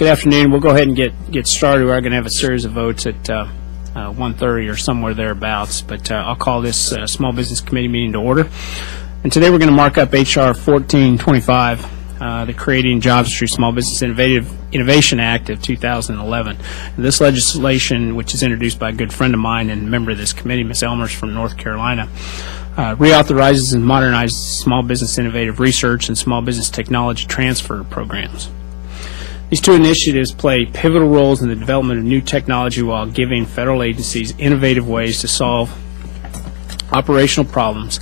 Good afternoon. We'll go ahead and get started. We're going to have a series of votes at 1:30 or somewhere thereabouts, but I'll call this Small Business Committee meeting to order. And today we're going to mark up H.R. 1425, the Creating Jobs Through Small Business Innovation Act of 2011. And this legislation, which is introduced by a good friend of mine and member of this committee, Ms. Elmers from North Carolina, reauthorizes and modernizes small business innovative research and small business technology transfer programs. These two initiatives play pivotal roles in the development of new technology while giving federal agencies innovative ways to solve operational problems.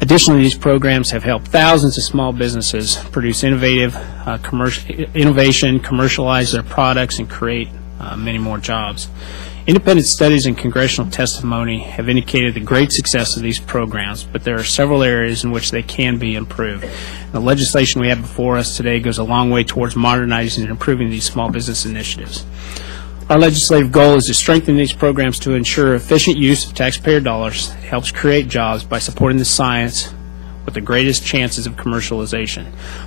Additionally, these programs have helped thousands of small businesses produce innovation, commercialize their products, and create many more jobs. Independent studies and congressional testimony have indicated the great success of these programs, but there are several areas in which they can be improved. The legislation we have before us today goes a long way towards modernizing and improving these small business initiatives. Our legislative goal is to strengthen these programs to ensure efficient use of taxpayer dollars that helps create jobs by supporting the science with the greatest chances of commercialization.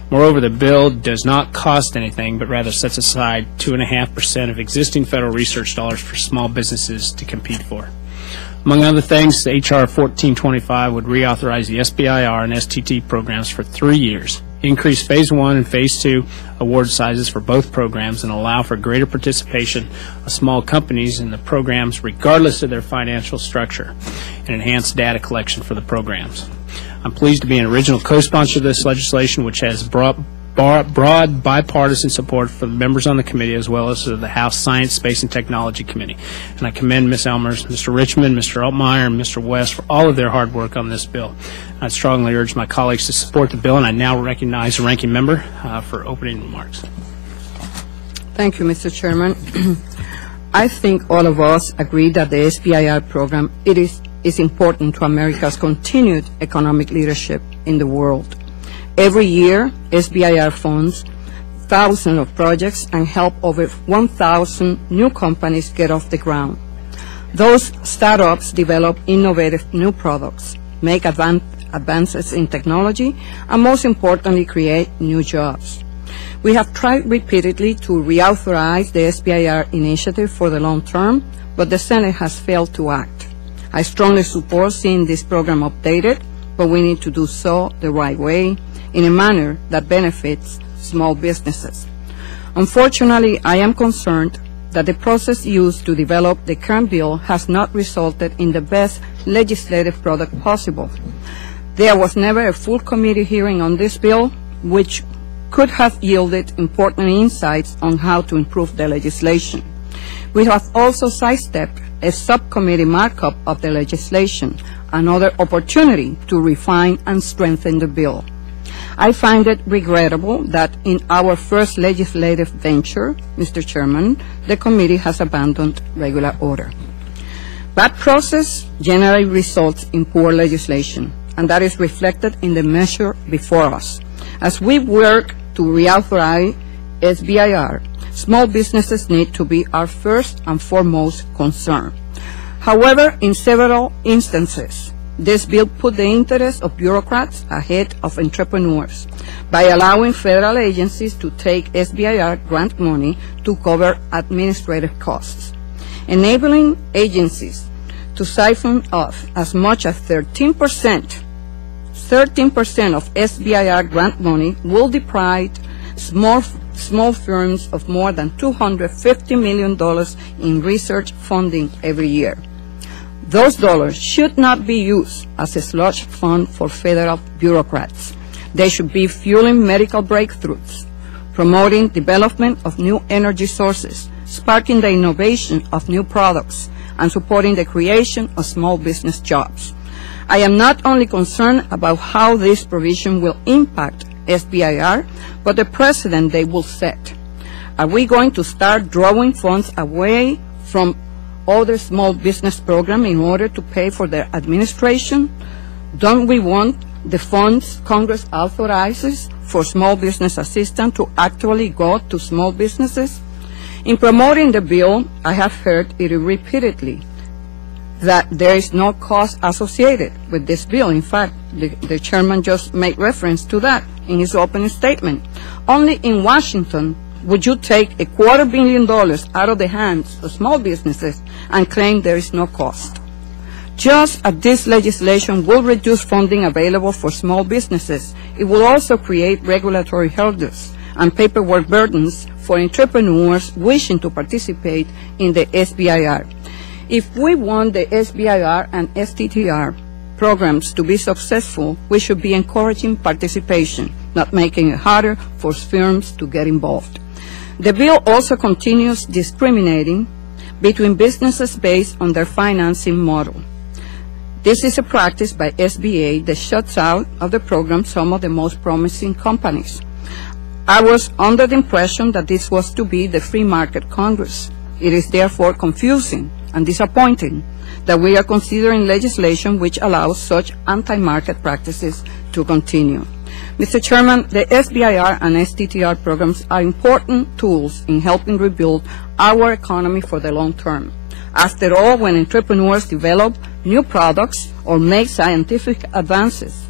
Moreover, the bill does not cost anything, but rather sets aside 2.5% of existing federal research dollars for small businesses to compete for. Among other things, H.R. 1425 would reauthorize the SBIR and STT programs for 3 years, increase Phase 1 and Phase 2 award sizes for both programs, and allow for greater participation of small companies in the programs regardless of their financial structure, and enhance data collection for the programs. I'm pleased to be an original co-sponsor of this legislation, which has broad bipartisan support from the members on the committee as well as the House Science, Space, and Technology Committee. And I commend Ms. Elmers, Mr. Richmond, Mr. Altmeyer, and Mr. West for all of their hard work on this bill. I strongly urge my colleagues to support the bill, and I now recognize the ranking member for opening remarks. Thank you, Mr. Chairman. I think all of us agree that the SBIR program is important to America's continued economic leadership in the world. Every year, SBIR funds thousands of projects and help over 1,000 new companies get off the ground. Those startups develop innovative new products, make advances in technology, and most importantly, create new jobs. We have tried repeatedly to reauthorize the SBIR initiative for the long term, but the Senate has failed to act. I strongly support seeing this program updated, but we need to do so the right way, in a manner that benefits small businesses. Unfortunately, I am concerned that the process used to develop the current bill has not resulted in the best legislative product possible. There was never a full committee hearing on this bill, which could have yielded important insights on how to improve the legislation. We have also sidestepped a subcommittee markup of the legislation, another opportunity to refine and strengthen the bill. I find it regrettable that in our first legislative venture, Mr. Chairman, the committee has abandoned regular order. Bad process generally results in poor legislation, and that is reflected in the measure before us. As we work to reauthorize SBIR, small businesses need to be our first and foremost concern. However, in several instances, this bill put the interests of bureaucrats ahead of entrepreneurs by allowing federal agencies to take SBIR grant money to cover administrative costs, enabling agencies to siphon off as much as 13% of SBIR grant money will deprive small firms of more than $250 million in research funding every year. Those dollars should not be used as a slush fund for federal bureaucrats. They should be fueling medical breakthroughs, promoting development of new energy sources, sparking the innovation of new products, and supporting the creation of small business jobs. I am not only concerned about how this provision will impact SBIR, but the precedent they will set. Are we going to start drawing funds away from other small business programs in order to pay for their administration? Don't we want the funds Congress authorizes for small business assistance to actually go to small businesses? In promoting the bill, I have heard it repeatedly that there is no cost associated with this bill. In fact, the chairman just made reference to that in his opening statement. Only in Washington, would you take $250 million out of the hands of small businesses and claim there is no cost? Just as this legislation will reduce funding available for small businesses, it will also create regulatory hurdles and paperwork burdens for entrepreneurs wishing to participate in the SBIR. If we want the SBIR and STTR programs to be successful, we should be encouraging participation, not making it harder for firms to get involved. The bill also continues discriminating between businesses based on their financing model. This is a practice by SBA that shuts out of the program some of the most promising companies. I was under the impression that this was to be the free market Congress. It is therefore confusing and disappointing that we are considering legislation which allows such anti-market practices to continue. Mr. Chairman, the SBIR and STTR programs are important tools in helping rebuild our economy for the long term. After all, when entrepreneurs develop new products or make scientific advances,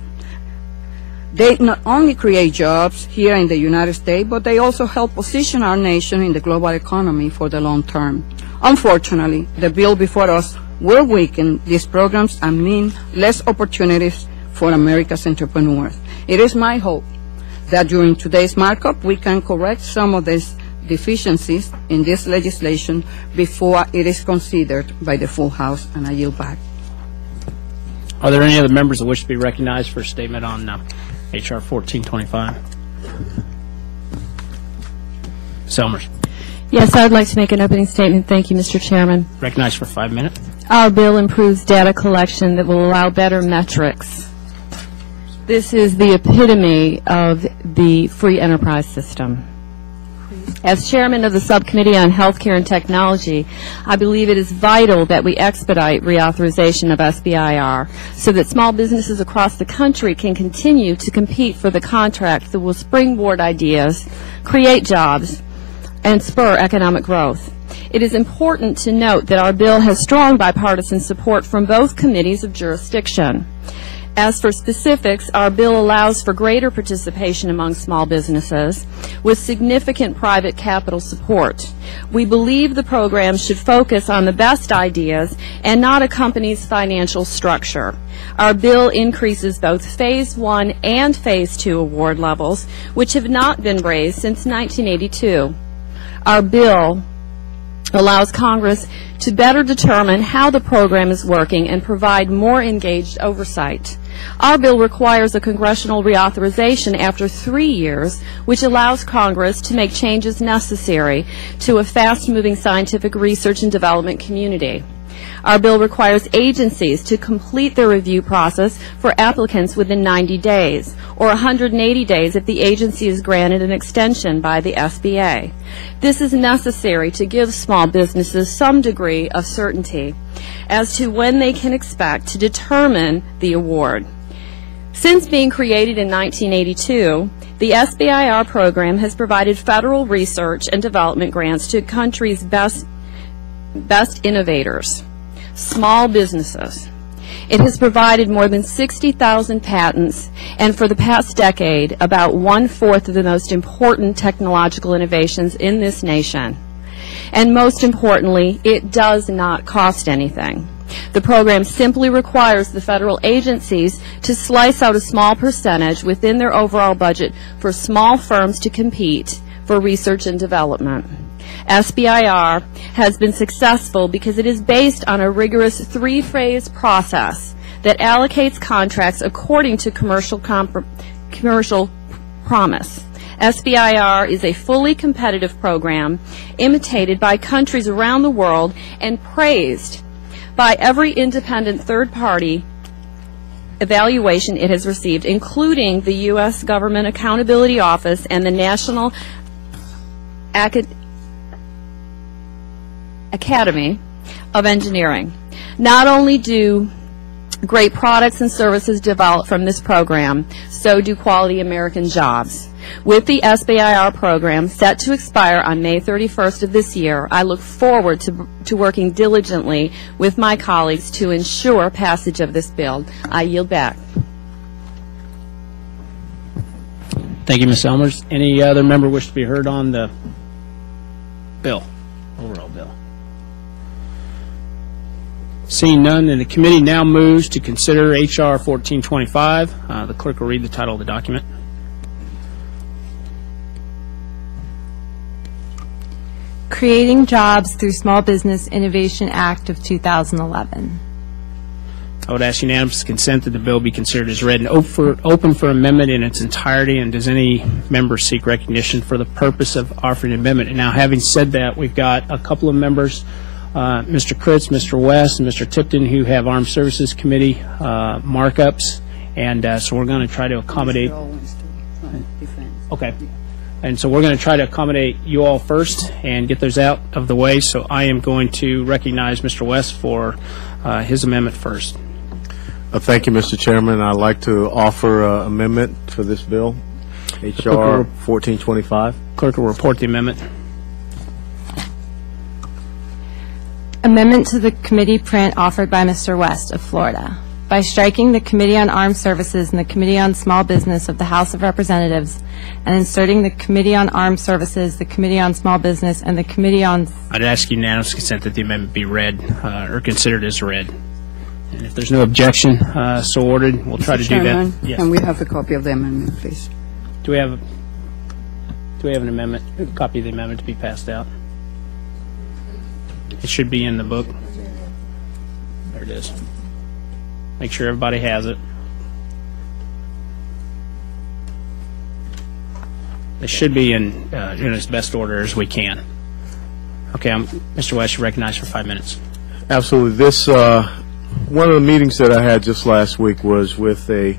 they not only create jobs here in the United States, but they also help position our nation in the global economy for the long term. Unfortunately, the bill before us will weaken these programs and mean less opportunities for America's entrepreneurs. It is my hope that during today's markup we can correct some of these deficiencies in this legislation before it is considered by the full House, and I yield back. Are there any other members that wish to be recognized for a statement on H.R. 1425? Selmers. Yes, I would like to make an opening statement. Thank you, Mr. Chairman. Recognized for 5 minutes. Our bill improves data collection that will allow better metrics. This is the epitome of the free enterprise system. As chairman of the Subcommittee on Healthcare and Technology, I believe it is vital that we expedite reauthorization of SBIR so that small businesses across the country can continue to compete for the contracts that will springboard ideas, create jobs, and spur economic growth. It is important to note that our bill has strong bipartisan support from both committees of jurisdiction. As for specifics, our bill allows for greater participation among small businesses with significant private capital support. We believe the program should focus on the best ideas and not a company's financial structure. Our bill increases both Phase 1 and Phase 2 award levels, which have not been raised since 1982. Our bill allows Congress to better determine how the program is working and provide more engaged oversight. Our bill requires a congressional reauthorization after 3 years, which allows Congress to make changes necessary to a fast-moving scientific research and development community. Our bill requires agencies to complete their review process for applicants within 90 days, or 180 days if the agency is granted an extension by the SBA. This is necessary to give small businesses some degree of certainty as to when they can expect to determine the award. Since being created in 1982, the SBIR program has provided federal research and development grants to the country's best innovators, small businesses. It has provided more than 60,000 patents, and for the past decade, about 1/4 of the most important technological innovations in this nation. And most importantly, it does not cost anything. The program simply requires the federal agencies to slice out a small percentage within their overall budget for small firms to compete for research and development. SBIR has been successful because it is based on a rigorous 3-phase process that allocates contracts according to commercial promise. SBIR is a fully competitive program imitated by countries around the world and praised by every independent third-party evaluation it has received, including the U.S. Government Accountability Office and the National Academy of Engineering. Not only do great products and services develop from this program, so do quality American jobs. With the SBIR program set to expire on May 31st of this year, I look forward to working diligently with my colleagues to ensure passage of this bill. I yield back. Thank you, Ms. Elmers. Any other member wish to be heard on the bill, overall bill. Seeing none, then the committee now moves to consider H.R. 1425. The clerk will read the title of the document. Creating Jobs Through Small Business Innovation Act of 2011. I would ask unanimous consent that the bill be considered as read and open for amendment in its entirety. And does any member seek recognition for the purpose of offering an amendment? And now, having said that, we've got a couple of members, Mr. Kritz, Mr. West, and Mr. Tipton, who have Armed Services Committee markups. And so we're going to try to accommodate. Okay. And so we're going to try to accommodate you all first and get those out of the way. So I am going to recognize Mr. West for his amendment first. Thank you, Mr. Chairman. I'd like to offer an amendment for this bill, H.R. 1425. Clerk will report the amendment. Amendment to the committee print offered by Mr. West of Florida. By striking the Committee on Armed Services and the Committee on Small Business of the House of Representatives and inserting the Committee on Armed Services, the Committee on Small Business, and the Committee on... I'd ask unanimous consent that the amendment be read or considered as read. And if there's no objection, so ordered, we'll try to do that. Yes. Can we have a copy of the amendment, please? Do we have an amendment, a copy of the amendment to be passed out? It should be in the book. There it is. Make sure everybody has it. It should be in as best order as we can. Okay, Mr. West, you're recognized for 5 minutes. Absolutely. This one of the meetings that I had just last week was with a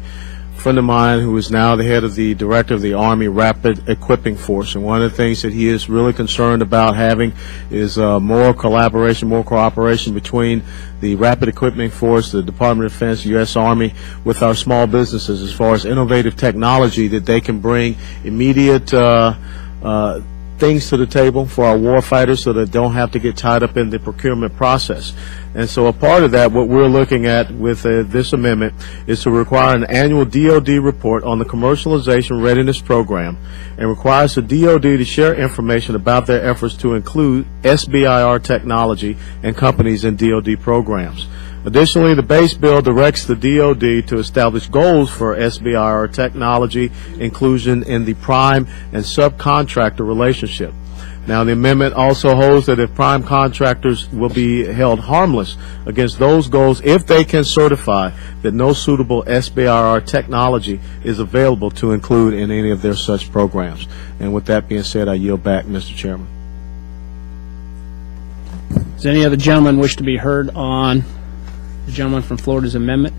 friend of mine who is now the head of the director of the Army Rapid Equipping Force, and one of the things that he is really concerned about having is more collaboration, more cooperation between the Rapid Equipping Force, the Department of Defense, U.S. Army, with our small businesses as far as innovative technology that they can bring immediate things to the table for our war fighters so that they don't have to get tied up in the procurement process. And so a part of that, what we're looking at with this amendment, is to require an annual DOD report on the commercialization readiness program and requires the DOD to share information about their efforts to include SBIR technology and companies in DOD programs. Additionally, the base bill directs the DOD to establish goals for SBIR technology inclusion in the prime and subcontractor relationship. Now, the amendment also holds that if prime contractors will be held harmless against those goals if they can certify that no suitable SBIR technology is available to include in any of their such programs. And with that being said, I yield back, Mr. Chairman. Does any other gentleman wish to be heard on the gentleman from Florida's amendment?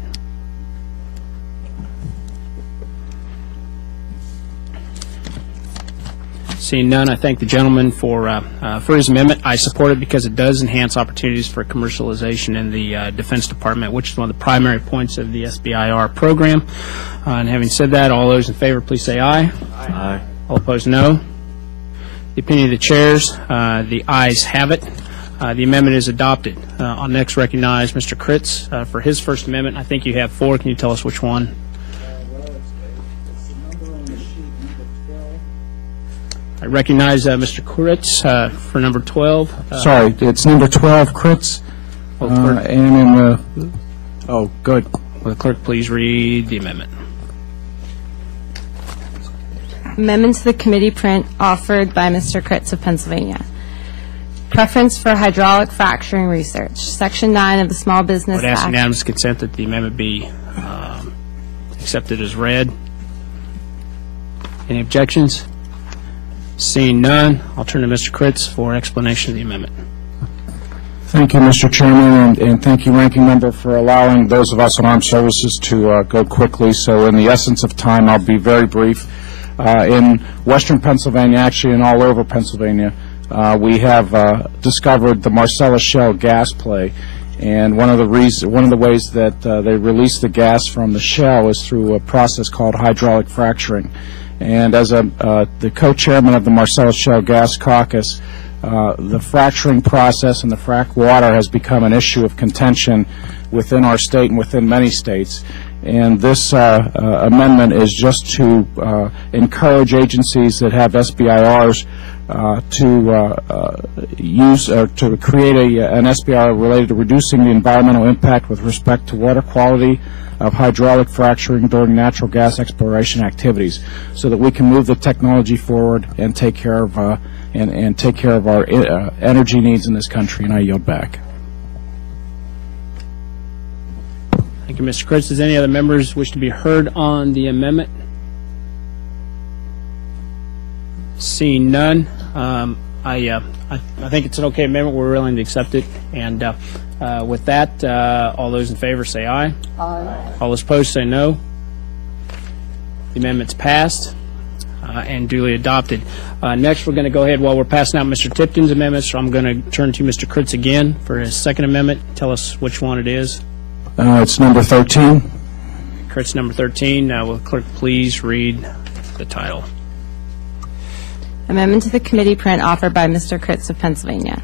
Seeing none, I thank the gentleman for his amendment. I support it because it does enhance opportunities for commercialization in the Defense Department, which is one of the primary points of the SBIR program. And having said that, all those in favor, please say aye. Aye. All opposed, no. The opinion of the chairs, the ayes have it. The amendment is adopted. I'll next recognize Mr. Kritz for his first amendment. I think you have 4. Can you tell us which one? I recognize Mr. Kritz for number 12. Sorry, it's number 12, Kritz. And in the, oh, good. Will the clerk please read the amendment? Amendment to the committee print offered by Mr. Kritz of Pennsylvania. Preference for hydraulic fracturing research. Section 9 of the Small Business I would ask Act. unanimous consent that the amendment be accepted as read. Any objections? Seeing none, I'll turn to Mr. Kritz for explanation of the amendment. Thank you, Mr. Chairman, and thank you, Ranking Member, for allowing those of us in Armed Services to go quickly. So in the essence of time, I'll be very brief. In western Pennsylvania, actually in all over Pennsylvania, we have discovered the Marcellus Shale gas play. And one of the ways that they release the gas from the shale is through a process called hydraulic fracturing. And as the co-chairman of the Marcellus Shale Gas Caucus, the fracturing process and the frack water has become an issue of contention within our state and within many states. And this amendment is just to encourage agencies that have SBIRs to create an SBIR related to reducing the environmental impact with respect to water quality of hydraulic fracturing during natural gas exploration activities, so that we can move the technology forward and take care of our energy needs in this country. And I yield back. Thank you, Mr. Kritz. Does any other members wish to be heard on the amendment? Seeing none, I think it's an okay amendment. We're willing to accept it. And with that, all those in favor say aye. Aye. All those opposed say no. The amendment's passed and duly adopted. Next, we're going to go ahead, while we're passing out Mr. Tipton's amendments, so I'm going to turn to Mr. Kritz again for his second amendment. Tell us which one it is. It's number 13. Kritz, number 13. Will the clerk please read the title? Amendment to the committee print offered by Mr. Kritz of Pennsylvania.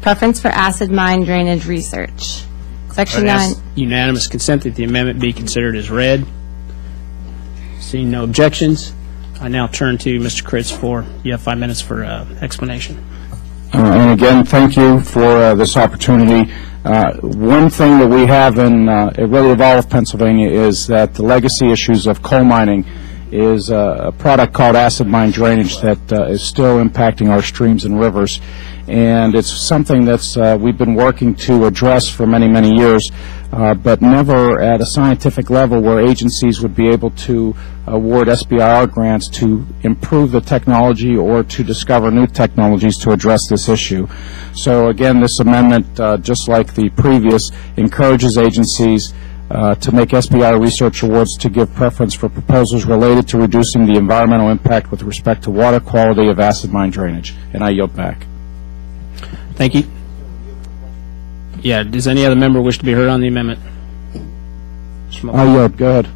Preference for acid mine drainage research. Section 9. Unanimous consent that the amendment be considered as read. Seeing no objections, I now turn to Mr. Kritz for, you have 5 minutes for explanation. And again, thank you for this opportunity. One thing that we have in really of all of Pennsylvania is that the legacy issues of coal mining is a product called acid mine drainage that is still impacting our streams and rivers. And it's something that's we've been working to address for many, many years, but never at a scientific level where agencies would be able to award SBIR grants to improve the technology or to discover new technologies to address this issue. So again, this amendment, just like the previous, encourages agencies to make SBIR research awards to give preference for proposals related to reducing the environmental impact with respect to water quality of acid mine drainage. And I yield back. Thank you. Yeah, does any other member wish to be heard on the amendment? I yield. Go ahead.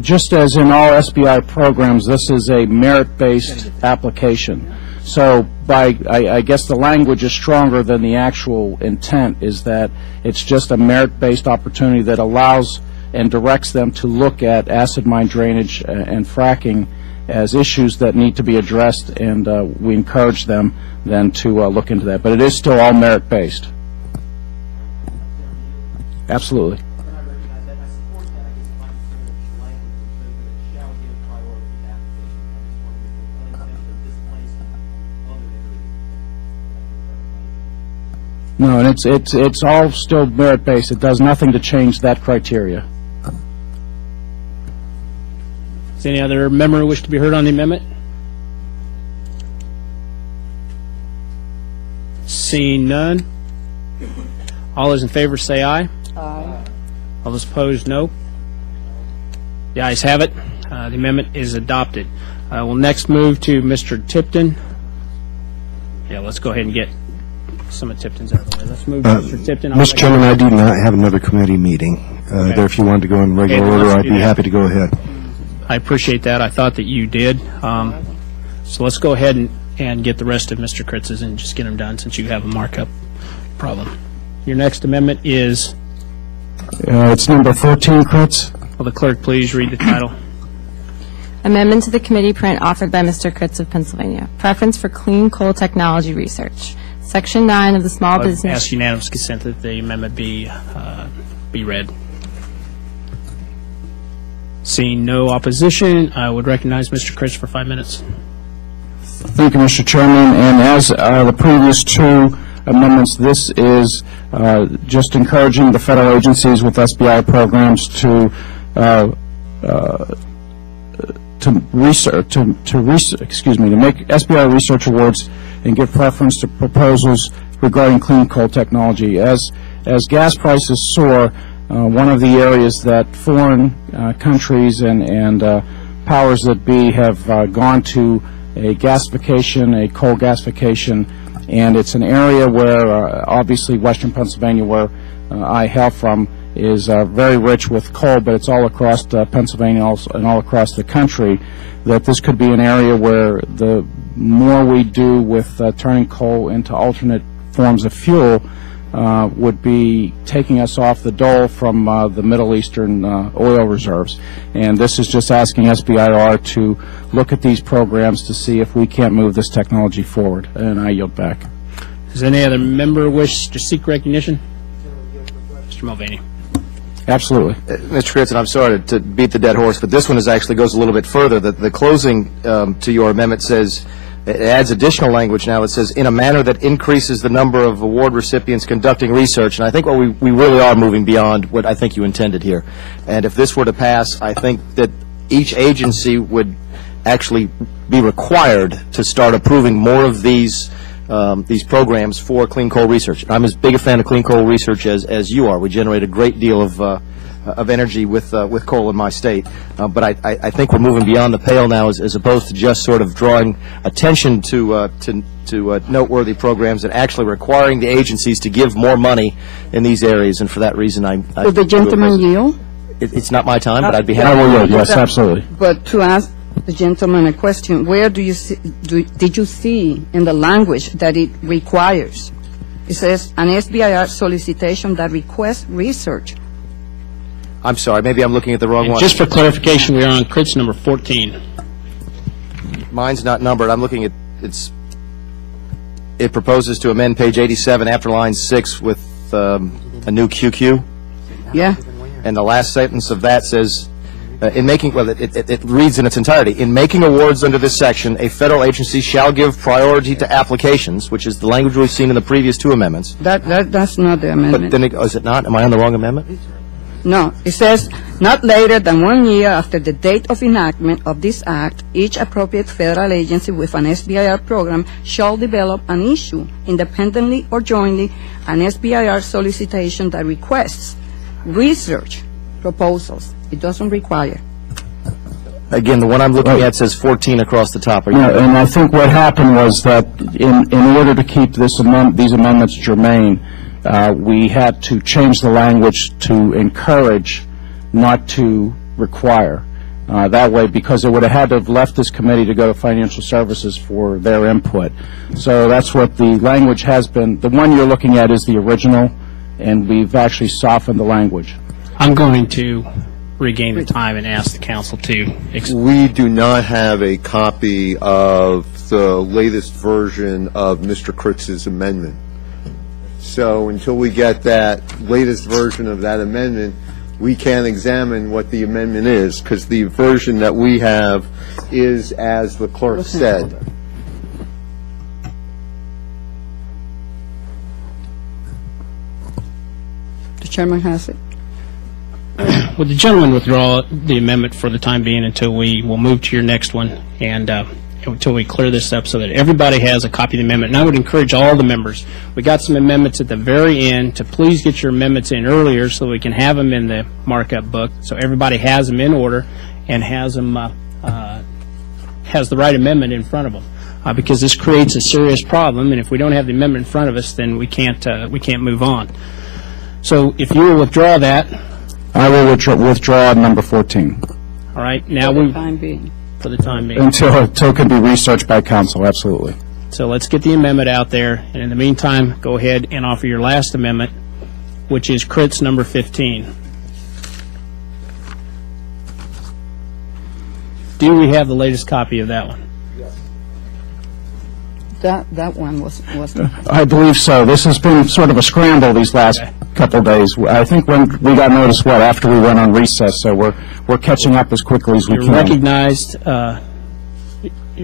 Just as in all SBI programs, this is a merit-based application. So I guess the language is stronger than the actual intent, is that it's just a merit-based opportunity that allows and directs them to look at acid mine drainage and fracking as issues that need to be addressed, and we encourage them then to look into that. But it is still all merit-based. Absolutely. No, and it's all still merit-based. It does nothing to change that criteria. Does any other member wish to be heard on the amendment? Seeing none, all those in favor say aye. Aye. All those opposed, no. The ayes have it. The amendment is adopted. We'll next move to Mr. Tipton. Yeah, let's go ahead and get some of Tipton's out of the way. Let's move to Mr. Tipton. Mr. Chairman, I do not have another committee meeting. Okay. There, if you wanted to go in regular order, I'd be happy to go ahead. I appreciate that. I thought that you did. So let's go ahead and get the rest of Mr. Kritz's and just get them done, since you have a markup problem. Your next amendment is? It's number 14, Kritz. Will the clerk please read the title? Amendment to the committee print offered by Mr. Kritz of Pennsylvania. Preference for clean coal technology research. Section 9 of the Small Business... I ask unanimous consent that the amendment be read. Seeing no opposition, I would recognize Mr. Kritz for 5 minutes. Thank you, Mr. Chairman. And as the previous two amendments, this is just encouraging the federal agencies with SBI programs to make SBI research awards and give preference to proposals regarding clean coal technology. As gas prices soar, one of the areas that foreign countries and powers that be have gone to a gasification, a coal gasification, and it's an area where obviously Western Pennsylvania, where I hail from, is very rich with coal, but it's all across Pennsylvania and all across the country, that this could be an area where the more we do with turning coal into alternate forms of fuel would be taking us off the dole from the Middle Eastern oil reserves. And this is just asking SBIR to look at these programs to see if we can't move this technology forward. And I yield back. Does any other member wish to seek recognition? Mr. Mulvaney. Absolutely. Mr. Critz, I'm sorry to beat the dead horse, but this one actually goes a little bit further. The closing to your amendment says, it adds additional language now. It says, in a manner that increases the number of award recipients conducting research. And I think we really are moving beyond what I think you intended here. And if this were to pass, I think that each agency would actually be required to start approving more of these programs for clean coal research. I'm as big a fan of clean coal research as you are. We generate a great deal of energy with coal in my state. But I think we're moving beyond the pale now, as opposed to just sort of drawing attention to noteworthy programs and actually requiring the agencies to give more money in these areas. And for that reason, Would the gentleman yield? It's not my time, but I'd be happy. I will yield. Yes, absolutely. But to ask the gentleman a question, where do you see, did you see in the language that it requires? It says an SBIR solicitation that requests research. I'm sorry, maybe I'm looking at the wrong one. Just for clarification, we are on CRITS number 14. Mine's not numbered. I'm looking at it proposes to amend page 87 after line 6 with a new QQ. Yeah. And the last sentence of that says, in making, well, it reads in its entirety, in making awards under this section, a federal agency shall give priority to applications, which is the language we've seen in the previous two amendments. That's not the amendment. But then is it not? Am I on the wrong amendment? No, it says, not later than 1 year after the date of enactment of this act, each appropriate federal agency with an SBIR program shall develop and issue, independently or jointly, an SBIR solicitation that requests research proposals. It doesn't require. Again, the one I'm looking at says 14 across the top. And I think what happened was that in order to keep these amendments germane, we had to change the language to encourage, not to require. That way, because it would have had to have left this committee to go to Financial Services for their input. So that's what the language has been. The one you're looking at is the original, and we've actually softened the language. I'm going to regain the time and ask the council to We do not have a copy of the latest version of Mr. Kritz's amendment. So until we get that latest version of that amendment, we can't examine what the amendment is, because the version that we have is as the clerk said. The chairman has it. Would the gentleman withdraw the amendment for the time being until we will move to your next one, and until we clear this up so that everybody has a copy of the amendment? And I would encourage all the members. We got some amendments at the very end to please get your amendments in earlier so we can have them in the markup book, so everybody has them in order and has them has the right amendment in front of them. Because this creates a serious problem, and if we don't have the amendment in front of us, then we can't move on. So if you will withdraw that. I will withdraw number 14. All right. Now For the time being. For the time being. Until it can be researched by council, absolutely. So let's get the amendment out there, and in the meantime, go ahead and offer your last amendment, which is CRITS number 15. Do we have the latest copy of that one? That one wasn't. I believe so. This has been sort of a scramble these last couple of days. I think when we got notice, after we went on recess, so we're catching up as quickly as we can. You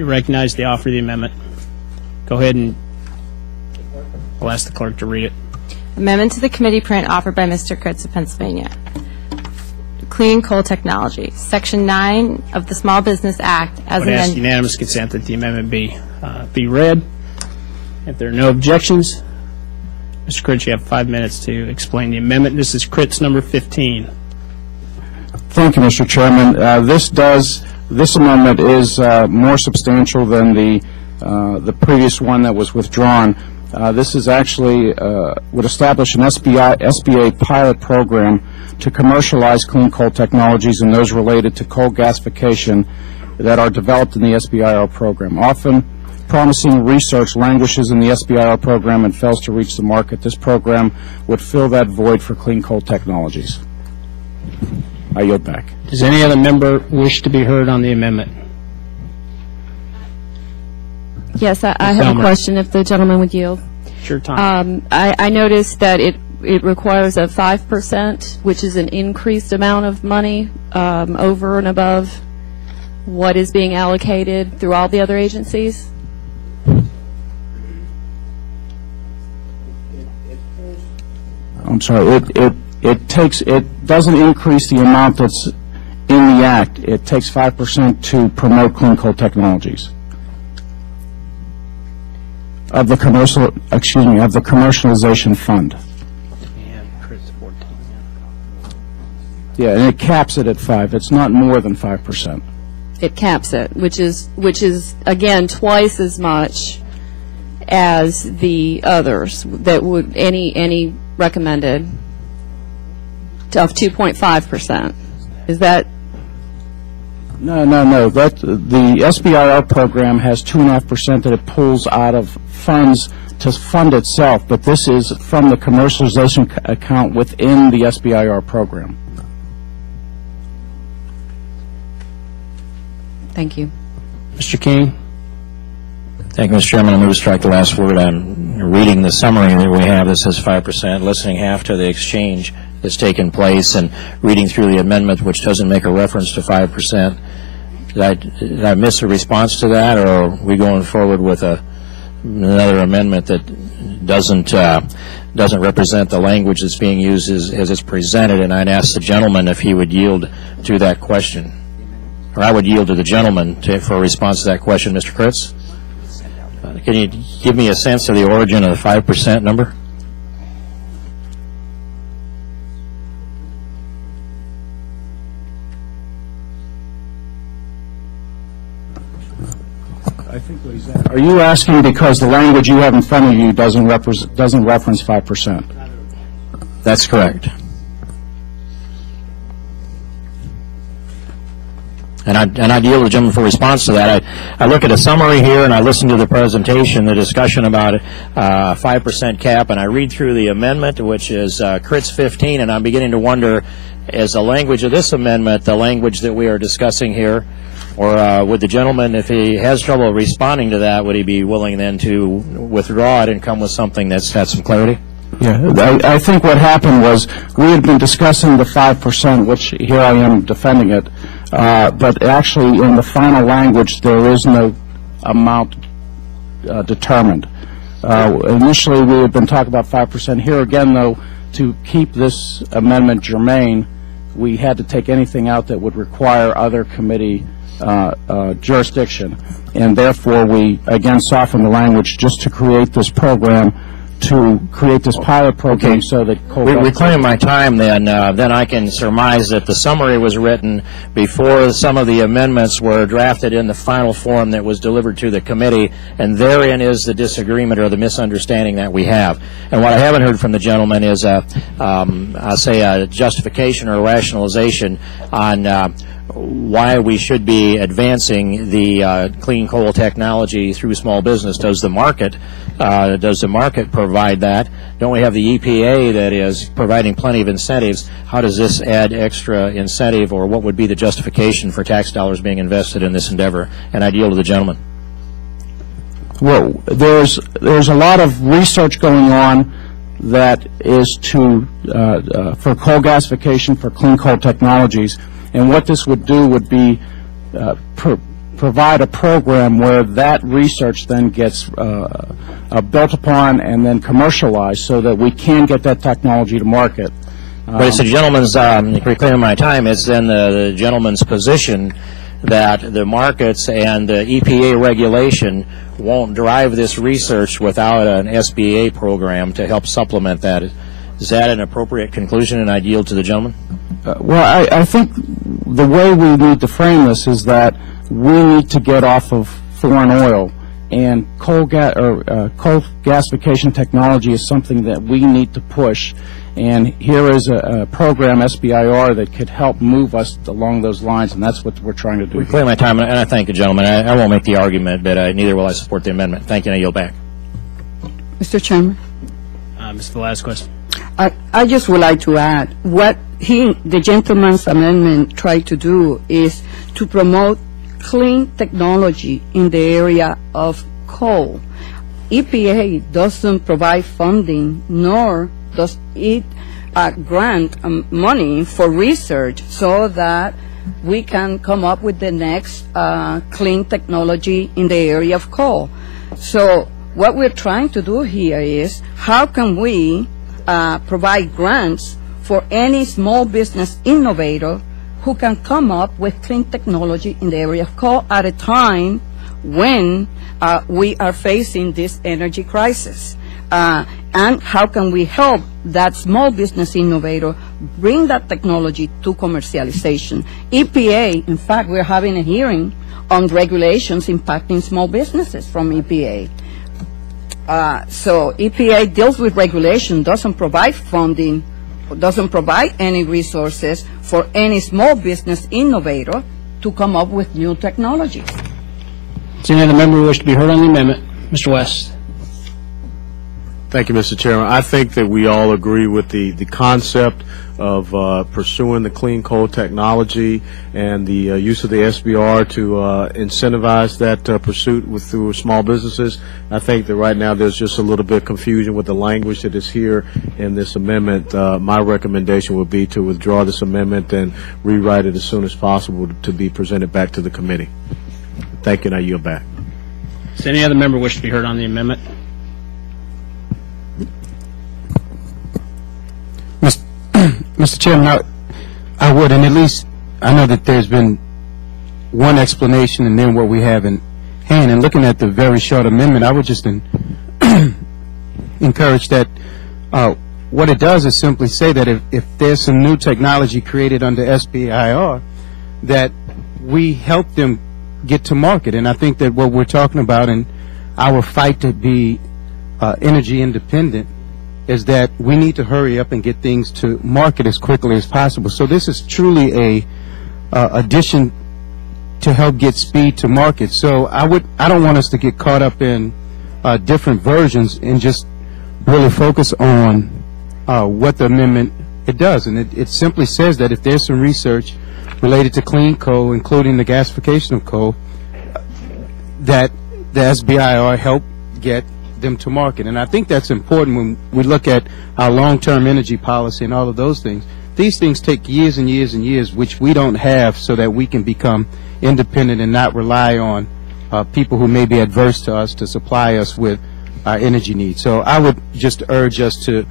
recognize the offer of the amendment. Go ahead and I'll ask the clerk to read it. Amendment to the committee print offered by Mr. Kurtz of Pennsylvania. Clean coal technology. Section 9 of the Small Business Act as I would ask amended. unanimous consent that the amendment be read. If there are no objections, Mr. Critz, you have 5 minutes to explain the amendment. This is Critz number 15. Thank you, Mr. Chairman. This amendment is more substantial than the previous one that was withdrawn. This is actually would establish an SBA pilot program to commercialize clean coal technologies and those related to coal gasification that are developed in the SBIR program. Often, promising research languishes in the SBIR program and fails to reach the market. This program would fill that void for clean coal technologies. I yield back. Does any other member wish to be heard on the amendment? Yes, I have a question if the gentleman would yield. Sure, Tom. I noticed that it requires a 5%, which is an increased amount of money over and above what is being allocated through all the other agencies. I'm sorry. It doesn't increase the amount that's in the Act. It takes 5% to promote clean coal technologies. Of the commercialization fund. Yeah, and it caps it at 5. It's not more than 5%. It caps it, which is again twice as much as the others that would any recommended of 2.5%. Is that? No. The SBIR program has 2.5% that it pulls out of funds to fund itself, but this is from the commercialization account within the SBIR program. Thank you. Mr. King? Thank you, Mr. Chairman. I move to strike the last word. I'm reading the summary that we have that says 5%, listening half to the exchange that's taken place, and reading through the amendment, which doesn't make a reference to 5%. Did I miss a response to that, or are we going forward with another amendment that doesn't represent the language that's being used as it's presented? And I'd ask the gentleman if he would yield to that question. Or I would yield to the gentleman for a response to that question, Mr. Critz. Can you give me a sense of the origin of the 5% number? I think what he's asking. Are you asking because the language you have in front of you doesn't reference 5%? That's correct. And I'd yield to the gentleman for response to that. I look at a summary here, and I listen to the presentation, the discussion about a 5% cap, and I read through the amendment, which is Critz 15, and I'm beginning to wonder, is the language of this amendment the language that we are discussing here? Or would the gentleman, if he has trouble responding to that, would he be willing then to withdraw it and come with something that's had some clarity? Yeah, I think what happened was we had been discussing the 5%, which here I am defending it, but actually in the final language there is no amount determined. Initially we had been talking about 5%. Here again, though, to keep this amendment germane, we had to take anything out that would require other committee jurisdiction, and therefore we again softened the language just to create this program, to create this pilot program. Okay. So that reclaim my time then I can surmise that the summary was written before some of the amendments were drafted in the final form that was delivered to the committee, and therein is the disagreement or the misunderstanding that we have. And what I haven't heard from the gentleman is I'll say a justification or a rationalization on why we should be advancing the clean coal technology through small business. Does the market provide that? Don't we have the EPA that is providing plenty of incentives? How does this add extra incentive, or what would be the justification for tax dollars being invested in this endeavor? And I'd yield to the gentleman. Well, there's a lot of research going on that is for coal gasification, for clean coal technologies. And what this would do would be provide a program where that research then gets built upon and then commercialized so that we can get that technology to market. But it's the gentleman's, reclaiming my time, it's then the gentleman's position that the markets and the EPA regulation won't drive this research without an SBA program to help supplement that. Is that an appropriate conclusion? And I'd yield to the gentleman. Well, I think the way we need to frame this is that we need to get off of foreign oil, and coal gasification technology is something that we need to push. And here is a program, SBIR, that could help move us along those lines, and that's what we're trying to do. We clear my time, and I thank the gentleman. I won't make the argument, but neither will I support the amendment. Thank you, and I yield back. Mr. Chairman. Mr. Velasquez. I just would like to add, what the gentleman's amendment tried to do is to promote clean technology in the area of coal. EPA doesn't provide funding, nor does it grant money for research so that we can come up with the next clean technology in the area of coal. So what we're trying to do here is, how can we provide grants for any small business innovator who can come up with clean technology in the area of coal at a time when we are facing this energy crisis. And how can we help that small business innovator bring that technology to commercialization? EPA, in fact, we're having a hearing on regulations impacting small businesses from EPA. So EPA deals with regulation, doesn't provide funding, doesn't provide any resources for any small business innovator to come up with new technologies. Does any other member wish to be heard on the amendment? Mr. West. Thank you, Mr. Chairman. I think that we all agree with the concept of pursuing the clean coal technology and the use of the SBR to incentivize that pursuit through small businesses. I think that right now there's just a little bit of confusion with the language that is here in this amendment. My recommendation would be to withdraw this amendment and rewrite it as soon as possible to be presented back to the committee. Thank you, and I yield back. Does any other member wish to be heard on the amendment? Mr. Chairman, I would, and at least I know that there's been one explanation and then what we have in hand. And looking at the very short amendment, I would just encourage that what it does is simply say that if there's some new technology created under SBIR, that we help them get to market. And I think that what we're talking about in our fight to be energy independent is that we need to hurry up and get things to market as quickly as possible. So this is truly a addition to help get speed to market. So I don't want us to get caught up in different versions and just really focus on what the amendment it does. And it simply says that if there's some research related to clean coal, including the gasification of coal, that the SBIR help get them to market. And I think that's important when we look at our long-term energy policy and all of those things. These things take years and years and years, which we don't have, so that we can become independent and not rely on people who may be adverse to us to supply us with our energy needs. So I would just urge us to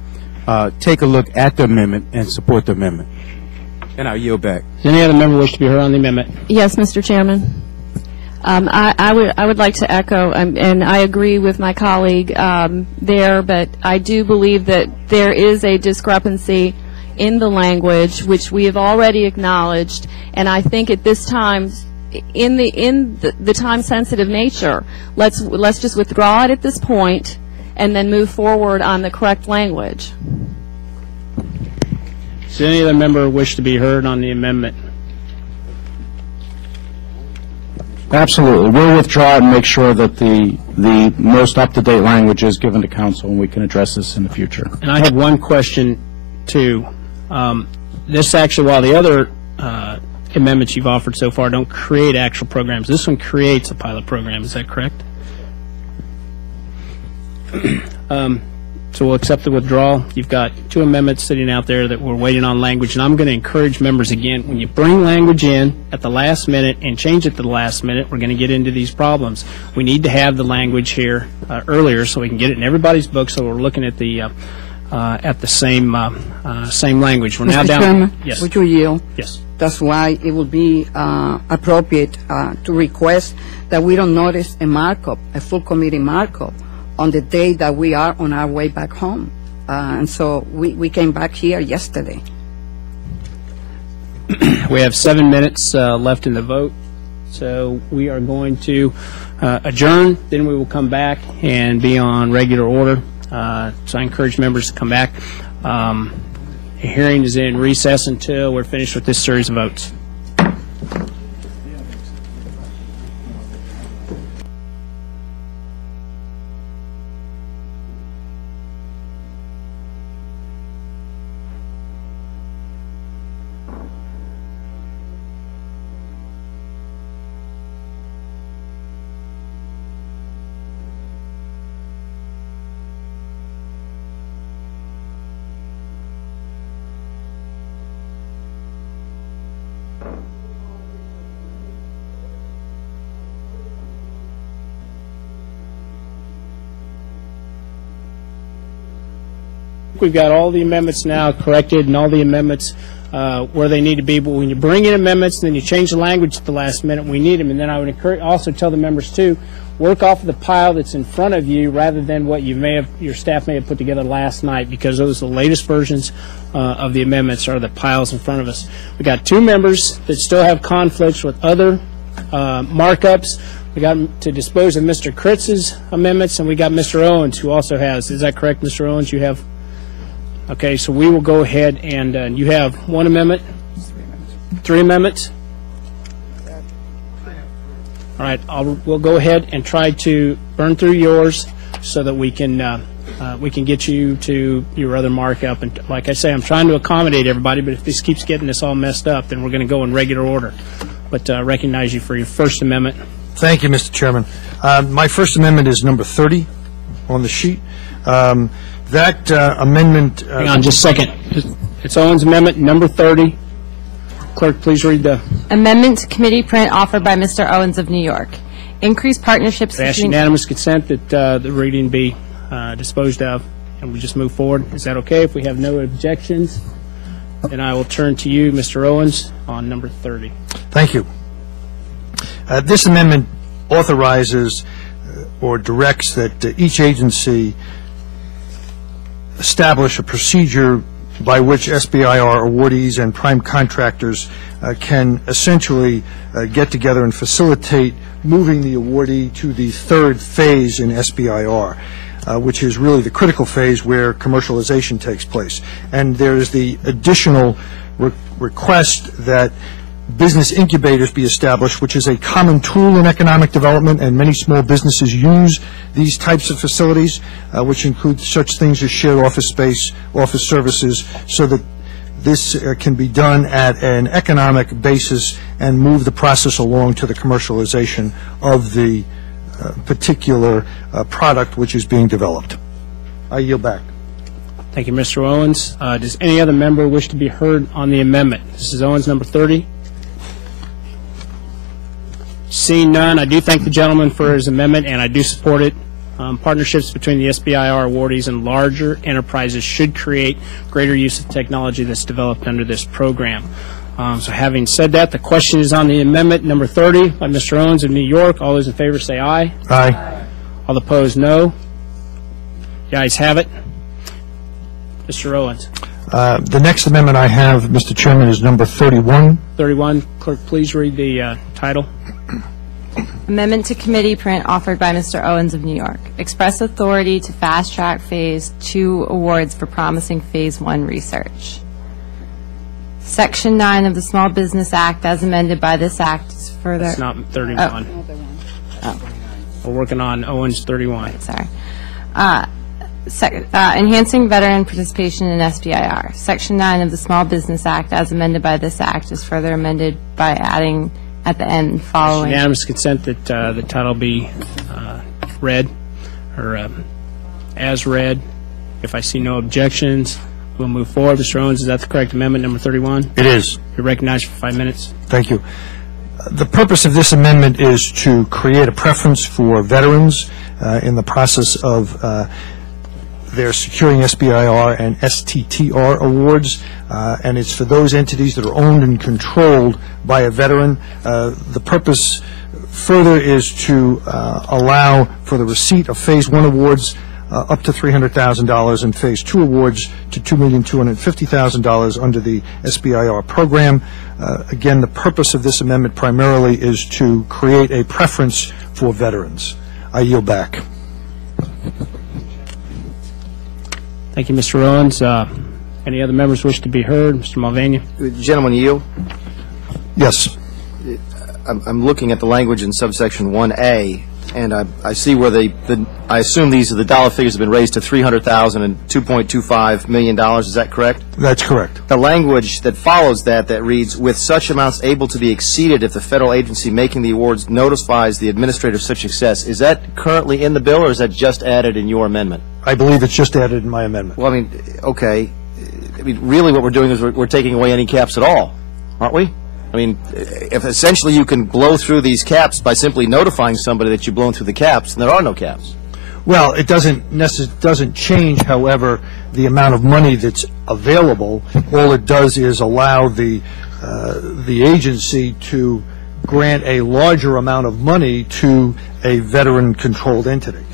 take a look at the amendment and support the amendment. And I'll yield back. Does any other member wish to be heard on the amendment? Yes, Mr. Chairman. I would like to echo, and I agree with my colleague there, but I do believe that there is a discrepancy in the language, which we have already acknowledged, and I think at this time, in the time-sensitive nature, let's just withdraw it at this point, and then move forward on the correct language. Does any other member wish to be heard on the amendment? Absolutely. We'll withdraw it and make sure that the most up-to-date language is given to council, and we can address this in the future. And I have one question, too. This actually, while the other amendments you've offered so far don't create actual programs, this one creates a pilot program. Is that correct? So we'll accept the withdrawal. You've got two amendments sitting out there that we're waiting on language, and I'm going to encourage members again, when you bring language in at the last minute and change it to the last minute, we're going to get into these problems. We need to have the language here earlier so we can get it in everybody's book, so we're looking at the same language. We're now Mr. down. Chairman, Yes. would you yield? Yes. That's why it would be appropriate to request that we don't notice a markup, a full committee markup, on the day that we are on our way back home. And so we came back here yesterday. We have 7 minutes left in the vote, so we are going to adjourn, then we will come back and be on regular order. So I encourage members to come back. The hearing is in recess until we're finished with this series of votes. We've got all the amendments now corrected and all the amendments where they need to be. But when you bring in amendments and then you change the language at the last minute, we need them. And then I would also tell the members too, work off of the pile that's in front of you rather than what your staff may have put together last night, because those are the latest versions of the amendments are the piles in front of us. We got 2 members that still have conflicts with other markups. We got to dispose of Mr. Kritz's amendments, and we got Mr. Owens, who also has. Is that correct, Mr. Owens? You have. Okay, so we will go ahead and you have 1 amendment, 3 amendments. All right, we'll go ahead and try to burn through yours so that we can get you to your other markup. And like I say, I'm trying to accommodate everybody, but if this keeps getting us all messed up, then we're going to go in regular order. But recognize you for your first amendment. Thank you, Mr. Chairman. My first amendment is number 30 on the sheet. That amendment... Hang on just a second. It's Owens' amendment, number 30. Clerk, please read the... Amendment to committee print offered by Mr. Owens of New York. Increase partnerships I ask unanimous consent that the reading be disposed of, and we just move forward. Is that okay? If we have no objections, then I will turn to you, Mr. Owens, on number 30. Thank you. This amendment authorizes or directs that each agency establish a procedure by which SBIR awardees and prime contractors can essentially get together and facilitate moving the awardee to the 3rd phase in SBIR, which is really the critical phase where commercialization takes place. And there is the additional request that business incubators be established, which is a common tool in economic development, and many small businesses use these types of facilities, which include such things as shared office space, office services, so that this can be done at an economic basis and move the process along to the commercialization of the particular product which is being developed. I yield back. Thank you, Mr. Owens. Does any other member wish to be heard on the amendment? This is Owens, number 30. Seeing none, I do thank the gentleman for his amendment, and I do support it. Partnerships between the SBIR awardees and larger enterprises should create greater use of technology that's developed under this program. So having said that, the question is on the amendment number 30 by Mr. Owens of New York. All those in favor say aye. Aye. All opposed, no. The ayes have it. Mr. Owens. The next amendment I have, Mr. Chairman, is number 31. 31. Clerk, please read the title. Amendment to committee print offered by Mr. Owens of New York. Express authority to fast-track Phase 2 awards for promising Phase 1 research. Section 9 of the Small Business Act, as amended by this Act, is further... It's not 31. Oh. We're working on Owens 31. Sorry. Enhancing veteran participation in SBIR. Section 9 of the Small Business Act, as amended by this Act, is further amended by adding at the end following. Unanimous consent that the title be read, or as read. If I see no objections, we'll move forward. Mr. Owens, is that the correct amendment, number 31? It is. You're recognized for 5 minutes. Thank you. The purpose of this amendment is to create a preference for veterans in the process of their Securing SBIR and STTR awards, and it's for those entities that are owned and controlled by a veteran. The purpose further is to allow for the receipt of Phase 1 awards up to $300,000 and Phase 2 awards to $2,250,000 under the SBIR program. Again, the purpose of this amendment primarily is to create a preference for veterans. I yield back. Thank you, Mr. Owens. Any other members wish to be heard? Mr. Mulvaney? Gentlemen, yield. Yes. I'm looking at the language in subsection 1A, and I see where I assume these are the dollar figures have been raised to $300,000 and $2.25 million. Is that correct? That's correct. The language that follows that reads, with such amounts able to be exceeded if the federal agency making the awards notifies the administrator of such success, is that currently in the bill, or is that just added in your amendment? I believe it's just added in my amendment. Well, I mean, okay. I mean, really what we're doing is we're taking away any caps at all, aren't we? I mean, if essentially you can blow through these caps by simply notifying somebody that you've blown through the caps, then there are no caps. Well, it doesn't change, however, the amount of money that's available. All it does is allow the agency to grant a larger amount of money to a veteran-controlled entity.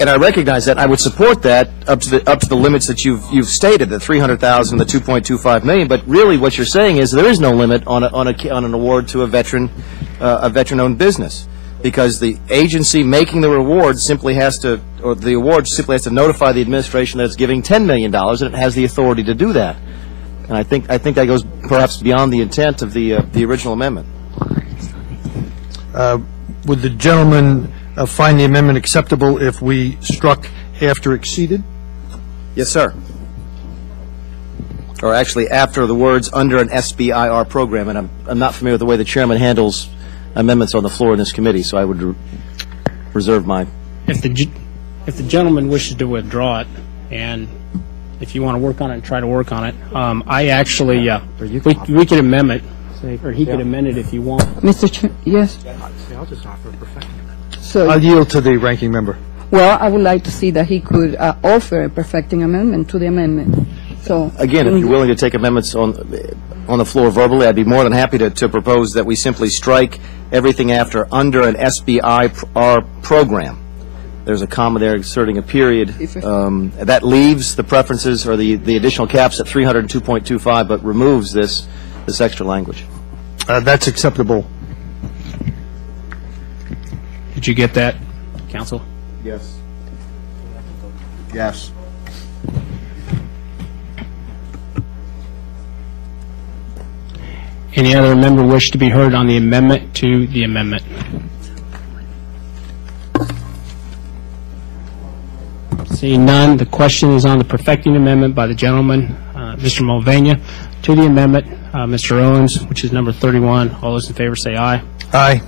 And I recognize that. I would support that up to the limits that you've stated, the $300,000, the $2.25 million. But really, what you're saying is there is no limit on an award to a veteran-owned business, because the agency making the reward simply has to, or the award simply has to notify the administration that it's giving $10 million, and it has the authority to do that. And I think that goes perhaps beyond the intent of the original amendment. Would the gentleman find the amendment acceptable if we struck after exceeded? Yes, sir. Or actually after the words under an SBIR program, and I'm not familiar with the way the chairman handles amendments on the floor in this committee, so I would reserve my... If the gentleman wishes to withdraw it, and if you want to work on it and try to work on it, I actually, we could amend it, or he could amend it if you want. Mr. Chair, yes? I'll just offer a perfect amendment. So, I'll yield to the ranking member. well, I would like to see that he could offer a perfecting amendment to the amendment. So Again, if you're willing to take amendments on the floor verbally, I'd be more than happy to propose that we simply strike everything after under an SBIR program. There's a comma there inserting a period. That leaves the preferences or the additional caps at 302.25, but removes this extra language. That's acceptable. Did you get that, Counsel? Yes. Yes. Any other member wish to be heard on the amendment to the amendment? Seeing none, the question is on the perfecting amendment by the gentleman, Mr. Mulvaney, to the amendment, Mr. Owens, which is number 31. All those in favor say aye. Aye.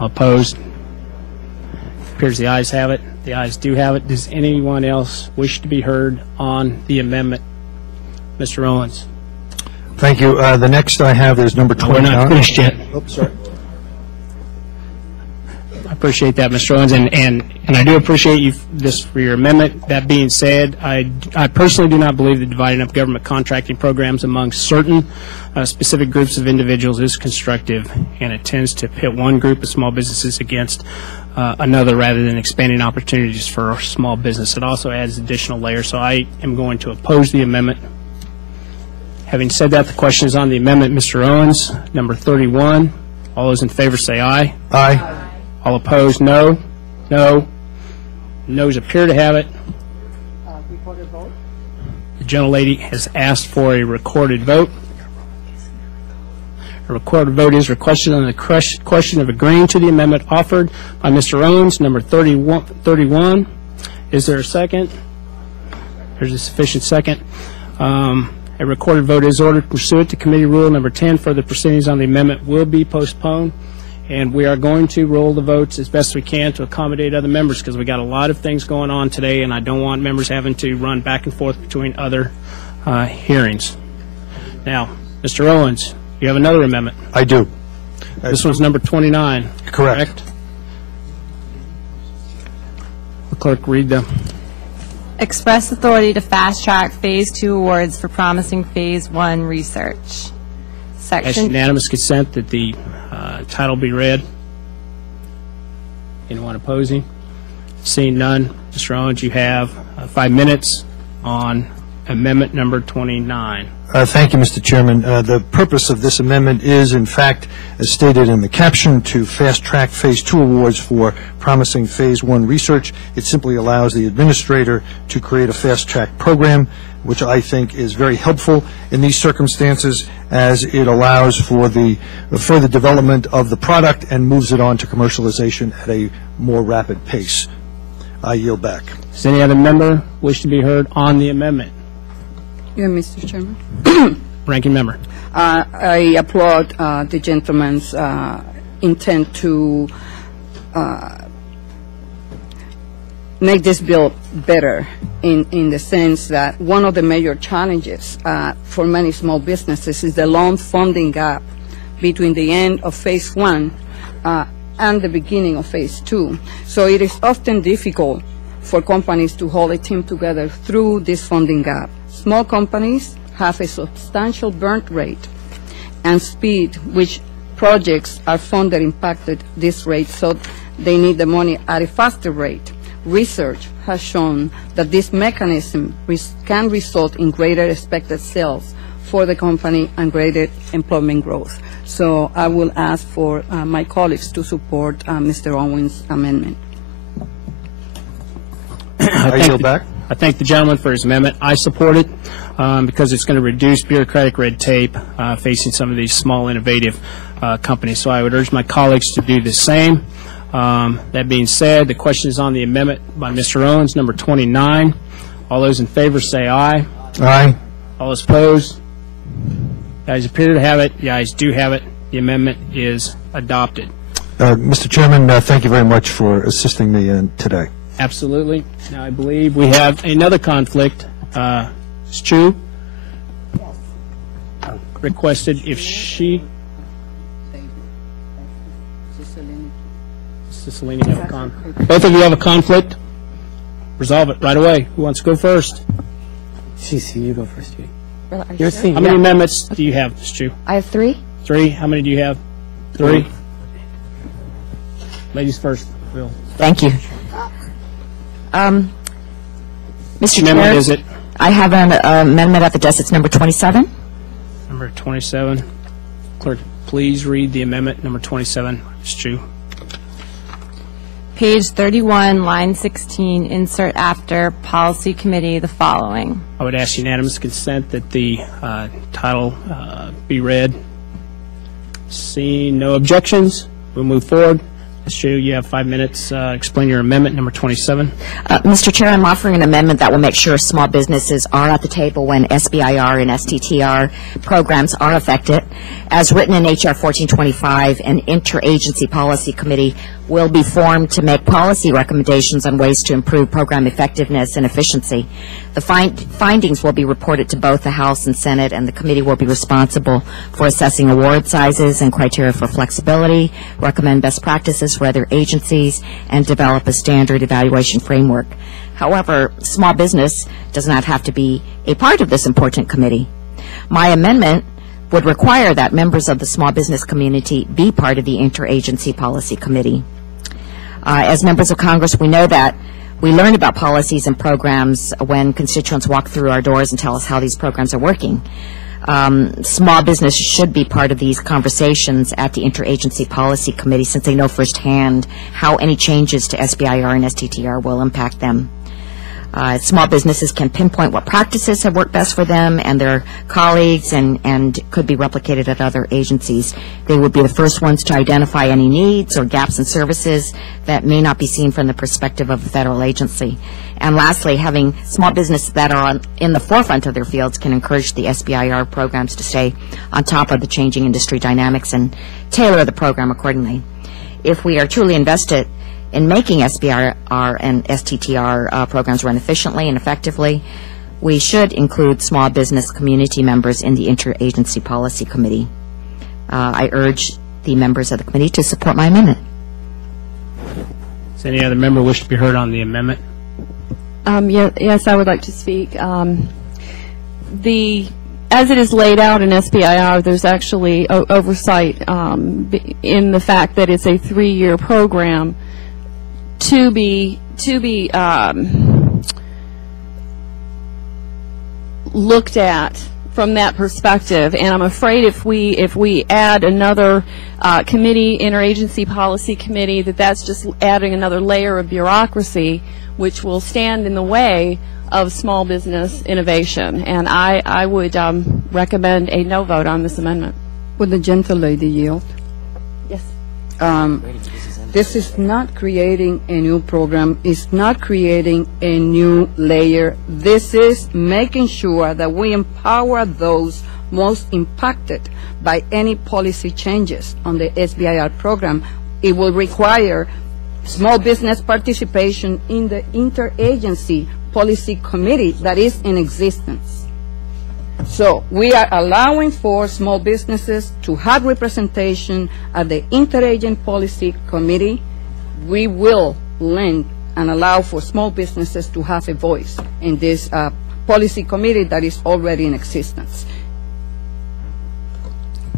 All opposed? Appears the ayes have it. The ayes do have it. Does anyone else wish to be heard on the amendment? Mr. Owens. Thank you. The next I have is number 29. We're not finished yet. Oops, sorry. I appreciate that, Mr. Owens, and I do appreciate you this for your amendment. That being said, I personally do not believe that dividing up government contracting programs among certain specific groups of individuals is constructive, and it tends to pit one group of small businesses against another rather than expanding opportunities for small business. It also adds additional layers, so I am going to oppose the amendment. Having said that, the question is on the amendment. Mr. Owens, number 31. All those in favor say aye. Aye. All opposed, no. No. Noes appear to have it. Recorded vote? The gentlelady has asked for a recorded vote. A recorded vote is requested on the question of agreeing to the amendment offered by Mr. Owens, number 31. Is there a second? There's a sufficient second. A recorded vote is ordered pursuant to committee rule number 10. Further proceedings on the amendment will be postponed, and we are going to roll the votes as best we can to accommodate other members, because we got a lot of things going on today, and I don't want members having to run back and forth between other hearings. Now, Mr. Owens, you have another amendment. I do. This one's number 29. Correct. The clerk read them. Express authority to fast-track Phase 2 awards for promising Phase 1 research. Ask Section. unanimous consent that the title be read. Anyone opposing? Seeing none, Mr. Owens, you have 5 minutes on amendment number 29. Thank you, Mr. Chairman. The purpose of this amendment is, in fact, as stated in the caption, to fast-track Phase 2 awards for promising Phase 1 research. It simply allows the administrator to create a fast-track program, which I think is very helpful in these circumstances, as it allows for the further development of the product and moves it on to commercialization at a more rapid pace. I yield back. Does any other member wish to be heard on the amendment? Yeah, Mr. Chairman. Ranking member. I applaud the gentleman's intent to make this bill better in the sense that one of the major challenges for many small businesses is the loan funding gap between the end of Phase 1 and the beginning of Phase 2. So it is often difficult for companies to hold a team together through this funding gap. Small companies have a substantial burn rate and speed, which projects are funded impacted this rate, so they need the money at a faster rate. Research has shown that this mechanism can result in greater expected sales for the company and greater employment growth. So I will ask for my colleagues to support Mr. Owens' amendment. I yield back. I thank the gentleman for his amendment. I support it because it's going to reduce bureaucratic red tape facing some of these small, innovative companies. So I would urge my colleagues to do the same. That being said, the question is on the amendment by Mr. Owens, number 29. All those in favor say aye. Aye. All those opposed? The ayes appear to have it. The ayes do have it. The amendment is adopted. Mr. Chairman, thank you very much for assisting me today. Absolutely. Now I believe we have another conflict. Ms. Chu requested if she... Cicilline have a conflict. Both of you have a conflict? Resolve it right away. Who wants to go first? CC, you go first. Well, You're How many amendments do you have, Ms. Chu? I have 3. 3. How many do you have? 3. Ladies first. Bill. Thank you. Mr. amendment Chair, is it? I have an amendment at the desk. It's number 27. Number 27. Clerk, please read the amendment, number 27. Ms. Chu. Page 31, line 16, insert after Policy Committee the following. I would ask unanimous consent that the title be read. Seeing no objections, we'll move forward. Ms. Chu, you have 5 minutes. Explain your amendment, number 27. Mr. Chair, I'm offering an amendment that will make sure small businesses are at the table when SBIR and STTR programs are affected. As written in H.R. 1425, an interagency policy committee will be formed to make policy recommendations on ways to improve program effectiveness and efficiency. The findings will be reported to both the House and Senate, and the committee will be responsible for assessing award sizes and criteria for flexibility, recommend best practices for other agencies, and develop a standard evaluation framework. However, small business does not have to be a part of this important committee. My amendment would require that members of the small business community be part of the interagency policy committee. As members of Congress, we know that we learn about policies and programs when constituents walk through our doors and tell us how these programs are working. Small business should be part of these conversations at the Interagency Policy Committee, since they know firsthand how any changes to SBIR and STTR will impact them. Small businesses can pinpoint what practices have worked best for them and their colleagues, and could be replicated at other agencies. They would be the first ones to identify any needs or gaps in services that may not be seen from the perspective of a federal agency. And lastly, having small businesses that are in the forefront of their fields can encourage the SBIR programs to stay on top of the changing industry dynamics and tailor the program accordingly. If we are truly invested in making SBIR and STTR programs run efficiently and effectively, we should include small business community members in the Interagency Policy Committee. I urge the members of the committee to support my amendment. Does any other member wish to be heard on the amendment? Yes, I would like to speak. As it is laid out in SBIR, there's actually oversight in the fact that it's a 3-year program to be looked at from that perspective. And I'm afraid if we add another committee, interagency policy committee, that's just adding another layer of bureaucracy, which will stand in the way of small business innovation. And I would recommend a no vote on this amendment. Would the gentlelady yield? Yes. This is not creating a new program. It's not creating a new layer. This is making sure that we empower those most impacted by any policy changes on the SBIR program. It will require small business participation in the interagency policy committee that is in existence. So we are allowing for small businesses to have representation at the interagent policy committee. We will lend and allow for small businesses to have a voice in this policy committee that is already in existence.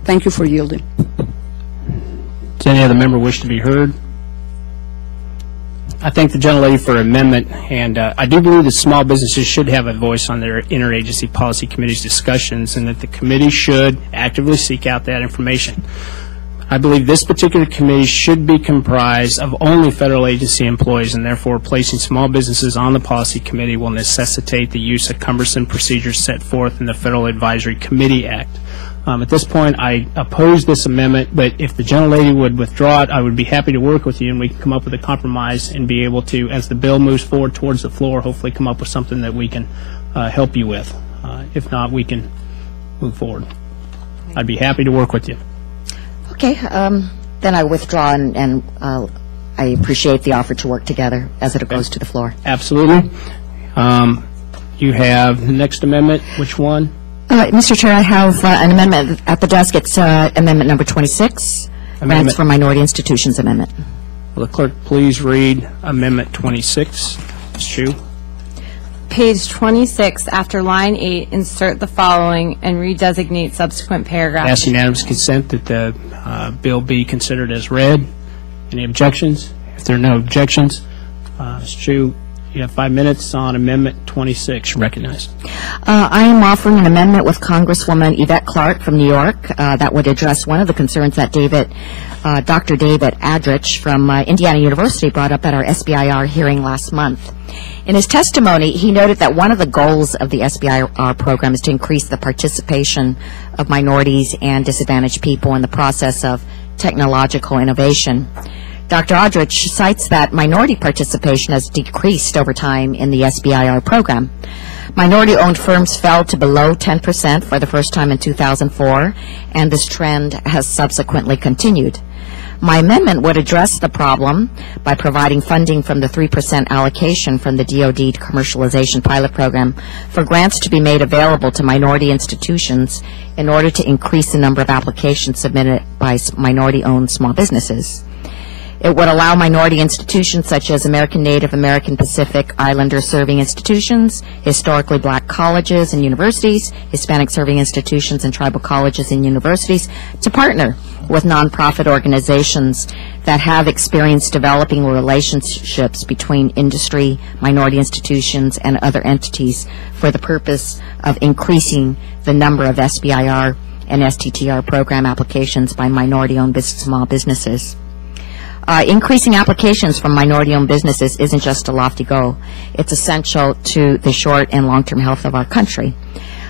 Thank you for yielding. Does any other member wish to be heard? I thank the gentlelady for amendment, and I do believe that small businesses should have a voice on their interagency policy committee's discussions, and that the committee should actively seek out that information. I believe this particular committee should be comprised of only federal agency employees, and therefore placing small businesses on the policy committee will necessitate the use of cumbersome procedures set forth in the Federal Advisory Committee Act. At this point, I oppose this amendment, but if the gentlelady would withdraw it, I would be happy to work with you, and we can come up with a compromise and be able to, as the bill moves forward towards the floor, hopefully come up with something that we can help you with. If not, we can move forward. I'd be happy to work with you. Okay, then I withdraw, and I appreciate the offer to work together as it goes to the floor. Absolutely. You have the next amendment. Which one? Mr. Chair, I have an amendment at the desk. It's amendment number 26, Grants for Minority Institutions Amendment. Will the clerk please read Amendment 26? Ms. Chu. Page 26, after line 8, insert the following and redesignate subsequent paragraphs. Ask unanimous consent that the bill be considered as read. Any objections? If there are no objections, Ms. Chu, you have 5 minutes on Amendment 26. Recognized. I am offering an amendment with Congresswoman Yvette Clarke from New York that would address one of the concerns that Dr. David Adrich from Indiana University brought up at our SBIR hearing last month. In his testimony, he noted that one of the goals of the SBIR program is to increase the participation of minorities and disadvantaged people in the process of technological innovation. Dr. Adrich cites that minority participation has decreased over time in the SBIR program. Minority-owned firms fell to below 10% for the first time in 2004, and this trend has subsequently continued. My amendment would address the problem by providing funding from the 3% allocation from the DoD commercialization pilot program for grants to be made available to minority institutions in order to increase the number of applications submitted by minority-owned small businesses. It would allow minority institutions such as American Native, American Pacific Islander serving institutions, historically black colleges and universities, Hispanic serving institutions and tribal colleges and universities to partner with nonprofit organizations that have experience developing relationships between industry, minority institutions, and other entities for the purpose of increasing the number of SBIR and STTR program applications by minority-owned small businesses. Increasing applications from minority-owned businesses isn't just a lofty goal. It's essential to the short and long-term health of our country.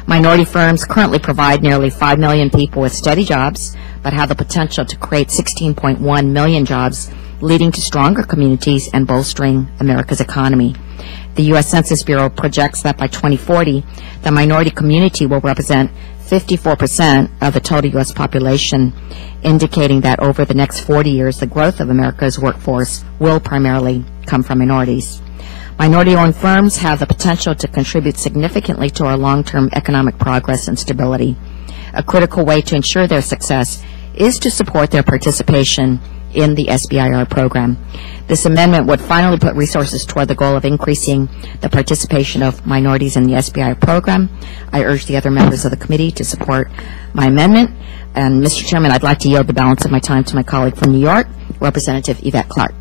Minority firms currently provide nearly 5 million people with steady jobs, but have the potential to create 16.1 million jobs, leading to stronger communities and bolstering America's economy. The U.S. Census Bureau projects that by 2040, the minority community will represent 54% of the total U.S. population, indicating that over the next 40 years, the growth of America's workforce will primarily come from minorities. Minority-owned firms have the potential to contribute significantly to our long-term economic progress and stability. A critical way to ensure their success is to support their participation in the SBIR program. This amendment would finally put resources toward the goal of increasing the participation of minorities in the SBIR program. I urge the other members of the committee to support my amendment. And, Mr. Chairman, I'd like to yield the balance of my time to my colleague from New York, Representative Yvette Clark.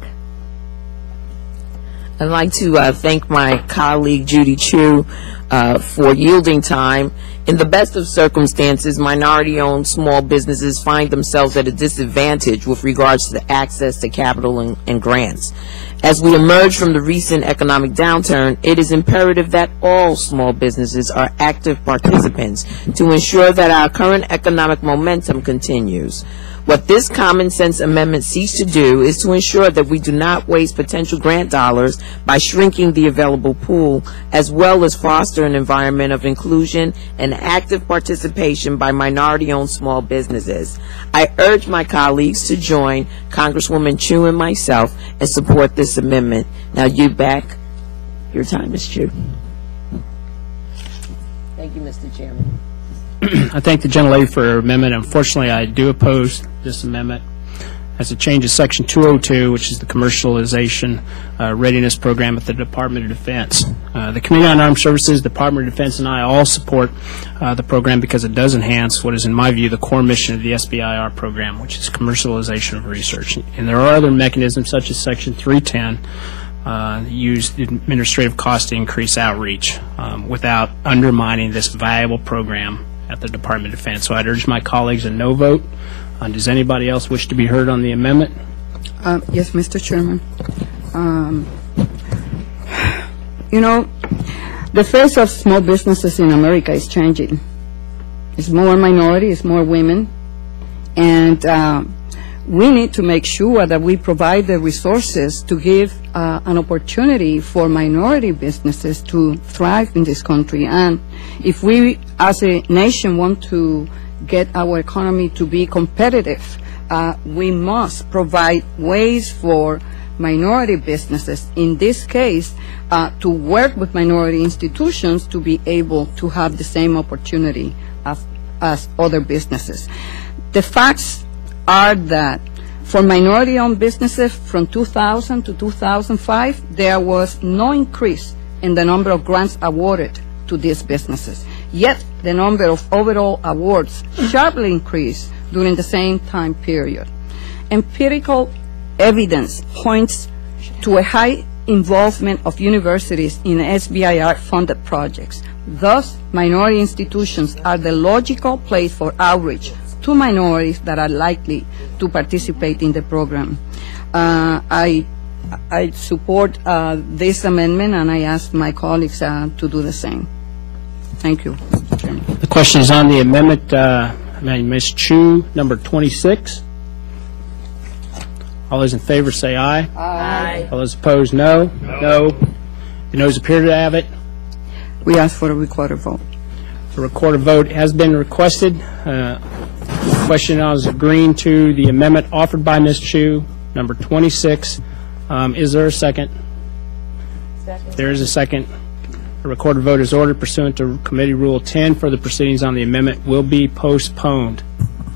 I'd like to thank my colleague Judy Chu for yielding time. In the best of circumstances, minority-owned small businesses find themselves at a disadvantage with regards to the access to capital and grants. As we emerge from the recent economic downturn, it is imperative that all small businesses are active participants to ensure that our current economic momentum continues. What this common sense amendment seeks to do is to ensure that we do not waste potential grant dollars by shrinking the available pool, as well as foster an environment of inclusion and active participation by minority-owned small businesses. I urge my colleagues to join Congresswoman Chu and myself and support this amendment. Now you back. Your time is Chu. Thank you, Mr. Chairman. I thank the gentlelady for her amendment. Unfortunately, I do oppose this amendment as it changes Section 202, which is the commercialization readiness program at the Department of Defense. The Committee on Armed Services, Department of Defense, and I all support the program because it does enhance what is, in my view, the core mission of the SBIR program, which is commercialization of research. And there are other mechanisms, such as Section 310, use administrative costs to increase outreach without undermining this valuable program at the Department of Defense. So I'd urge my colleagues a no vote. Does anybody else wish to be heard on the amendment? Yes, Mr. Chairman. You know, the face of small businesses in America is changing. It's more minority, it's more women, and we need to make sure that we provide the resources to give an opportunity for minority businesses to thrive in this country. And if we as a nation want to get our economy to be competitive, we must provide ways for minority businesses, in this case, to work with minority institutions to be able to have the same opportunity as other businesses. The facts are that for minority-owned businesses from 2000 to 2005, there was no increase in the number of grants awarded to these businesses. Yet, the number of overall awards sharply increased during the same time period. Empirical evidence points to a high involvement of universities in SBIR-funded projects. Thus, minority institutions are the logical place for outreach to minorities that are likely to participate in the program. I support this amendment, and I ask my colleagues to do the same. Thank you, Mr. Chairman. The question is on the amendment. Ms. Chu, number 26. All those in favor say aye. Aye. All those opposed, no. No. The noes appear to have it. We ask for a recorded vote. The recorded vote has been requested. The question is agreeing to the amendment offered by Ms. Chu, number 26. Is there a second? Second. There is a second. The recorded vote is ordered pursuant to Committee Rule 10. Further proceedings on the amendment will be postponed.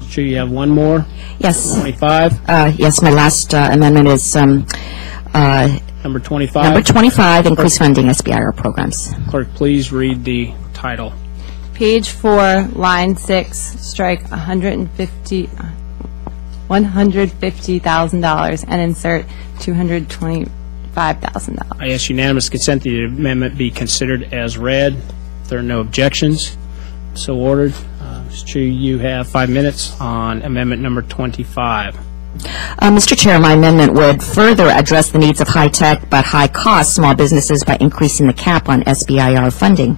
Ms. Chu, you have one more? Yes. 25? Yes, my last amendment is number 25. Number 25, increase funding SBIR programs. Clerk, please read the title. Page 4, line 6, strike $150,000 and insert $225,000. I ask unanimous consent that the amendment be considered as read. If there are no objections, so ordered. Ms. Chu, you have 5 minutes on amendment number 25. Mr. Chair, my amendment would further address the needs of high-tech but high-cost small businesses by increasing the cap on SBIR funding.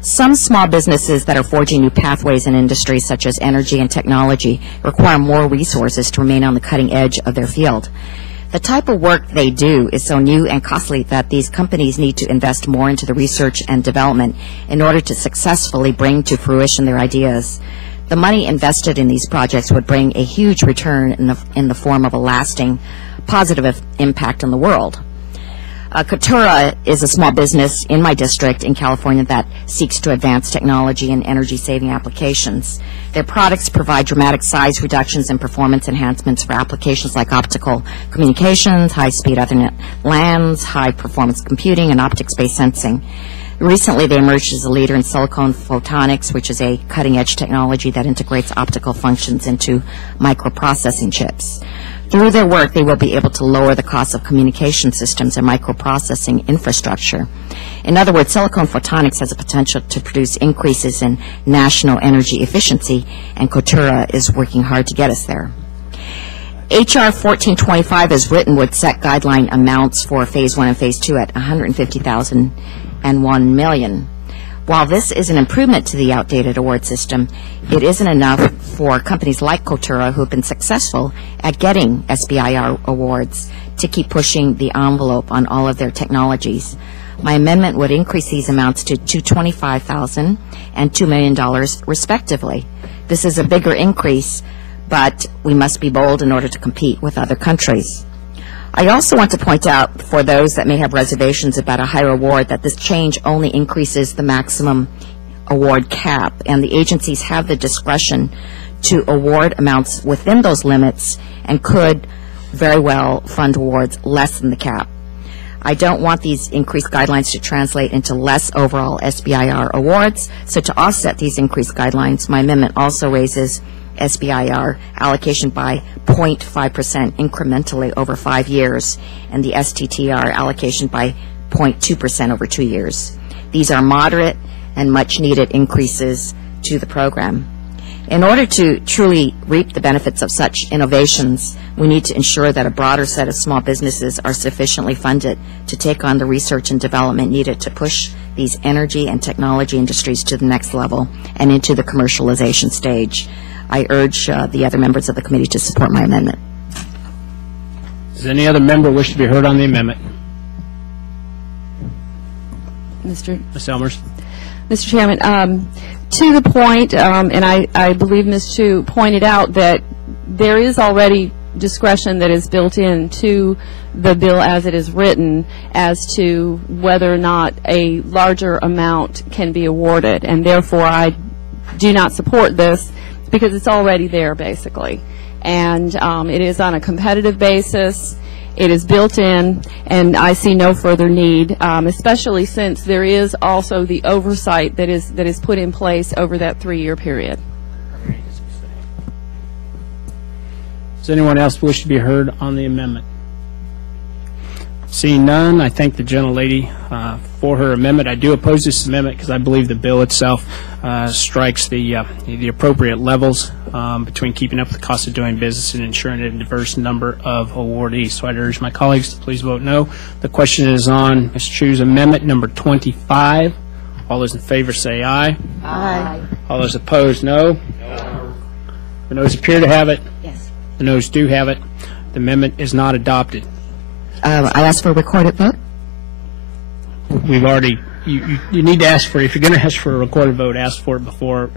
Some small businesses that are forging new pathways in industries such as energy and technology require more resources to remain on the cutting edge of their field. The type of work they do is so new and costly that these companies need to invest more into the research and development in order to successfully bring to fruition their ideas. The money invested in these projects would bring a huge return in the form of a lasting positive impact on the world. Coutura is a small business in my district in California that seeks to advance technology and energy-saving applications. Their products provide dramatic size reductions and performance enhancements for applications like optical communications, high-speed Ethernet LANs, high-performance computing, and optics-based sensing. Recently, they emerged as a leader in silicon photonics, which is a cutting-edge technology that integrates optical functions into microprocessing chips. Through their work, they will be able to lower the cost of communication systems and microprocessing infrastructure. In other words, silicon photonics has the potential to produce increases in national energy efficiency, and Coutura is working hard to get us there. H.R. 1425, as written, would set guideline amounts for Phase 1 and Phase 2 at $150,000 and $1 million. While this is an improvement to the outdated award system, it isn't enough for companies like Coutura, who have been successful at getting SBIR awards, to keep pushing the envelope on all of their technologies. My amendment would increase these amounts to $225,000 and $2 million, respectively. This is a bigger increase, but we must be bold in order to compete with other countries. I also want to point out, for those that may have reservations about a higher award, that this change only increases the maximum award cap, and the agencies have the discretion to award amounts within those limits and could very well fund awards less than the cap. I don't want these increased guidelines to translate into less overall SBIR awards, so to offset these increased guidelines, my amendment also raises SBIR allocation by 0.5% incrementally over 5 years, and the STTR allocation by 0.2% over 2 years. These are moderate and much-needed increases to the program. In order to truly reap the benefits of such innovations, we need to ensure that a broader set of small businesses are sufficiently funded to take on the research and development needed to push these energy and technology industries to the next level and into the commercialization stage. I urge the other members of the committee to support my amendment. Does any other member wish to be heard on the amendment? Ms. Elmers. Mr. Chairman, to the point, and I believe Ms. Chu pointed out that there is already discretion that is built into the bill as it is written as to whether or not a larger amount can be awarded, and therefore I do not support this because it's already there, basically. And it is on a competitive basis. It is built in, and I see no further need, especially since there is also the oversight that is put in place over that 3-year period. Does anyone else wish to be heard on the amendment? Seeing none, I thank the gentlelady for her amendment. I do oppose this amendment because I believe the bill itself strikes the appropriate levels between keeping up with the cost of doing business and ensuring a diverse number of awardees. So I'd urge my colleagues to please vote no. The question is on Ms. Chu's amendment number 25. All those in favor say aye. Aye. All those opposed, no. No. The noes appear to have it. Yes. The noes do have it. The amendment is not adopted. I ask for a recorded vote. We've already, you need to ask for, if you're going to ask for a recorded vote, ask for it before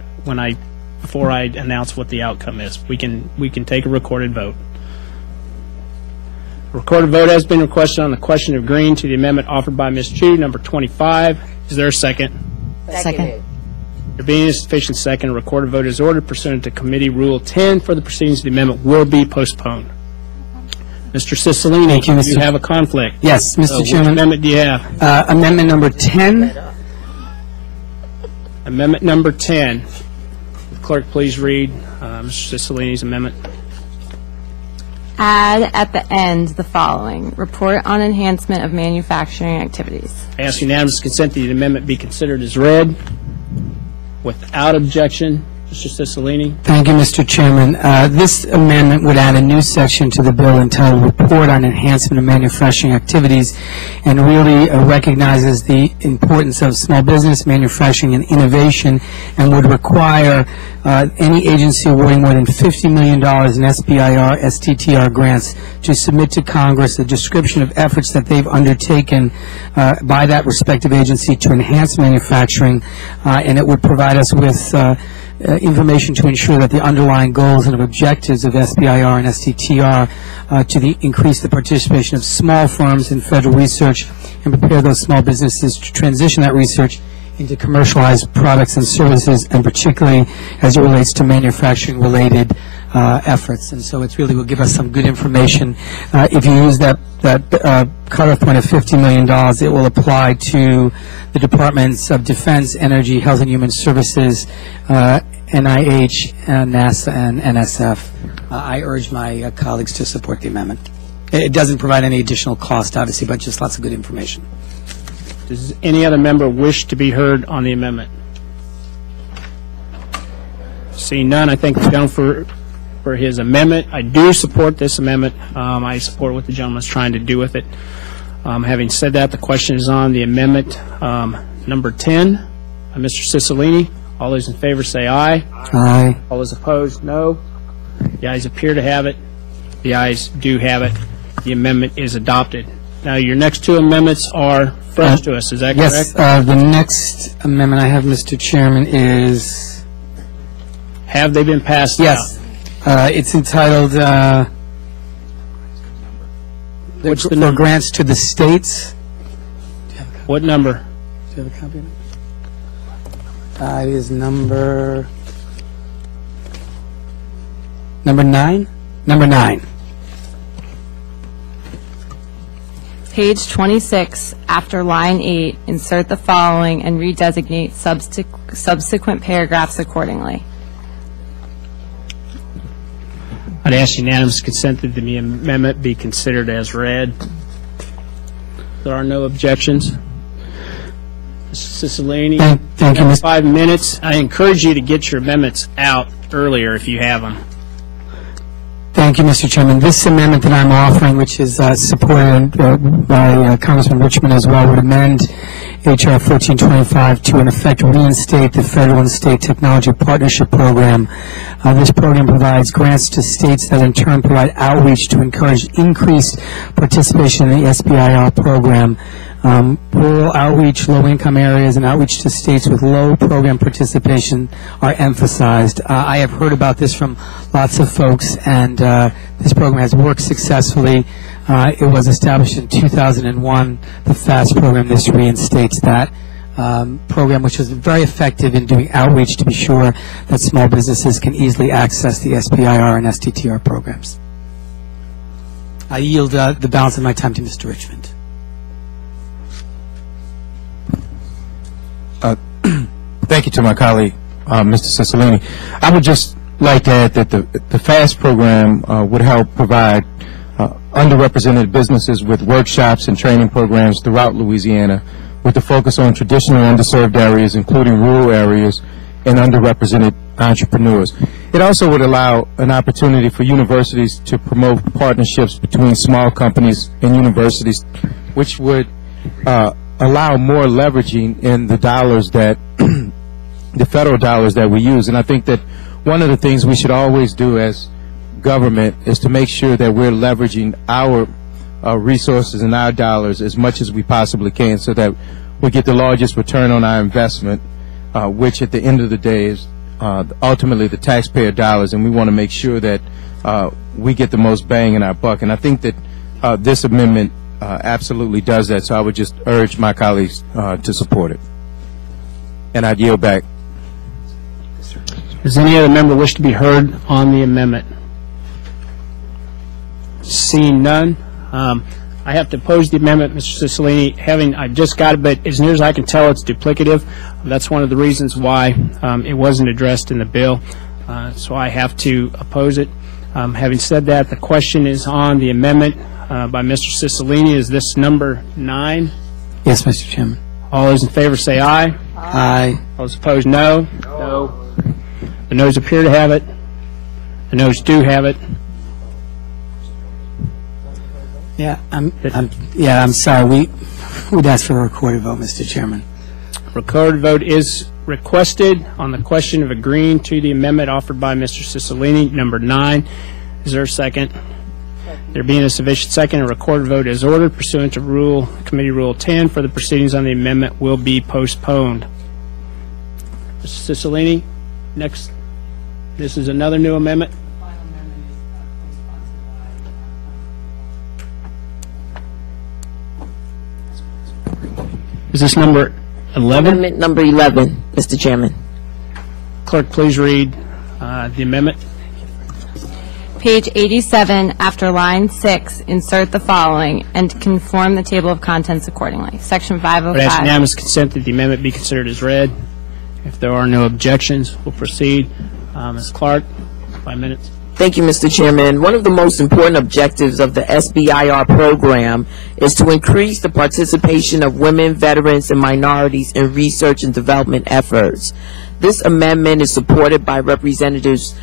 I announce what the outcome is. We can take a recorded vote. A recorded vote has been requested on the question of agreeing to the amendment offered by Ms. Chu, number 25. Is there a second? Second. There being a sufficient second, a recorded vote is ordered pursuant to Committee Rule 10 for the proceedings of the amendment will be postponed. Mr. Cicilline, Thank you, Mr. you have a conflict. Yes, Mr. Which Chairman. amendment do you have? Amendment number 10. Amendment number 10. Clerk, please read Mr. Cicilline's amendment. Add at the end the following: report on enhancement of manufacturing activities. I ask unanimous consent that the amendment be considered as read. Without objection, Mr. Cicilline. Thank you, Mr. Chairman. This amendment would add a new section to the bill entitled Report on Enhancement of Manufacturing Activities, and really recognizes the importance of small business, manufacturing, and innovation, and would require any agency awarding more than $50 million in SBIR, STTR grants to submit to Congress a description of efforts that they've undertaken by that respective agency to enhance manufacturing, and it would provide us with information to ensure that the underlying goals and objectives of SBIR and STTR to increase the participation of small firms in federal research and prepare those small businesses to transition that research into commercialized products and services, and particularly as it relates to manufacturing-related efforts. And so it really will give us some good information. If you use that cutoff point of $50 million, it will apply to the Departments of Defense, Energy, Health and Human Services, NIH, NASA, and NSF. I urge my colleagues to support the amendment. It doesn't provide any additional cost, obviously, but just lots of good information. Does any other member wish to be heard on the amendment? Seeing none, I thank the gentleman for his amendment. I do support this amendment. I support what the gentleman's trying to do with it. Having said that, the question is on the amendment number 10. Mr. Cicilline. All those in favor say aye. Aye. All those opposed, no. The ayes appear to have it. The ayes do have it. The amendment is adopted. Now, your next two amendments are fresh to us. Is that correct? Yes. The next amendment I have, Mr. Chairman, is... Have they been passed out? Yes. It's entitled... What's the for number? grants to the states. What number? Do you have a copy of it? It is number 9? Number 9. Page 26, after line 8, insert the following and redesignate subsequent paragraphs accordingly. I'd ask unanimous consent that the amendment be considered as read. There are no objections. Mr. Cicilline, Thank you, Mr. 5 minutes. I encourage you to get your amendments out earlier if you have them. Thank you, Mr. Chairman. This amendment that I'm offering, which is supported by Congressman Richmond as well, would amend H.R. 1425 to, in effect, reinstate the federal and state technology partnership program. This program provides grants to states that in turn provide outreach to encourage increased participation in the SBIR program. Rural outreach, low-income areas, and outreach to states with low program participation are emphasized. I have heard about this from lots of folks, and this program has worked successfully. It was established in 2001, the FAST program. This reinstates that program, which was very effective in doing outreach to be sure that small businesses can easily access the SBIR and STTR programs. I yield the balance of my time to Mr. Richmond. Thank you to my colleague, Mr. Cicilline. I would just like to add that the FAST program would help provide underrepresented businesses with workshops and training programs throughout Louisiana with a focus on traditional underserved areas, including rural areas and underrepresented entrepreneurs. It also would allow an opportunity for universities to promote partnerships between small companies and universities, which would allow more leveraging in the dollars that the federal dollars that we use. And I think that one of the things we should always do as government is to make sure that we're leveraging our resources and our dollars as much as we possibly can so that we get the largest return on our investment, which at the end of the day is ultimately the taxpayer dollars, and we want to make sure that we get the most bang in our buck. And I think that this amendment absolutely does that, so I would just urge my colleagues to support it. And I'd yield back. Does any other member wish to be heard on the amendment? Seeing none, I have to oppose the amendment, Mr. Cicilline. I just got it, but as near as I can tell, it's duplicative. That's one of the reasons why it wasn't addressed in the bill, so I have to oppose it. Having said that, the question is on the amendment by Mr. Cicilline. Is this number 9? Yes, Mr. Chairman. All those in favor say aye. Aye. All those opposed, no. No. The noes appear to have it. The noes do have it. Yeah, I'm sorry. We'd ask for a recorded vote, Mr. Chairman. Recorded vote is requested on the question of agreeing to the amendment offered by Mr. Cicilline, number 9. Is there a second? There being a sufficient second, a recorded vote is ordered pursuant to Committee Rule 10. For the proceedings on the amendment will be postponed. Mr. Cicilline, next. This is another new amendment. Is this number 11? Amendment number 11, Mr. Chairman. Clerk, please read the amendment. Page 87, after line 6, insert the following, and conform the table of contents accordingly. Section I would 505. ask unanimous consent that the amendment be considered as read. If there are no objections, we'll proceed. Ms. Clark, 5 minutes. Thank you, Mr. Chairman. One of the most important objectives of the SBIR program is to increase the participation of women, veterans, and minorities in research and development efforts. This amendment is supported by Representatives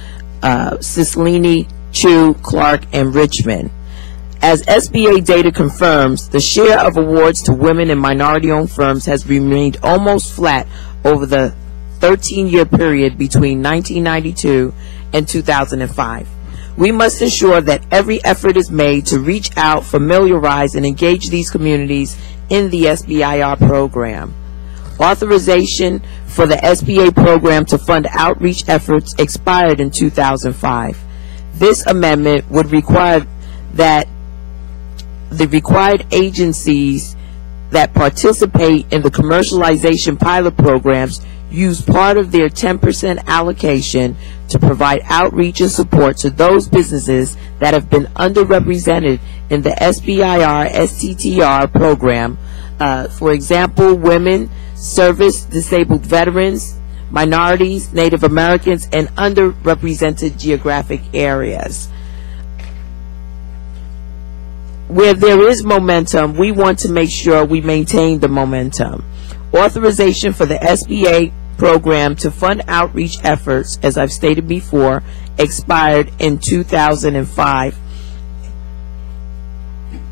Cicilline, Chu, Clark, and Richmond. As SBA data confirms, the share of awards to women and minority-owned firms has remained almost flat over the 13-year period between 1992 and 2005. We must ensure that every effort is made to reach out, familiarize, and engage these communities in the SBIR program. Authorization for the SBA program to fund outreach efforts expired in 2005. This amendment would require that the required agencies that participate in the commercialization pilot programs use part of their 10% allocation to provide outreach and support to those businesses that have been underrepresented in the SBIR STTR program. For example, women, service-disabled veterans, minorities, Native Americans, and underrepresented geographic areas. Where there is momentum, we want to make sure we maintain the momentum. Authorization for the SBA program to fund outreach efforts, as I've stated before, expired in 2005.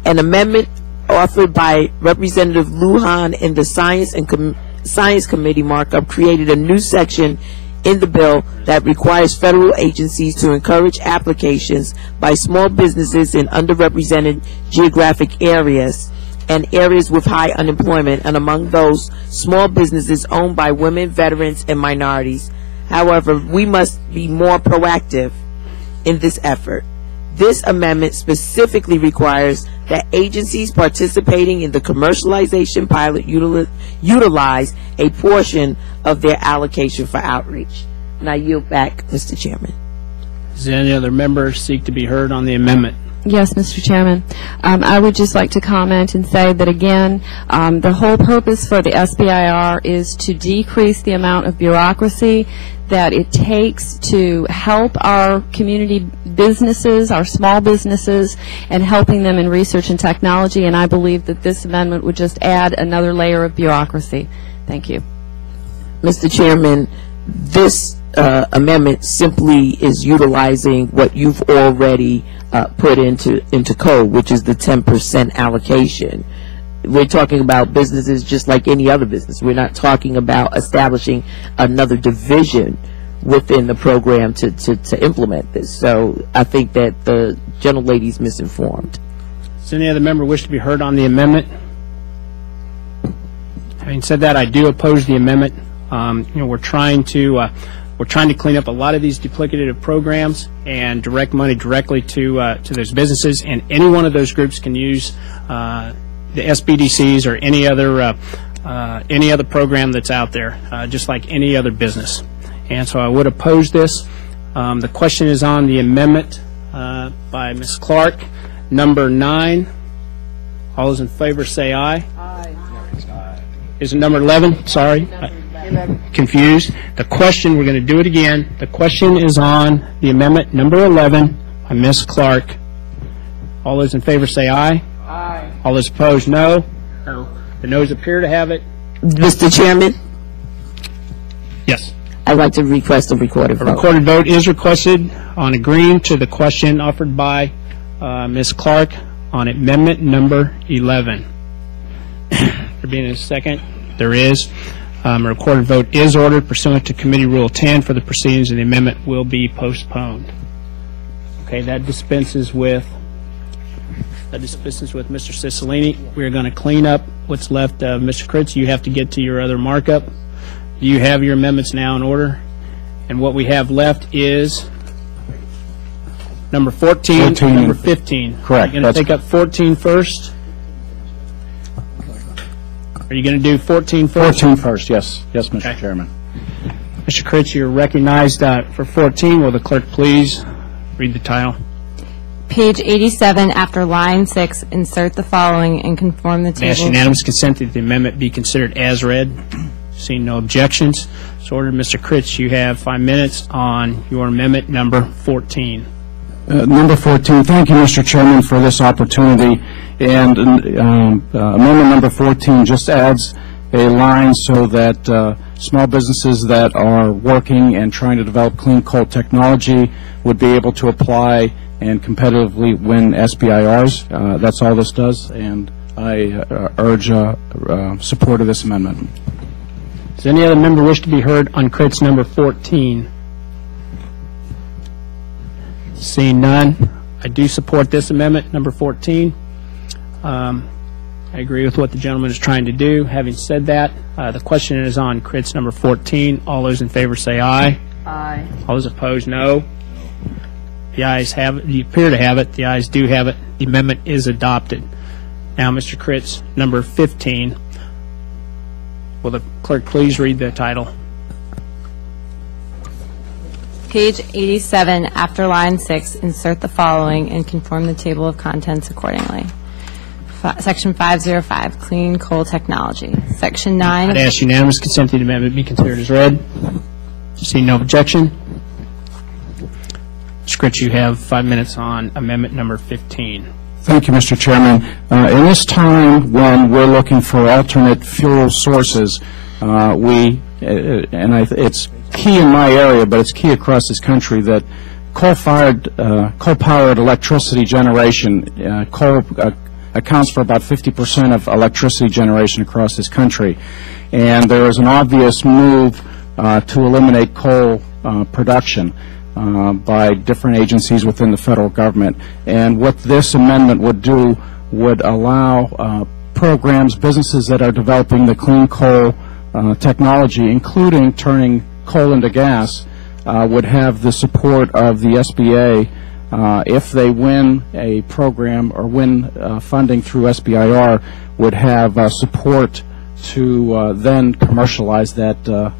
An amendment authored by Representative Lujan in the Science Committee markup created a new section in the bill that requires federal agencies to encourage applications by small businesses in underrepresented geographic areas and areas with high unemployment, and among those, small businesses owned by women, veterans, and minorities. However, we must be more proactive in this effort. This amendment specifically requires that agencies participating in the commercialization pilot utilize a portion of their allocation for outreach. And I yield back, Mr. Chairman. Does any other member seek to be heard on the amendment? Yes, Mr. Chairman. I would just like to comment and say that, again, the whole purpose for the SBIR is to decrease the amount of bureaucracy that it takes to help our community businesses, our small businesses, and helping them in research and technology. And I believe that this amendment would just add another layer of bureaucracy. Thank you. Mr. Chairman, this amendment simply is utilizing what you've already put into code, which is the 10% allocation. We're talking about businesses just like any other business. We're not talking about establishing another division within the program to implement this. So I think that the gentlelady's misinformed. Does any other member wish to be heard on the amendment? Having said that, I do oppose the amendment. We're trying to clean up a lot of these duplicative programs and direct money directly to those businesses, and any one of those groups can use the SBDCs or any other program that's out there, just like any other business. And so I would oppose this. The question is on the amendment by Ms. Clark, number 9. All those in favor say aye. Aye. Is it number 11? Sorry. 11. Confused. The question, we're going to do it again. The question is on the amendment number 11 by Ms. Clark. All those in favor say aye. Aye. All those opposed, no. No. The noes appear to have it. Mr. Chairman? Yes. I'd like to request a recorded vote. A recorded vote is requested on agreeing to the question offered by Ms. Clark on amendment number 11. There being a second, there is. A recorded vote is ordered pursuant to Committee Rule 10 for the proceedings, and the amendment will be postponed. Okay, that dispenses with Mr. Cicilline. We're going to clean up what's left. Mr. Kritz, you have to get to your other markup. You have your amendments now in order. And what we have left is number 14 and number 15. Correct. You're going to take up 14 first? Are you going to do 14 first? 14 first, yes. Yes, Mr. Chairman. Mr. Critz, you're recognized for 14. Will the clerk please read the title? Page 87, after line 6, insert the following and conform the I ask table. unanimous consent that the amendment be considered as read. Seeing no objections, so ordered. Mr. Critz, you have 5 minutes on your amendment number 14. Number 14, thank you, Mr. Chairman, for this opportunity. And amendment number 14 just adds a line so that small businesses that are working and trying to develop clean coal technology would be able to apply and competitively win SBIRs. That's all this does, and I urge support of this amendment. Does any other member wish to be heard on Critz number 14? Seeing none, I do support this amendment, number 14. I agree with what the gentleman is trying to do. Having said that, the question is on Critz number 14. All those in favor say aye. Aye. All those opposed, no. The ayes have it. You appear to have it. The ayes do have it. The amendment is adopted. Now, Mr. Critz, number 15. Will the clerk please read the title? Page 87, after line 6, insert the following and conform the table of contents accordingly. Section 505, clean coal technology. Section 9. I'd ask unanimous consent that the amendment be considered as read. Seeing no objection. Mr. Critz, you have 5 minutes on amendment number 15. Thank you, Mr. Chairman. In this time when we're looking for alternate fuel sources, it's key in my area, but it's key across this country, that coal-powered electricity generation, coal accounts for about 50% of electricity generation across this country. And there is an obvious move to eliminate coal production by different agencies within the federal government. And what this amendment would do would allow programs, businesses that are developing the clean coal technology, including turning coal into gas, would have the support of the SBA if they win a program or win funding through SBIR, would have support to then commercialize that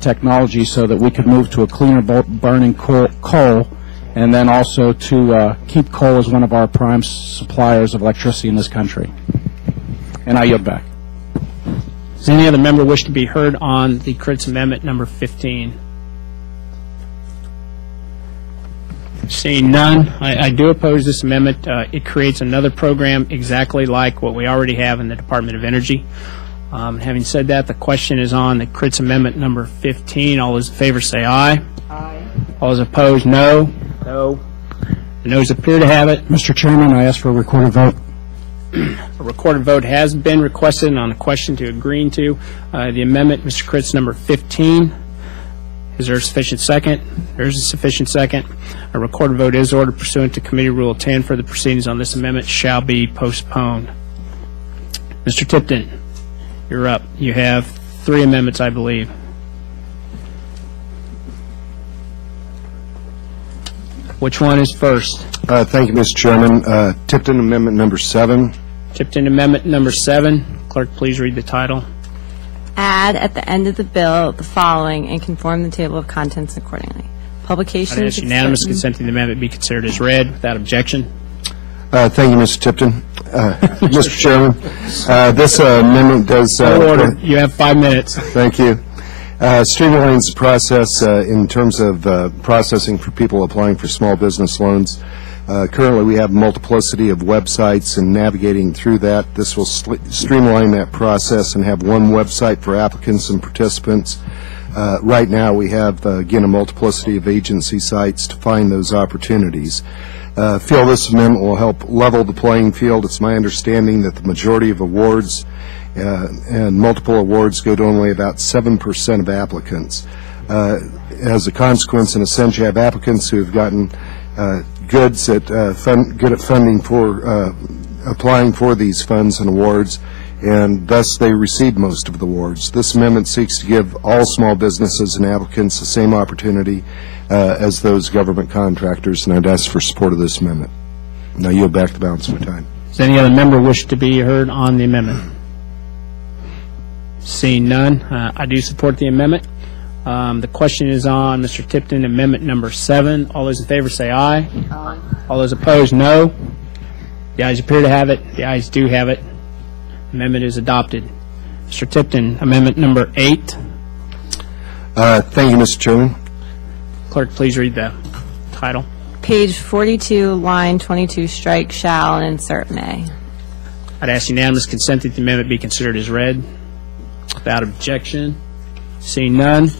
technology so that we could move to a cleaner burning coal, and then also to keep coal as one of our prime suppliers of electricity in this country. And I yield back. Does any other member wish to be heard on the Critz amendment number 15? Seeing none, I do oppose this amendment. It creates another program exactly like what we already have in the Department of Energy. Having said that, the question is on the Critz amendment number 15. All those in favor say aye. Aye. All those opposed, no. No. The noes appear to have it. Mr. Chairman, I ask for a recorded vote. A recorded vote has been requested on the question to agreeing to the amendment, Mr. Critz, number 15. Is there a sufficient second? There is a sufficient second. A recorded vote is ordered pursuant to Committee Rule 10. For the proceedings on this amendment shall be postponed. Mr. Tipton, you're up. You have 3 amendments, I believe. Which one is first? Thank you, Mr. Chairman. Tipton Amendment number 7. Tipton Amendment number 7. Clerk, please read the title. Add at the end of the bill the following and conform the table of contents accordingly. Publication. I'd ask unanimous consent to the amendment be considered as read without objection. Thank you, Mr. Tipton. Mr. Chairman, this amendment does... order. You have 5 minutes. Thank you. Streamlines the process in terms of processing for people applying for small business loans. Currently, we have a multiplicity of websites, and navigating through that, this will streamline that process and have one website for applicants and participants. Right now, we have, again, a multiplicity of agency sites to find those opportunities. Feel this amendment will help level the playing field. It's my understanding that the majority of awards and multiple awards go to only about 7% of applicants. As a consequence, in a sense, you have applicants who have gotten good at funding for applying for these funds and awards, and thus they receive most of the awards. This amendment seeks to give all small businesses and applicants the same opportunity as those government contractors, and I'd ask for support of this amendment. Now yield back the balance of my time. Does any other member wish to be heard on the amendment? Seeing none, I do support the amendment. The question is on Mr. Tipton, amendment number 7. All those in favor say aye. Aye. All those opposed, no. The ayes appear to have it. The ayes do have it. Amendment is adopted. Mr. Tipton, amendment number 8. Thank you, Mr. Chairman. Clerk, please read the title. Page 42, line 22, strike shall and insert may. I'd ask unanimous consent that the amendment be considered as read. Without objection. Seeing none.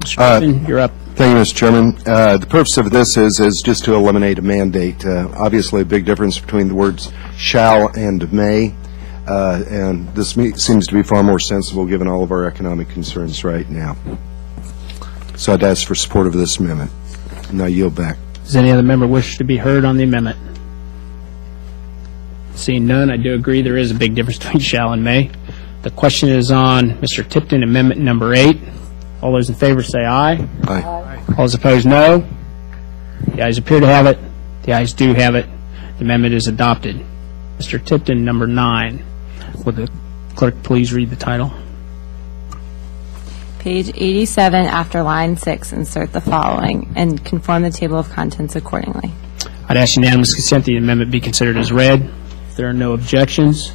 Mr. Tipton, you're up. Thank you, Mr. Chairman. The purpose of this is just to eliminate a mandate. Obviously, a big difference between the words shall and may, and this seems to be far more sensible given all of our economic concerns right now. So I'd ask for support of this amendment, and I yield back. Does any other member wish to be heard on the amendment? Seeing none, I do agree there is a big difference between shall and may. The question is on Mr. Tipton, amendment number 8. All those in favor say aye. Aye. All those opposed, no. The ayes appear to have it. The ayes do have it. The amendment is adopted. Mr. Tipton, number 9. Would the clerk please read the title? Page 87, after line 6, insert the following, and conform the table of contents accordingly. I'd ask unanimous consent the amendment be considered as read. If there are no objections,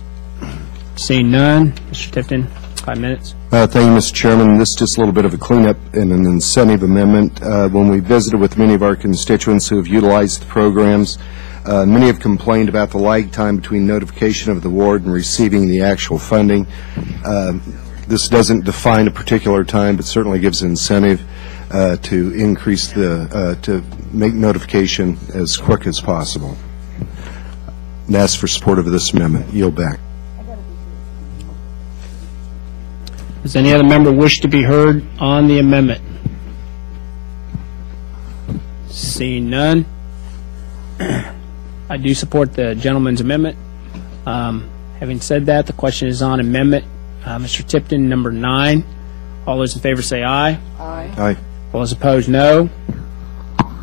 seeing none, Mr. Tipton, 5 minutes. Thank you, Mr. Chairman. This is just a little bit of a cleanup and an incentive amendment. When we visited with many of our constituents who have utilized the programs, many have complained about the lag time between notification of the award and receiving the actual funding. This doesn't define a particular time, but certainly gives incentive to increase to make notification as quick as possible. And ask for support of this amendment. Yield back. Does any other member wish to be heard on the amendment? Seeing none, I do support the gentleman's amendment. Having said that, the question is on amendment. Mr. Tipton, number 9. All those in favor say aye. Aye. Aye. All those opposed, no.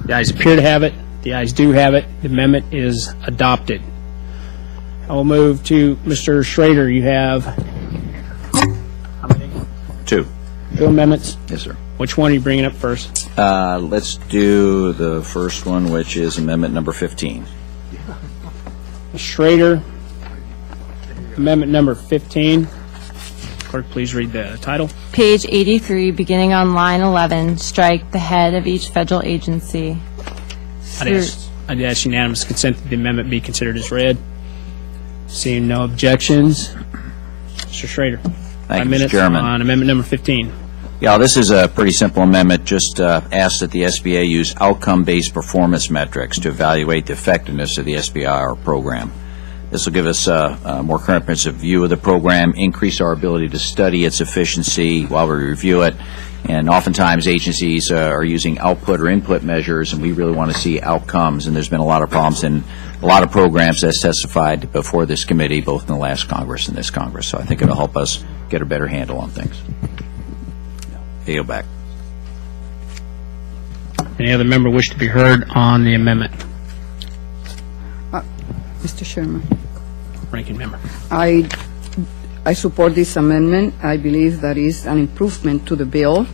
The ayes appear to have it. The ayes do have it. The amendment is adopted. I will move to Mr. Schrader. You have how many? 2. 2 amendments? Yes, sir. Which one are you bringing up first? Let's do the first one, which is amendment number 15. Mr. Schrader, amendment number 15. Clerk, please read the title. Page 83, beginning on line 11, strike the head of each federal agency. I'd ask unanimous consent that the amendment be considered as read. Seeing no objections, Mr. Schrader. Thank 5 you, Mr. minutes Chairman. on amendment number 15. Yeah, this is a pretty simple amendment. Just asks that the SBA use outcome-based performance metrics to evaluate the effectiveness of the SBIR program. This will give us a more comprehensive view of the program, increase our ability to study its efficiency while we review it. And oftentimes agencies are using output or input measures, and we really want to see outcomes. And there's been a lot of problems in a lot of programs that's testified before this committee, both in the last Congress and this Congress. So I think it'll help us get a better handle on things. Yield back. Any other member wish to be heard on the amendment? Mr. Chairman. Ranking member. I support this amendment. I believe that is an improvement to the bill.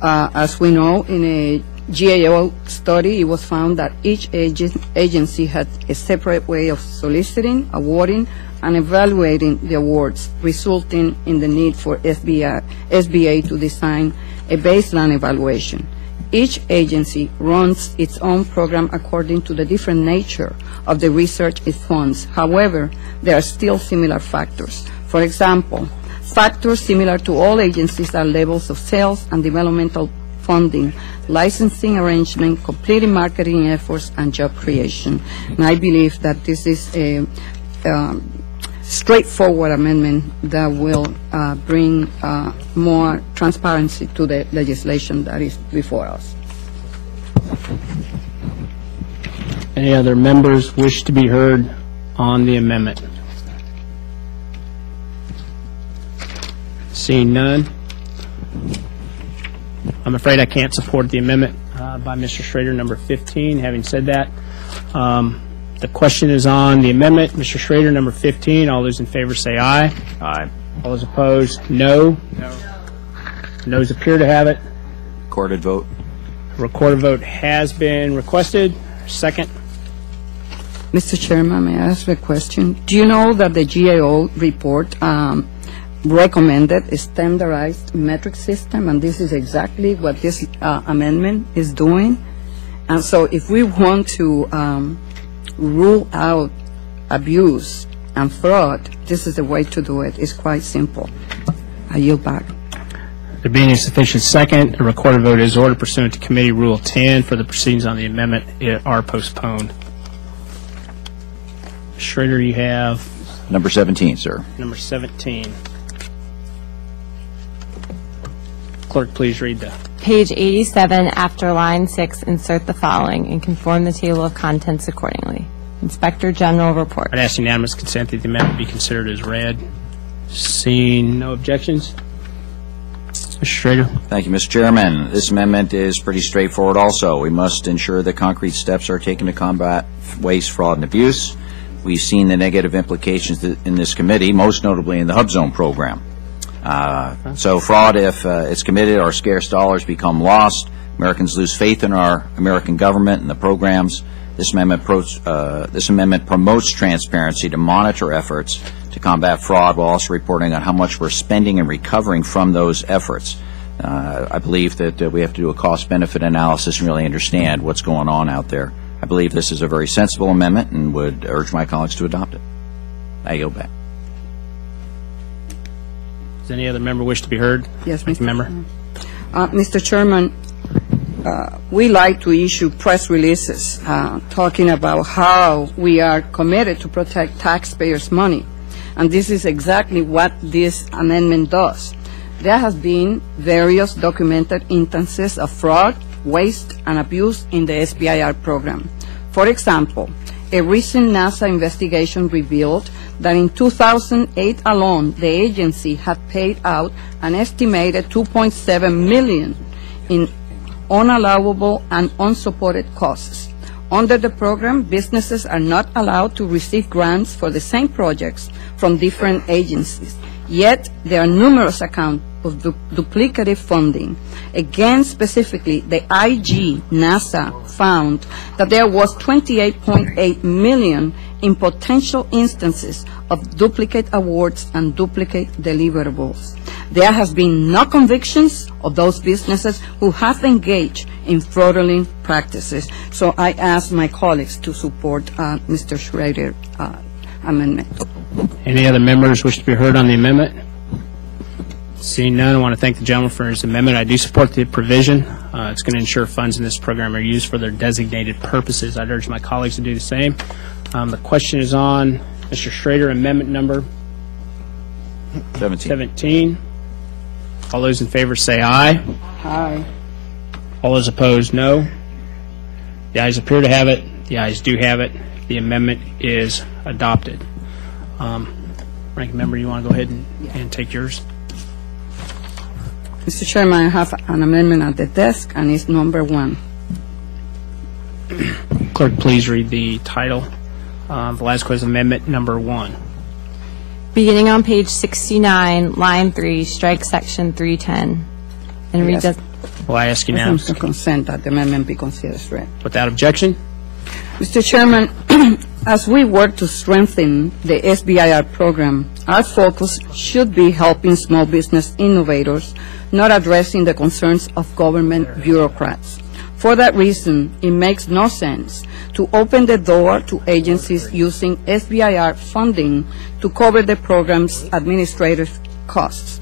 As we know, in a GAO study, it was found that each agency had a separate way of soliciting, awarding, and evaluating the awards, resulting in the need for SBA to design a baseline evaluation. Each agency runs its own program according to the different nature of the research it funds. However, there are still similar factors. For example, factors similar to all agencies are levels of sales and developmental funding, licensing arrangement, completing marketing efforts, and job creation. And I believe that this is a straightforward amendment that will bring more transparency to the legislation that is before us. Any other members wish to be heard on the amendment? Seeing none, I'm afraid I can't support the amendment by Mr. Schrader, number 15. Having said that, the question is on the amendment. Mr. Schrader, number 15. All those in favor say aye. Aye. All those opposed, no. Noes appear to have it. Recorded vote. A recorded vote has been requested. Second. Mr. Chairman, may I ask a question? Do you know that the GAO report recommended a standardized metric system, and this is exactly what this amendment is doing? And so if we want to rule out abuse and fraud, this is the way to do it. It's quite simple. I yield back. There being a sufficient second, a recorded vote is ordered pursuant to Committee Rule 10 for the proceedings on the amendment are postponed. Schrader, you have Number 17, sir. number 17. Clerk, please read the. Page 87, after line 6, insert the following and conform the table of contents accordingly. Inspector General report. I'd ask unanimous consent that the amendment be considered as read. Seeing no objections. Mr. Schrader. Thank you, Mr. Chairman. This amendment is pretty straightforward also. We must ensure that concrete steps are taken to combat waste, fraud, and abuse. We've seen the negative implications in this committee, most notably in the Hub Zone program. So fraud, if it's committed, our scarce dollars become lost. Americans lose faith in our American government and the programs. This amendment promotes transparency to monitor efforts to combat fraud while also reporting on how much we're spending and recovering from those efforts. I believe that we have to do a cost-benefit analysis and really understand what's going on out there. I believe this is a very sensible amendment and would urge my colleagues to adopt it. I yield back. Does any other member wish to be heard? Yes, Mr. Member. Mr. Chairman, we like to issue press releases talking about how we are committed to protect taxpayers' money. And this is exactly what this amendment does. There has been various documented instances of fraud, waste, and abuse in the SBIR program. For example, a recent NASA investigation revealed that in 2008 alone, the agency had paid out an estimated $2.7 million in unallowable and unsupported costs. Under the program, businesses are not allowed to receive grants for the same projects from different agencies. Yet, there are numerous accounts of duplicative funding. Again, specifically, the IG NASA found that there was $28.8 million in potential instances of duplicate awards and duplicate deliverables. There has been no convictions of those businesses who have engaged in fraudulent practices. So I ask my colleagues to support Mr. Schrader's amendment. Any other members wish to be heard on the amendment? Seeing none, I want to thank the gentleman for his amendment. I do support the provision. It's going to ensure funds in this program are used for their designated purposes. I'd urge my colleagues to do the same. The question is on Mr. Schrader, amendment number 17. All those in favor say aye. Aye. All those opposed, no. The ayes appear to have it. The ayes do have it. The amendment is adopted. Ranking member, you want to go ahead and take yours? Mr. Chairman, I have an amendment at the desk, and it's number 1. Clerk, please read the title. Velazquez Amendment number 1. Beginning on page 69, line 3, strike section 310. And read Yes. the... Will I ask you now? To consent that the amendment be considered read. Without objection? Mr. Chairman, as we work to strengthen the SBIR program, our focus should be helping small business innovators, not addressing the concerns of government bureaucrats. For that reason, it makes no sense to open the door to agencies using SBIR funding to cover the program's administrative costs.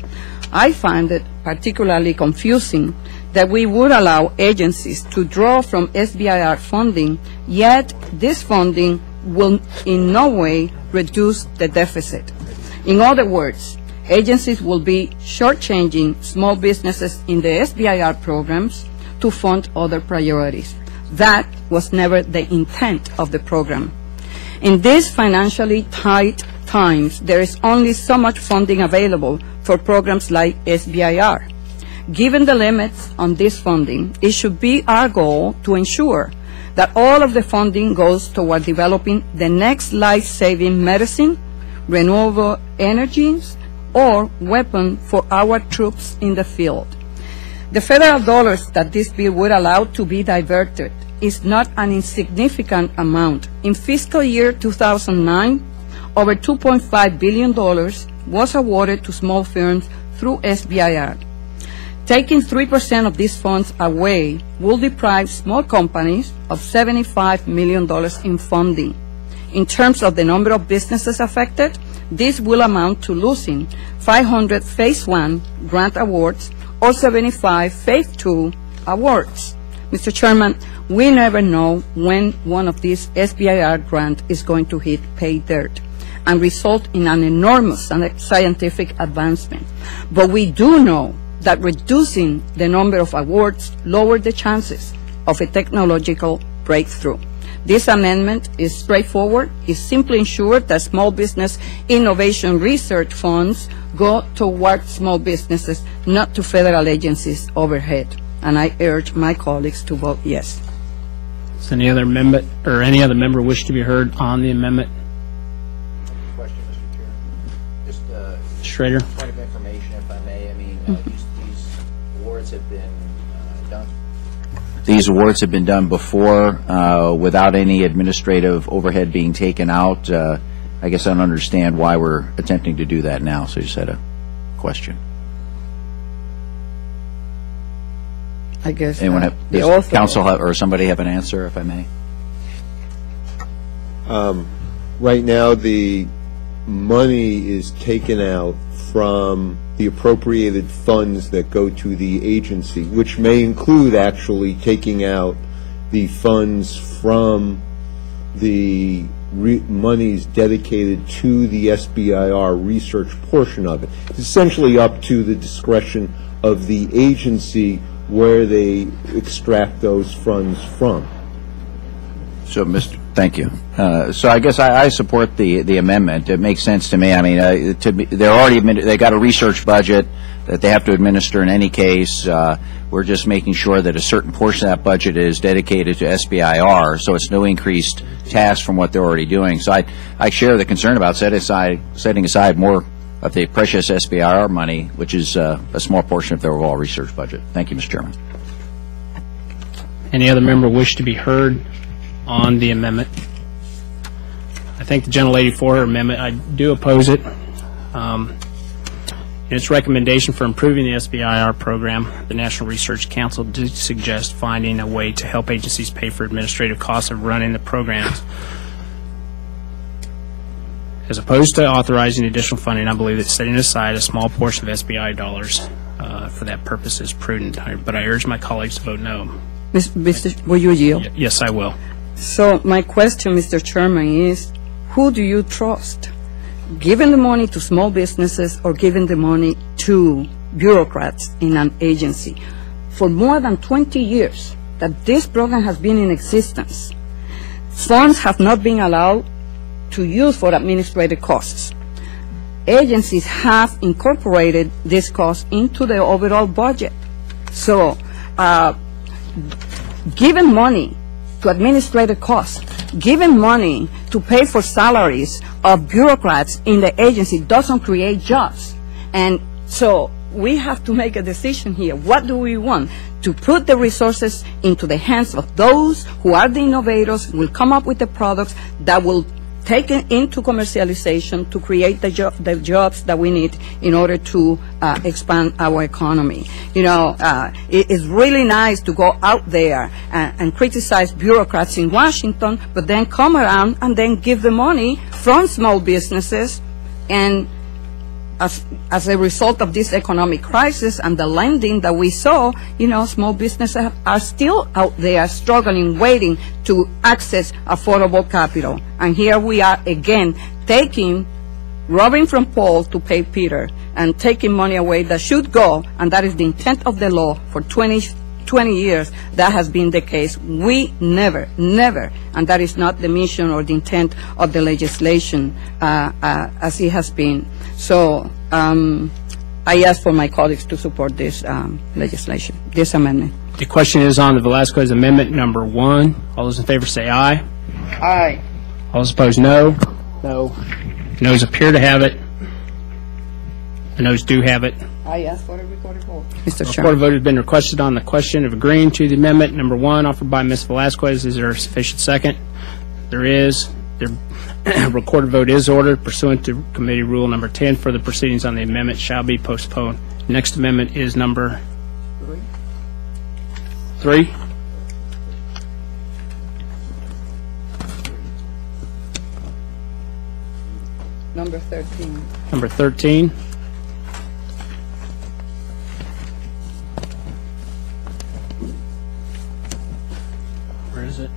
I find it particularly confusing that we would allow agencies to draw from SBIR funding, yet this funding will in no way reduce the deficit. In other words, agencies will be shortchanging small businesses in the SBIR programs to fund other priorities. That was never the intent of the program. In these financially tight times, there is only so much funding available for programs like SBIR. Given the limits on this funding, it should be our goal to ensure that all of the funding goes toward developing the next life-saving medicine, renewable energies, or weapon for our troops in the field. The federal dollars that this bill would allow to be diverted is not an insignificant amount. In fiscal year 2009, over $2.5 billion was awarded to small firms through SBIR. Taking 3% of these funds away will deprive small companies of $75 million in funding. In terms of the number of businesses affected, this will amount to losing 500 Phase 1 grant awards or 75 Phase 2 awards. Mr. Chairman, we never know when one of these SBIR grants is going to hit pay dirt and result in an enormous scientific advancement. But we do know that reducing the number of awards lowers the chances of a technological breakthrough. This amendment is straightforward. It simply ensures that small business innovation research funds go toward small businesses, not to federal agencies overhead. And I urge my colleagues to vote yes. Does any other amendment or any other member wish to be heard on the amendment? Question, Mr. Chair. Just Schrader. point of information, if I may. I mean, these awards have been done. These awards have been done before without any administrative overhead being taken out. I guess I don't understand why we're attempting to do that now. So I just had a question. I guess Anyone have, does council have, or somebody have an answer, if I may? Right now, the money is taken out from the appropriated funds that go to the agency, which may include actually taking out the funds from the monies dedicated to the SBIR research portion of it. It's essentially up to the discretion of the agency where they extract those funds from. So, thank you. So I guess I support the amendment. It makes sense to me. I mean, they're already they got a research budget that they have to administer in any case. We're just making sure that a certain portion of that budget is dedicated to SBIR, so it's no increased task from what they're already doing. So I share the concern about setting aside more of the precious SBIR money, which is a small portion of their overall research budget. Thank you, Mr. Chairman. Any other member wish to be heard on the amendment? I thank the gentlelady for her amendment. I do oppose it. In its recommendation for improving the SBIR program, the National Research Council did suggest finding a way to help agencies pay for administrative costs of running the programs. As opposed to authorizing additional funding, I believe that setting aside a small portion of SBI dollars for that purpose is prudent. But I urge my colleagues to vote no. Will you yield? Yes, I will. So my question, Mr. Chairman, is who do you trust? Giving the money to small businesses or giving the money to bureaucrats in an agency? For more than 20 years that this program has been in existence, funds have not been allowed to use for administrative costs. Agencies have incorporated this cost into the overall budget. So giving money to administrative costs, giving money to pay for salaries of bureaucrats in the agency doesn't create jobs. And so we have to make a decision here. What do we want? To put the resources into the hands of those who are the innovators, will come up with the products that will take it into commercialization to create the jobs that we need in order to expand our economy. You know, it is really nice to go out there and criticize bureaucrats in Washington, but then come around and then give the money from small businesses. And as a result of this economic crisis and the lending that we saw, you know, small businesses are still out there struggling, waiting to access affordable capital. And here we are again robbing from Paul to pay Peter, and taking money away that should go, and that is the intent of the law. For 20 years, that has been the case. We never, and that is not the mission or the intent of the legislation as it has been. So I ask for my colleagues to support this legislation, this amendment. The question is on the Velasquez Amendment number 1. All those in favor say aye. Aye. All those opposed, no. No. Noes appear to have it. And those do have it. I ask for a recorded vote. Mr. A recorded Chairman. vote has been requested on the question of agreeing to the amendment number 1 offered by Ms. Velazquez. Is there a sufficient second? There is. The recorded vote is ordered pursuant to Committee Rule number 10. Further proceedings on the amendment shall be postponed. Next amendment is number 3. Number 13. Number 13. Where is it?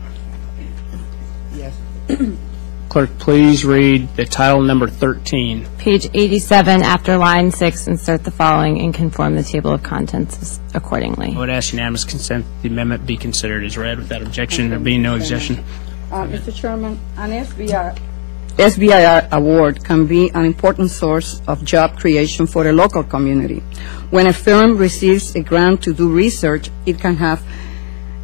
Yes. Clerk, please read the title number 13. Page 87, after line 6, insert the following and conform the table of contents accordingly. I would ask unanimous consent the amendment be considered as read without objection. There being no objection. Mr. Chairman, an SBIR award can be an important source of job creation for a local community. When a firm receives a grant to do research, it can have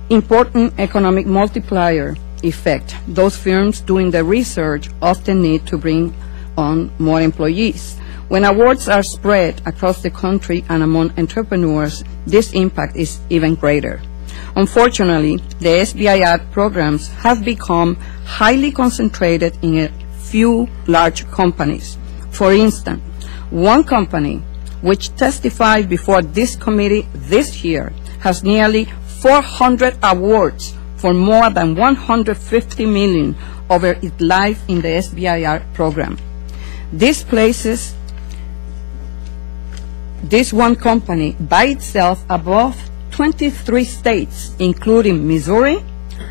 important economic multiplier effect. Those firms doing the research often need to bring on more employees. When awards are spread across the country and among entrepreneurs, this impact is even greater. Unfortunately, the SBIR programs have become highly concentrated in a few large companies. For instance, one company which testified before this committee this year has nearly 400 awards for more than $150 million over its life in the SBIR program. This places this one company by itself above 23 states, including Missouri,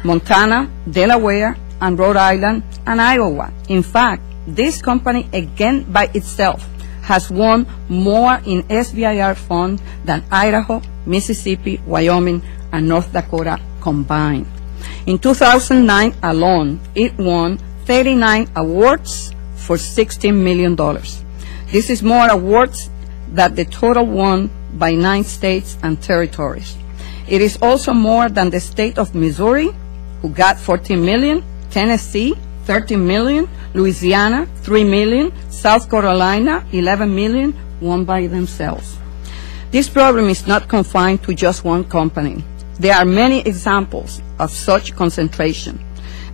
Montana, Delaware, and Rhode Island, and Iowa. In fact, this company, again by itself, has won more in SBIR funds than Idaho, Mississippi, Wyoming, and North Dakota combined. In 2009 alone, it won 39 awards for $16 million. This is more awards than the total won by 9 states and territories. It is also more than the state of Missouri, who got $14 million, Tennessee, $13 million, Louisiana, $3 million, South Carolina, $11 million, won by themselves. This problem is not confined to just one company. There are many examples of such concentration.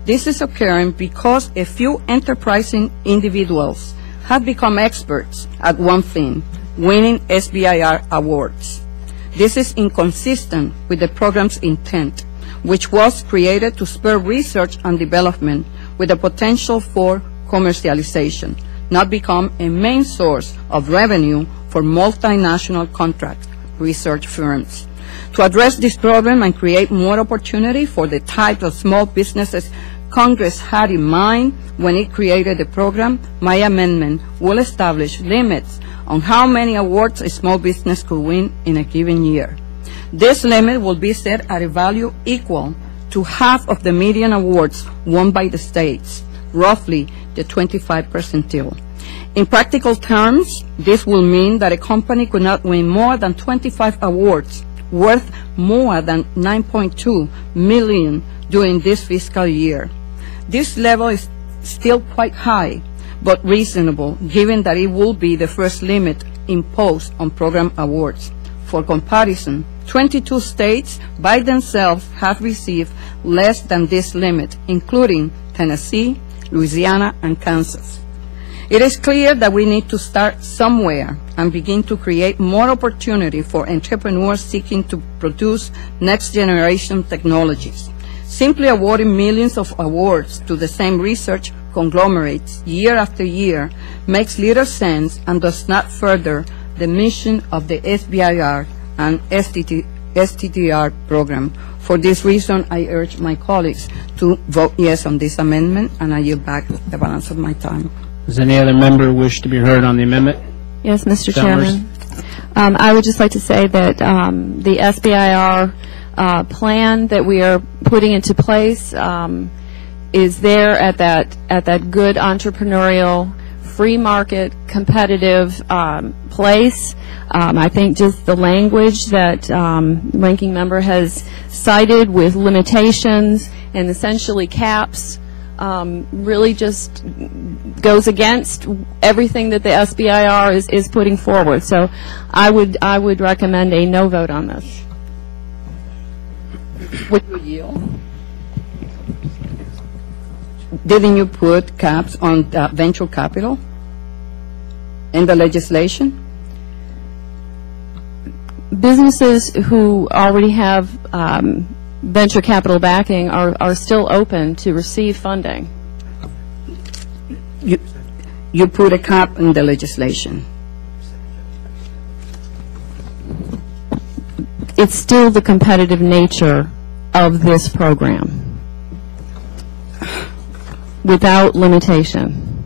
This is occurring because a few enterprising individuals have become experts at one thing, winning SBIR awards. This is inconsistent with the program's intent, which was created to spur research and development with the potential for commercialization, not become a main source of revenue for multinational contract research firms. To address this problem and create more opportunity for the type of small businesses Congress had in mind when it created the program, my amendment will establish limits on how many awards a small business could win in a given year. This limit will be set at a value equal to half of the median awards won by the states, roughly the 25th percentile. In practical terms, this will mean that a company could not win more than 25 awards worth more than $9.2 million during this fiscal year. This level is still quite high, but reasonable, given that it will be the first limit imposed on program awards. For comparison, 22 states by themselves have received less than this limit, including Tennessee, Louisiana, and Kansas. It is clear that we need to start somewhere and begin to create more opportunity for entrepreneurs seeking to produce next-generation technologies. Simply awarding millions of awards to the same research conglomerates year after year makes little sense and does not further the mission of the SBIR and STTR program. For this reason, I urge my colleagues to vote yes on this amendment, and I yield back the balance of my time. Does any other member wish to be heard on the amendment? Yes, Mr. Summers. Chairman. I would just like to say that the SBIR plan that we are putting into place is there at that good entrepreneurial, free market, competitive place. I think just the language that ranking member has cited with limitations and essentially caps really just goes against everything that the SBIR is putting forward. So I would recommend a no vote on this. Would you yield? Didn't you put caps on venture capital in the legislation? Businesses who already have venture capital backing are still open to receive funding. You put a cap in the legislation. It's still the competitive nature of this program without limitation.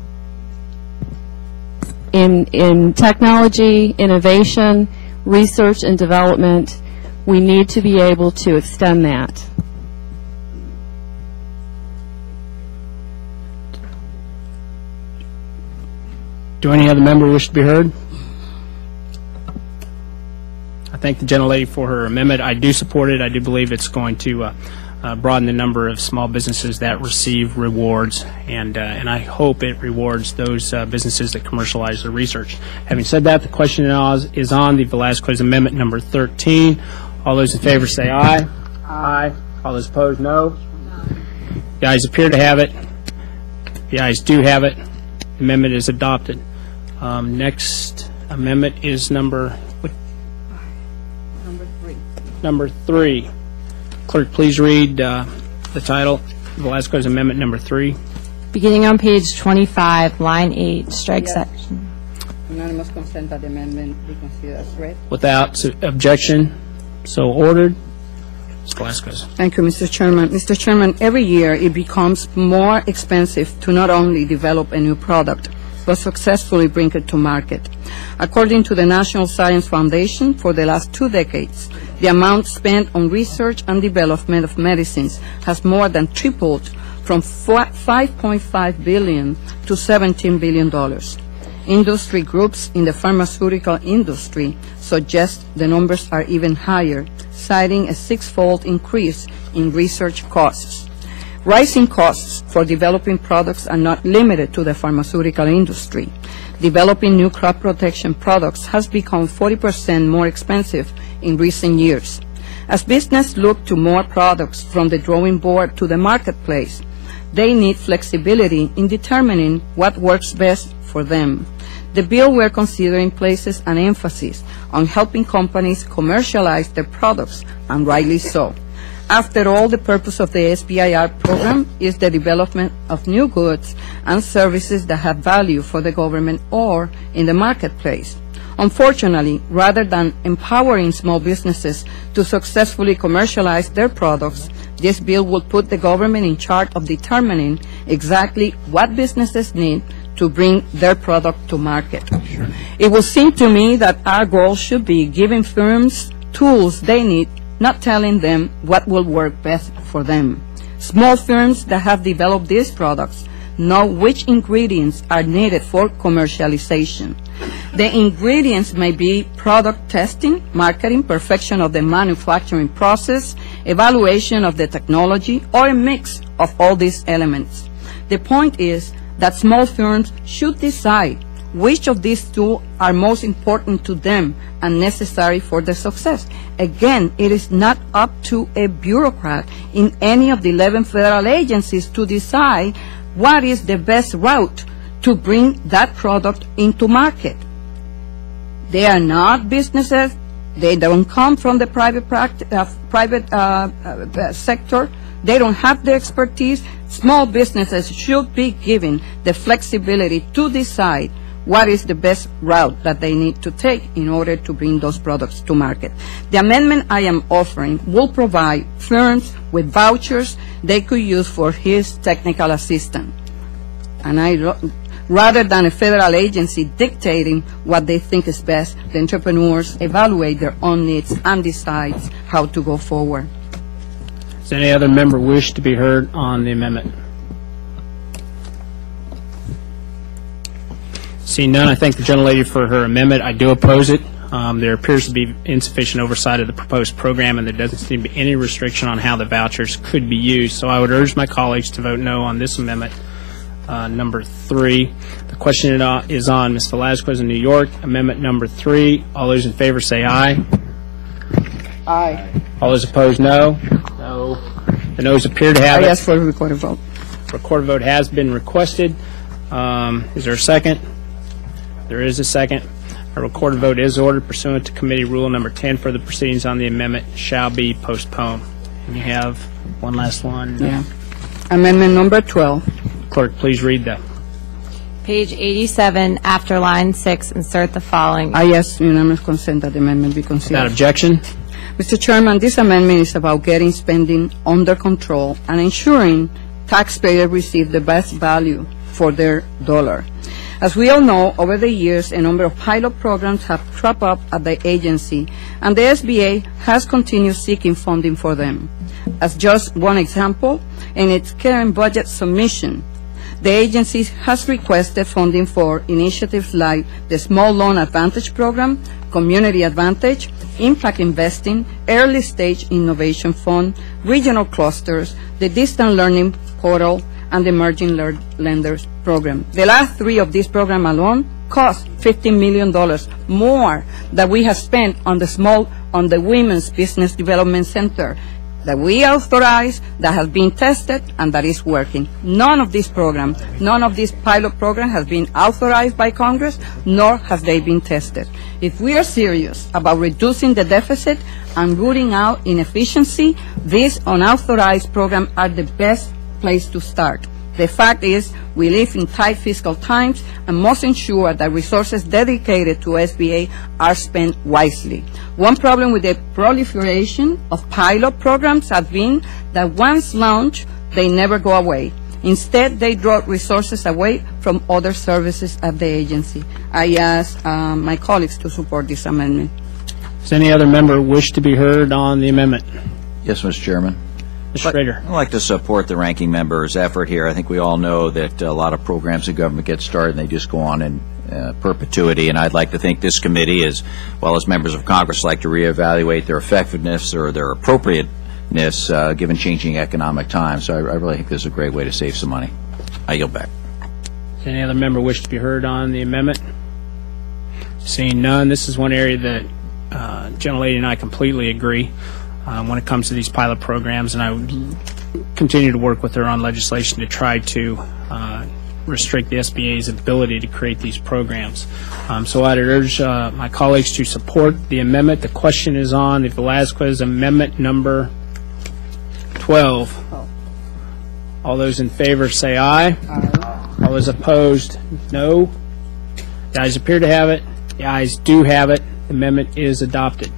In technology, innovation, research and development, we need to be able to extend that. Do any other member wish to be heard? I thank the gentlelady for her amendment. I do support it. I do believe it's going to broaden the number of small businesses that receive rewards, and I hope it rewards those businesses that commercialize their research. Having said that, the question is on the Velazquez Amendment number 13. All those in favor say aye. Aye. All those opposed, no. The ayes appear to have it. The ayes do have it. The amendment is adopted. Next amendment is number 3. Clerk, please read the title, Velazquez Amendment number 3. Beginning on page 25, line 8, strike section. Unanimous consent that the amendment be considered as read. Without objection, so ordered. Ms. Velazquez. Thank you, Mr. Chairman. Mr. Chairman, every year it becomes more expensive to not only develop a new product, but successfully bring it to market. According to the National Science Foundation, for the last 2 decades, the amount spent on research and development of medicines has more than tripled from $5.5 billion to $17 billion. Industry groups in the pharmaceutical industry suggest the numbers are even higher, citing a 6-fold increase in research costs. Rising costs for developing products are not limited to the pharmaceutical industry. Developing new crop protection products has become 40% more expensive in recent years. As businesses look to more products from the drawing board to the marketplace, they need flexibility in determining what works best for them. The bill we're considering places an emphasis on helping companies commercialize their products, and rightly so. After all, the purpose of the SBIR program is the development of new goods and services that have value for the government or in the marketplace. Unfortunately, rather than empowering small businesses to successfully commercialize their products, this bill will put the government in charge of determining exactly what businesses need to bring their product to market. Sure. It would seem to me that our goal should be giving firms tools they need, not telling them what will work best for them. Small firms that have developed these products know which ingredients are needed for commercialization. The ingredients may be product testing, marketing, perfection of the manufacturing process, evaluation of the technology, or a mix of all these elements. The point is that small firms should decide which of these two are most important to them and necessary for their success. Again, it is not up to a bureaucrat in any of the 11 federal agencies to decide what is the best route to bring that product into market. They are not businesses. They don't come from the private sector. They don't have the expertise. Small businesses should be given the flexibility to decide what is the best route that they need to take in order to bring those products to market. The amendment I am offering will provide firms with vouchers they could use for his technical assistant. And rather than a federal agency dictating what they think is best, the entrepreneurs evaluate their own needs and decide how to go forward. Does any other member wish to be heard on the amendment? Seeing none, I thank the gentlelady for her amendment. I do oppose it. There appears to be insufficient oversight of the proposed program, and there doesn't seem to be any restriction on how the vouchers could be used. So I would urge my colleagues to vote no on this amendment, number 3. The question is on Ms. Velazquez in New York, amendment number 3. All those in favor say aye. Aye. All those opposed, no. No. The noes appear to have it. I ask for a recorded vote. Recorded vote has been requested. Is there a second? There is a second. A recorded vote is ordered pursuant to committee rule number 10. Further proceedings on the amendment shall be postponed. And you have one last one. Yeah. Amendment number 12. Clerk, please read that. Page 87, after line 6, insert the following. I ask unanimous consent that the amendment be considered. Without objection. Mr. Chairman, this amendment is about getting spending under control and ensuring taxpayers receive the best value for their dollar. As we all know, over the years, a number of pilot programs have cropped up at the agency, and the SBA has continued seeking funding for them. As just one example, in its current budget submission, the agency has requested funding for initiatives like the Small Loan Advantage Program, Community Advantage, Impact Investing, Early Stage Innovation Fund, Regional Clusters, the Distant Learning Portal, and the Emerging Lenders Program. The last 3 of these programs alone cost $15 million more than we have spent on the Women's Business Development Center that we authorized, that has been tested, and that is working. None of these programs, none of these pilot programs has been authorized by Congress, nor have they been tested. If we are serious about reducing the deficit and rooting out inefficiency, these unauthorized programs are the best place to start. The fact is, we live in tight fiscal times and must ensure that resources dedicated to SBA are spent wisely. One problem with the proliferation of pilot programs has been that once launched, they never go away. Instead, they draw resources away from other services at the agency. I ask my colleagues to support this amendment. Does any other member wish to be heard on the amendment? Yes, Mr. Chairman. Mr. Schrader. I'd like to support the ranking member's effort here. I think we all know that a lot of programs in government get started and they just go on in perpetuity, and I'd like to think this committee, as well as members of Congress, like to reevaluate their effectiveness or their appropriateness given changing economic times. So I really think this is a great way to save some money. I yield back. Does any other member wish to be heard on the amendment? Seeing none, this is one area that gentlelady and I completely agree when it comes to these pilot programs, and I would continue to work with her on legislation to try to restrict the SBA's ability to create these programs. So I'd urge my colleagues to support the amendment. The question is on the Velazquez amendment number 12. All those in favor say aye. Aye. All those opposed, no. The ayes appear to have it. The ayes do have it. The amendment is adopted.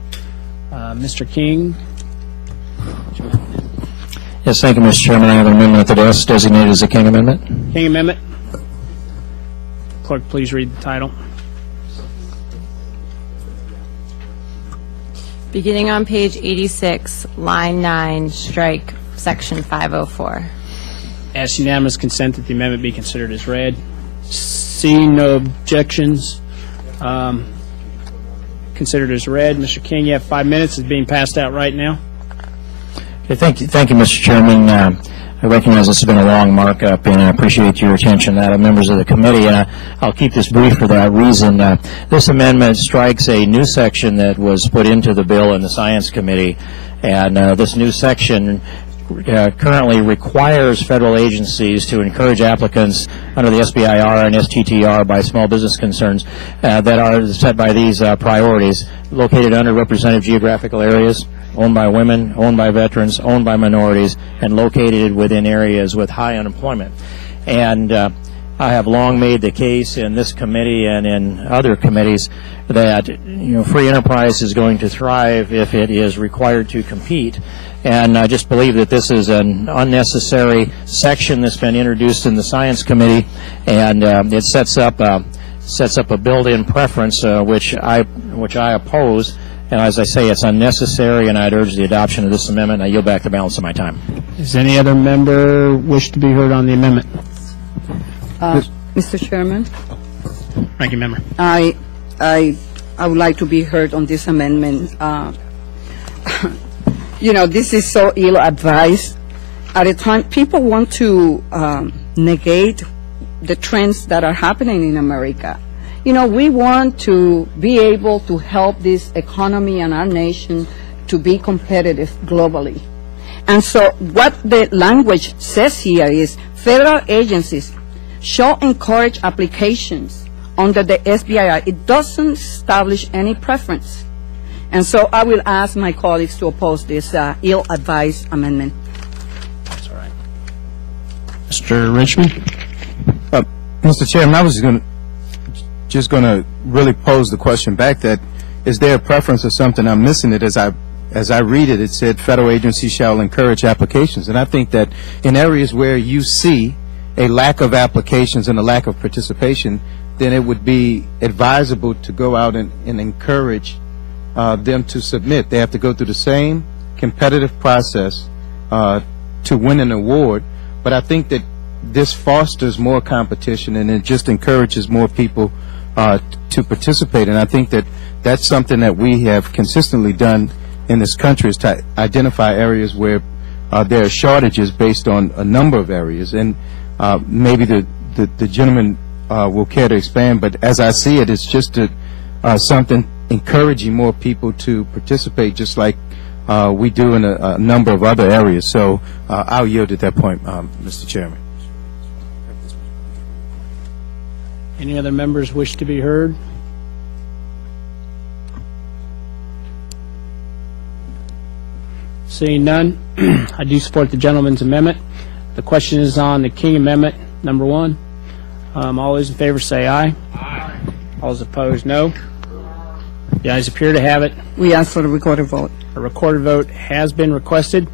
Mr. King. Yes, thank you, Mr. Chairman. I have an amendment that is designated as a King Amendment. King Amendment. Clerk, please read the title. Beginning on page 86, line 9, strike section 504. Ask unanimous consent that the amendment be considered as read. Seeing no objections, considered as read. Mr. King, you have 5 minutes. It's being passed out right now. Okay, thank you, Mr. Chairman. I recognize this has been a long markup, and I appreciate your attention to that, members of the committee. And I'll keep this brief for that reason. This amendment strikes a new section that was put into the bill in the Science Committee, and this new section currently requires federal agencies to encourage applicants under the SBIR and STTR by small business concerns that are set by these priorities, located in underrepresented geographical areas, owned by women, owned by veterans, owned by minorities, and located within areas with high unemployment. And I have long made the case in this committee and in other committees that free enterprise is going to thrive if it is required to compete. And I just believe that this is an unnecessary section that's been introduced in the Science Committee, and it sets up a built-in preference which I oppose. And as I say, it's unnecessary, and I'd urge the adoption of this amendment. I yield back the balance of my time. Does any other member wish to be heard on the amendment? Mr. Chairman, Thank you, member. I I would like to be heard on this amendment. You know, this is so ill-advised. At a time, people want to negate the trends that are happening in America. You know, we want to be able to help this economy and our nation to be competitive globally. And so what the language says here is federal agencies shall encourage applications under the SBIR. It doesn't establish any preference. And so I will ask my colleagues to oppose this ill-advised amendment. That's all right. Mr. Richmond? Mr. Chairman, I was just going to really pose the question back that, is there a preference or something? I'm missing it. As I read it, it said federal agencies shall encourage applications. And I think that in areas where you see a lack of applications and a lack of participation, then it would be advisable to go out and encourage them to submit. They have to go through the same competitive process to win an award. But I think that this fosters more competition and it just encourages more people to participate. And I think that that's something that we have consistently done in this country, is to identify areas where there are shortages based on a number of areas. And maybe the gentleman will care to expand, but as I see it, it's just something encouraging more people to participate, just like we do in a number of other areas. So I'll yield at that point, Mr. Chairman. Any other members wish to be heard? Seeing none, I do support the gentleman's amendment. The question is on the King Amendment, number 1. All those in favor say aye. Aye. All those opposed, no. The ayes appear to have it. We ask for a recorded vote. A recorded vote has been requested.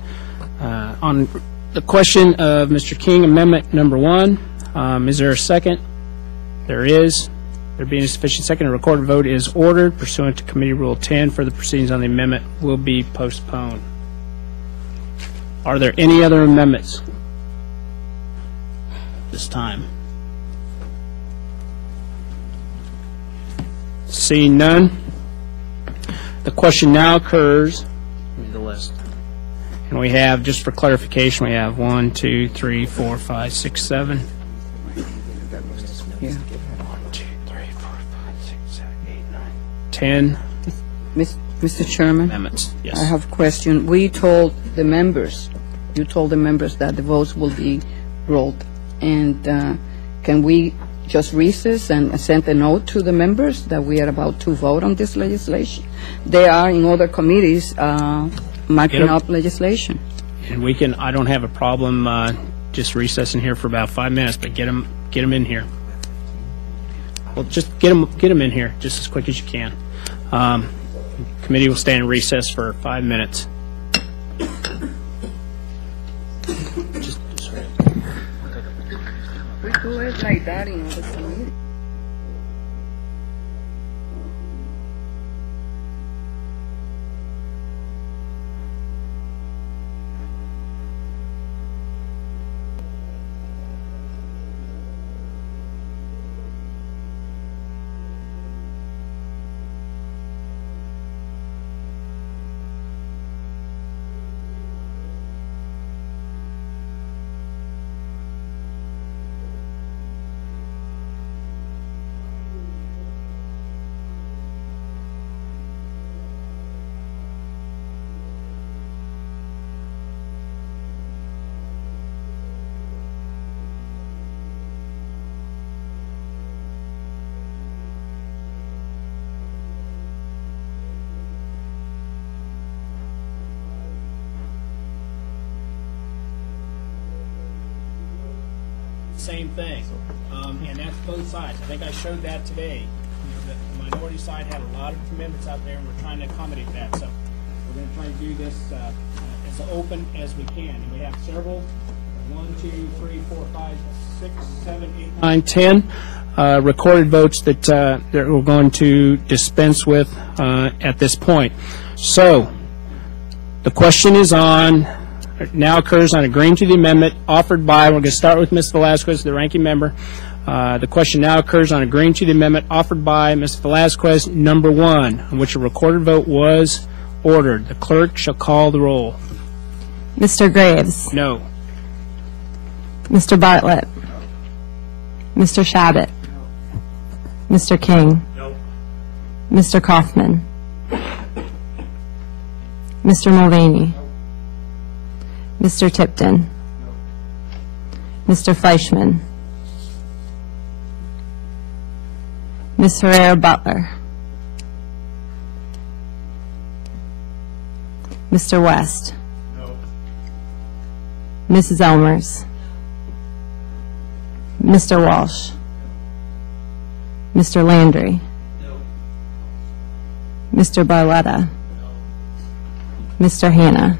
On the question of Mr. King Amendment number 1, is there a second? There is. There being a sufficient second, a recorded vote is ordered pursuant to Committee Rule 10. Further proceedings on the amendment will be postponed. Are there any other amendments this time? Seeing none, the question now occurs. Give me the list. And we have, just for clarification, we have 1, 2, 3, 4, 5, 6, 7. Yeah. 1, 2, 3, 4, 5, 6, 7, 8, 9, 10 Mr. Chairman, amendments. Yes. I have a question. We told the members, you told the members that the votes will be rolled. And can we just recess and send a note to the members that we are about to vote on this legislation? They are in other committees marking up legislation. And we can, I don't have a problem just recessing here for about 5 minutes, but get them in here. Well, just get them in here just as quick as you can. Committee will stay in recess for 5 minutes. We do it like that in other committees. Same thing, and that's both sides. I think I showed that today. The minority side had a lot of amendments out there, and we're trying to accommodate that. So we're going to try to do this as open as we can. And we have several, 1, 2, 3, 4, 5, 6, 7, 8, 9, 10 recorded votes that we're going to dispense with at this point. So the question is on. Now occurs on agreeing to the amendment offered by, we're going to start with Ms. Velasquez, the ranking member, The question now occurs on agreeing to the amendment offered by Ms. Velazquez, number 1, on which a recorded vote was ordered. The clerk shall call the roll. Mr. Graves. No. Mr. Bartlett. Mr. Shabbat. Mr. King. No. Mr. Kaufman. Mr. Mulvaney. Mr. Tipton. Mr. Fleischman. Ms. Herrera Butler. Mr. West. Mrs. Elmers. Mr. Walsh. Mr. Landry. Mr. Barletta. Mr. Hanna.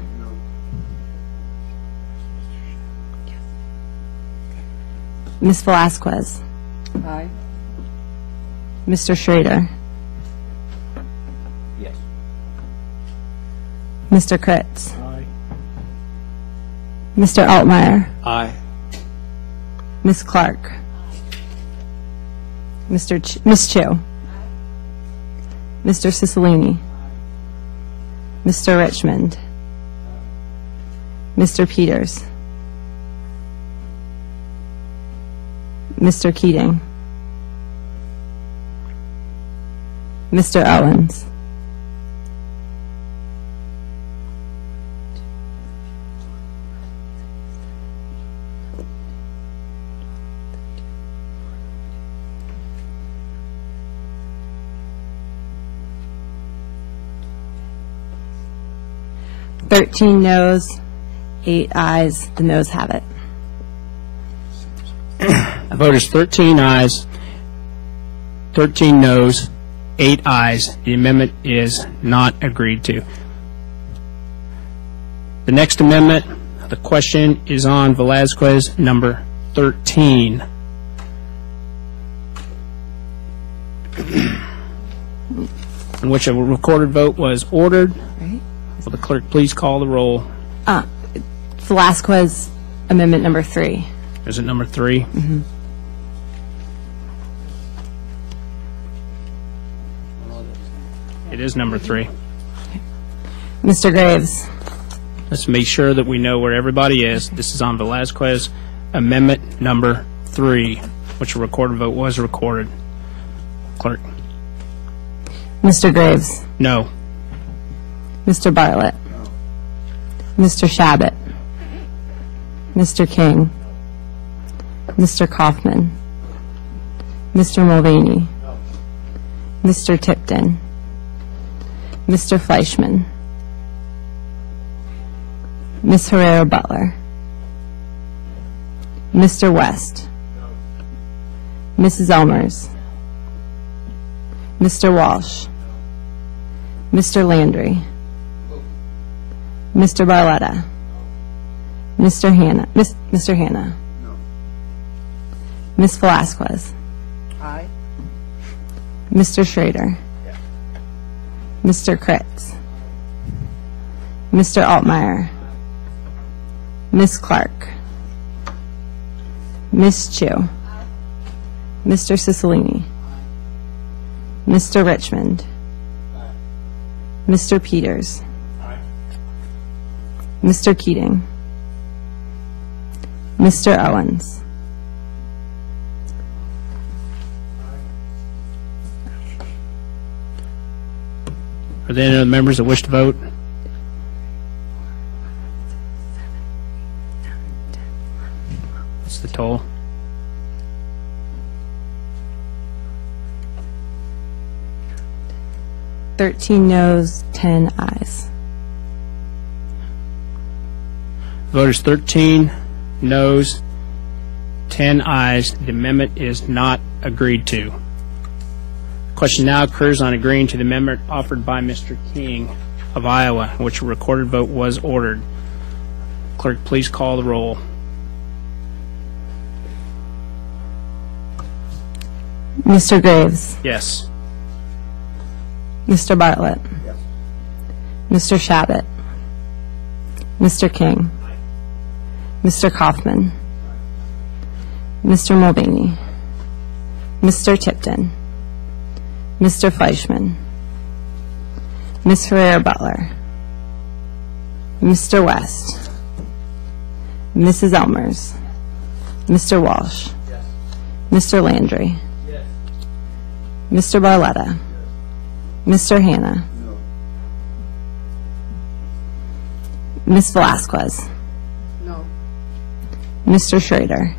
Ms. Velazquez. Aye. Mr. Schrader. Yes. Mr. Kritz. Mr. Altmeyer. Aye. Ms. Clark. Ms. Chu. Mr. Cicilline. Mr. Richmond. Mr. Peters. Mr. Keating. Mr. Owens. Thirteen noes, 8 ayes. The noes have it. The vote is 13 ayes, 13 noes, 8 ayes. The amendment is not agreed to. The next amendment, the question is on Velazquez number 13. In which a recorded vote was ordered. Right. Will the clerk please call the roll? Velazquez, amendment number 3. Is it number 3? Mm-hmm. It is number 3. Mr. Graves. Let's make sure that we know where everybody is. This is on Velazquez amendment number 3, which a recorded vote was recorded. Clerk. Mr. Graves. No. Mr. Bartlett. Mr. Shabbat. Mr. King. Mr. Kaufman. Mr. Mulvaney. Mr. Tipton. Mr. Fleischman. Ms. Herrera Butler. Mr. West. Mrs. Elmers. Mr. Walsh. Mr. Landry. Mr. Barletta. Mr. Hanna. Mr. Hanna. Ms. Velazquez. Aye. Mr. Schrader. Mr. Kritz. Mr. Altmeyer. Ms. Clark. Ms. Chu. Mr. Cicilline. Mr. Richmond. Mr. Peters. Mr. Keating. Mr. Owens. Are there any other members that wish to vote? What's the total? $13 noes, 10 ayes. Vote is 13 noes, 10 ayes. The amendment is not agreed to. Question now occurs on agreeing to the amendment offered by Mr. King of Iowa, in which a recorded vote was ordered. Clerk, please call the roll. Mr. Graves. Yes. Mr. Bartlett. Mr. Shabbat. Mr. King. Mr. Kaufman. Mr. Mulvaney. Mr. Tipton, Mr. Fleischman, Ms. Herrera-Butler, Mr. West, Mrs. Elmers, Mr. Walsh, Mr. Landry, Mr. Barletta, Mr. Hanna, Ms. Velasquez, No. Mr. Schrader,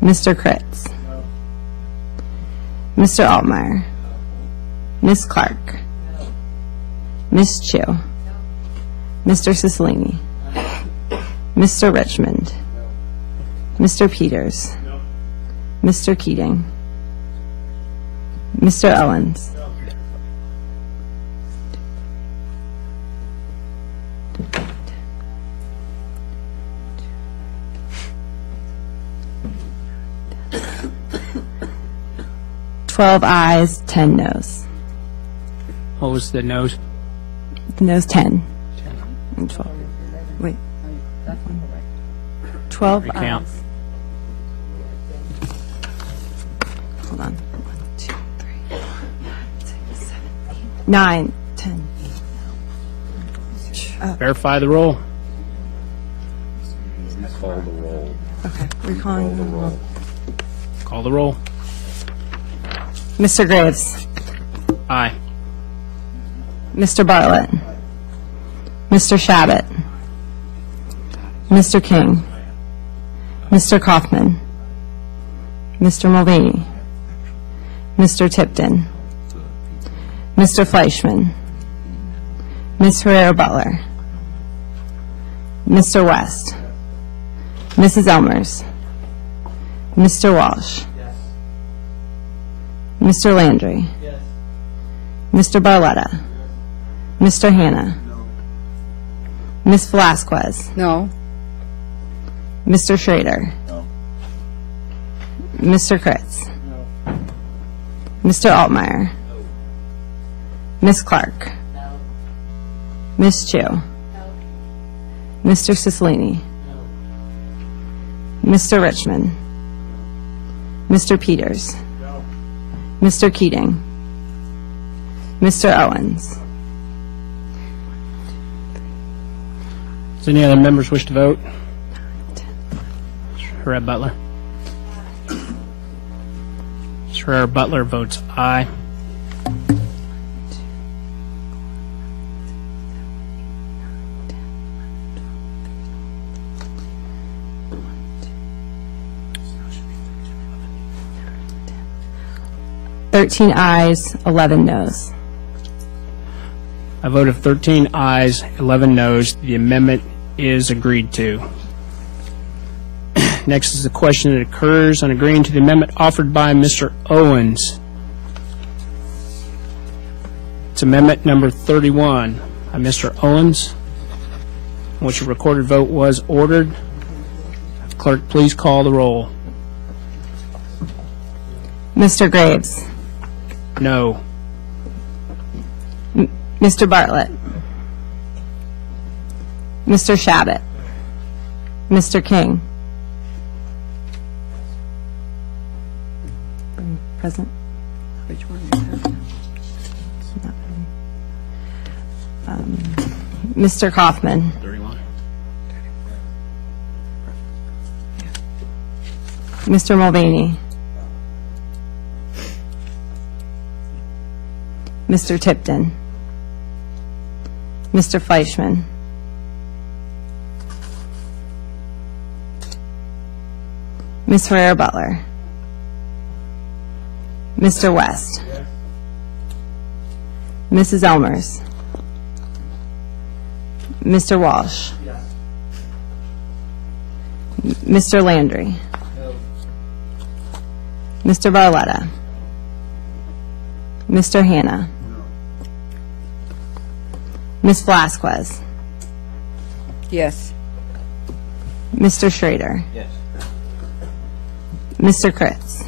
Mr. Kritz, Mr. Altmeyer, Ms. Clark, Ms. Chu, Mr. Cicilline, Mr. Richmond, Mr. Peters, Mr. Keating, Mr. Owens, "12 ayes, 10 noes." What was the noes? The noes 10. And 12. Wait. 12 Recount. ayes. Hold on. 1, 2, 3, 4, 5, 6, 7, 8, 9, 10. Verify the roll. Okay, recalling the roll. Call the roll. Mr. Graves, Aye. Mr. Bartlett, Mr. Shabbat, Mr. King, Mr. Kaufman, Mr. Mulvaney, Mr. Tipton, Mr. Fleischman, Ms. Herrera-Butler, Mr. West, Mrs. Elmers, Mr. Walsh, Mr. Landry, Mr. Barletta, Mr. Hanna, Ms. Velasquez, No. Mr. Schrader, Mr. Kritz, Mr. Altmeyer, Ms. Clark, Ms. Chu, Mr. Cicilline, Mr. Richmond, Mr. Peters, Mr. Keating, Mr. Owens. Does any other members wish to vote? Herrera-Butler. Herrera-Butler votes aye. "13 ayes, 11 noes." A vote of 13 ayes, 11 noes. The amendment is agreed to. Next is the question that occurs on agreeing to the amendment offered by Mr. Owens. It's amendment number 31 by Mr. Owens, in which a recorded vote was ordered. Clerk, please call the roll. Mr. Graves, No. Mr. Bartlett, Mr. Shabbat, Mr. King. Present. Which one is that? Mr. Kaufman, 31. Mr. Mulvaney, Mr. Tipton, Mr. Fleischman, Ms. Herrera-Butler, Mr. West, Mrs. Elmers, Mr. Walsh, Mr. Landry, Mr. Barletta, Mr. Hanna, Ms. Velasquez, Yes. Mr. Schrader, Mr. Kritz,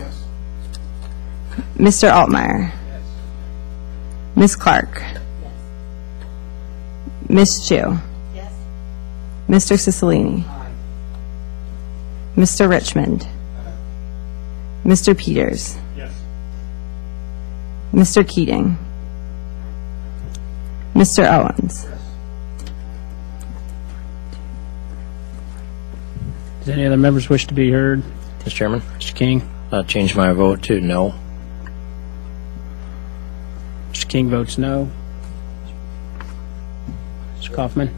Mr. Altmeyer, Ms. Clark, Ms. Chu, Mr. Cicilline, Mr. Richmond, Mr. Peters, Mr. Keating, Mr. Owens. Does any other members wish to be heard? Mr. Chairman, Mr. King? I'll change my vote to no. Mr. King votes no. Mr. Kaufman?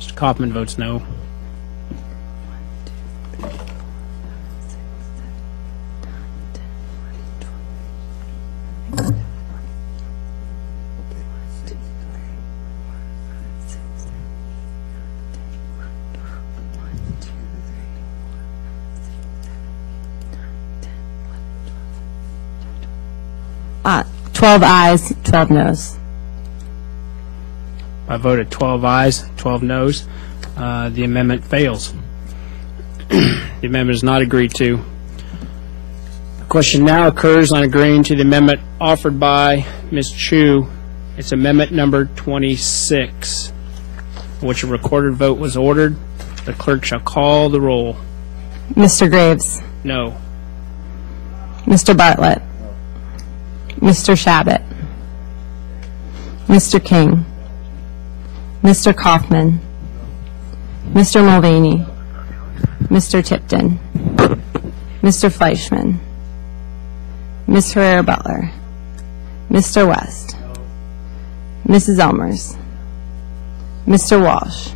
Mr. Kaufman votes no. Uh, 12 ayes, 12 noes. By a vote of 12 ayes, 12 noes, the amendment fails. The amendment is not agreed to. The question now occurs on agreeing to the amendment offered by Ms. Chu. It's amendment number 26, for which a recorded vote was ordered. The clerk shall call the roll. Mr. Graves, No. Mr. Bartlett, Mr. Shabbat, Mr. King, Mr. Kaufman, Mr. Mulvaney, Mr. Tipton, Mr. Fleischman, Ms. Herrera-Butler, Mr. West, Mrs. Elmers, Mr. Walsh,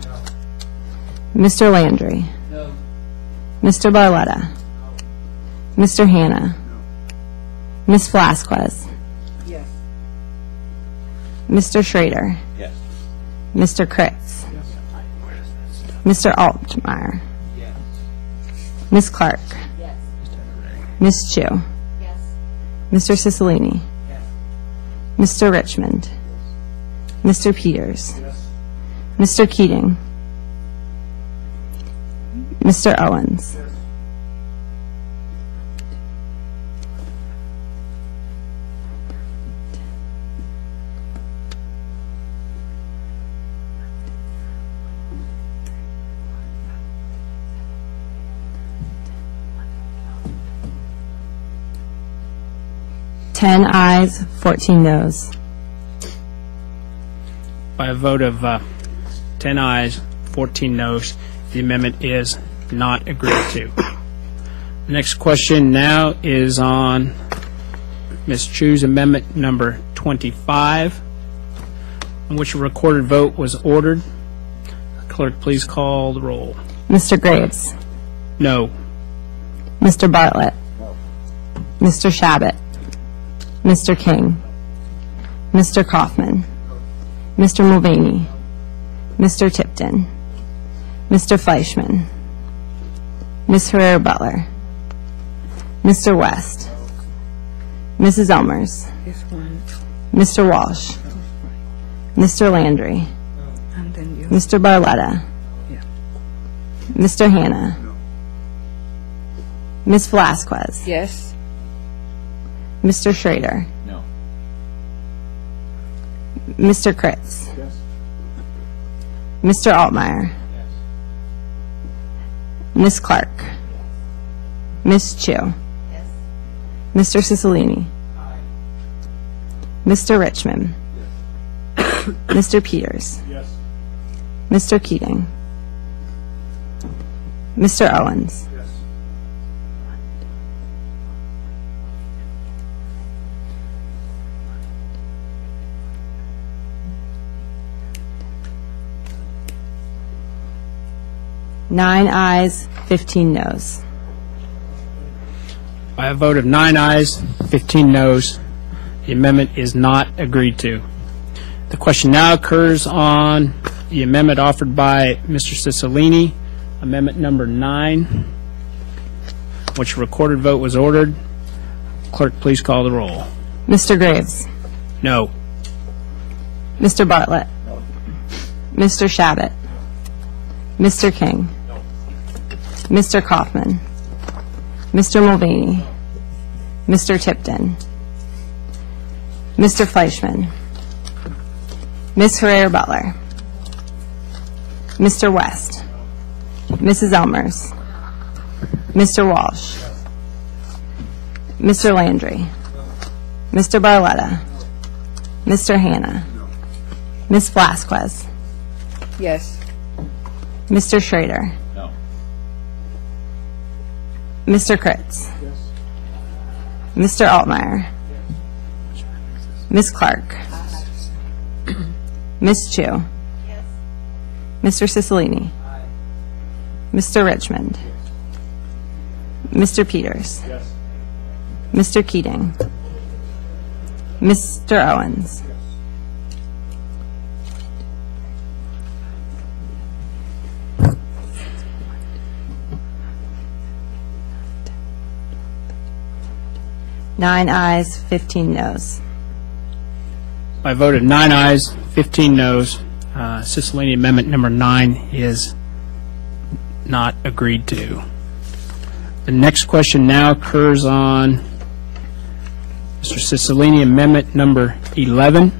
Mr. Landry, Mr. Barletta, Mr. Hanna, Ms. Velasquez, Mr. Schrader, Mr. Kritz, Mr. Altmeyer, Ms. Clark, Ms. Chu, Mr. Cicilline, Mr. Richmond, Mr. Peters, Mr. Keating, Mr. Owens, Ten ayes, 14 noes. By a vote of 10 ayes, 14 noes, the amendment is not agreed to. The next question now is on Ms. Chu's amendment number 25, on which a recorded vote was ordered. Clerk, please call the roll. Mr. Graves, No. Mr. Bartlett, Mr. Shabbat, Mr. King, Mr. Kaufman, Mr. Mulvaney, Mr. Tipton, Mr. Fleischman, Ms. Herrera-Butler, Mr. West, Mrs. Elmers, Mr. Walsh, Mr. Landry, Mr. Barletta, Mr. Hanna, Ms. Velasquez, Yes. Mr. Schrader, Mr. Kritz, Mr. Altmeyer, Ms. Clark, Ms. Chu, Mr. Cicilline, Mr. Richmond, Mr. Peters, Mr. Keating, Mr. Owens, Nine ayes, 15 noes. By a vote of 9 ayes, 15 noes, the amendment is not agreed to. The question now occurs on the amendment offered by Mr. Cicilline, amendment number 9, which a recorded vote was ordered. Clerk, please call the roll. Mr. Graves, No. Mr. Bartlett, Mr. Shabbat, Mr. King, Mr. Kaufman, Mr. Mulvaney, Mr. Tipton, Mr. Fleischman, Ms. Herrera-Butler, Mr. West, Mrs. Elmers, Mr. Walsh, Mr. Landry, Mr. Barletta? Mr. Hannah? Ms. Velasquez? Yes. Mr. Schrader? No. Mr. Kritz? Mr. Altmeyer? Ms. Clark? Ms. Chu? Mr. Cicilline? Mr. Richmond? Mr. Peters? Mr. Keating? Mr. Owens? Nine ayes, 15 noes. By a vote of 9 ayes, 15 noes, Cicilline Amendment Number 9 is not agreed to. The next question now occurs on Mr. Cicilline Amendment Number 11,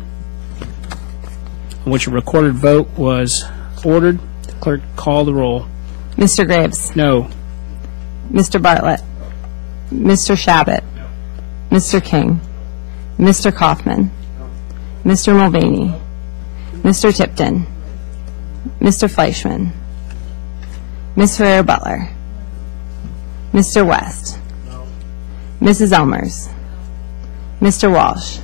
on which a recorded vote was ordered. The clerk call the roll. Mr. Graves? No. Mr. Bartlett? Mr. Shabbat? Mr. King? Mr. Kaufman? Mr. Mulvaney? Mr. Tipton? Mr. Fleischman? Ms. Ferrer-Butler? Mr. West? Mrs. Elmers? Mr. Walsh?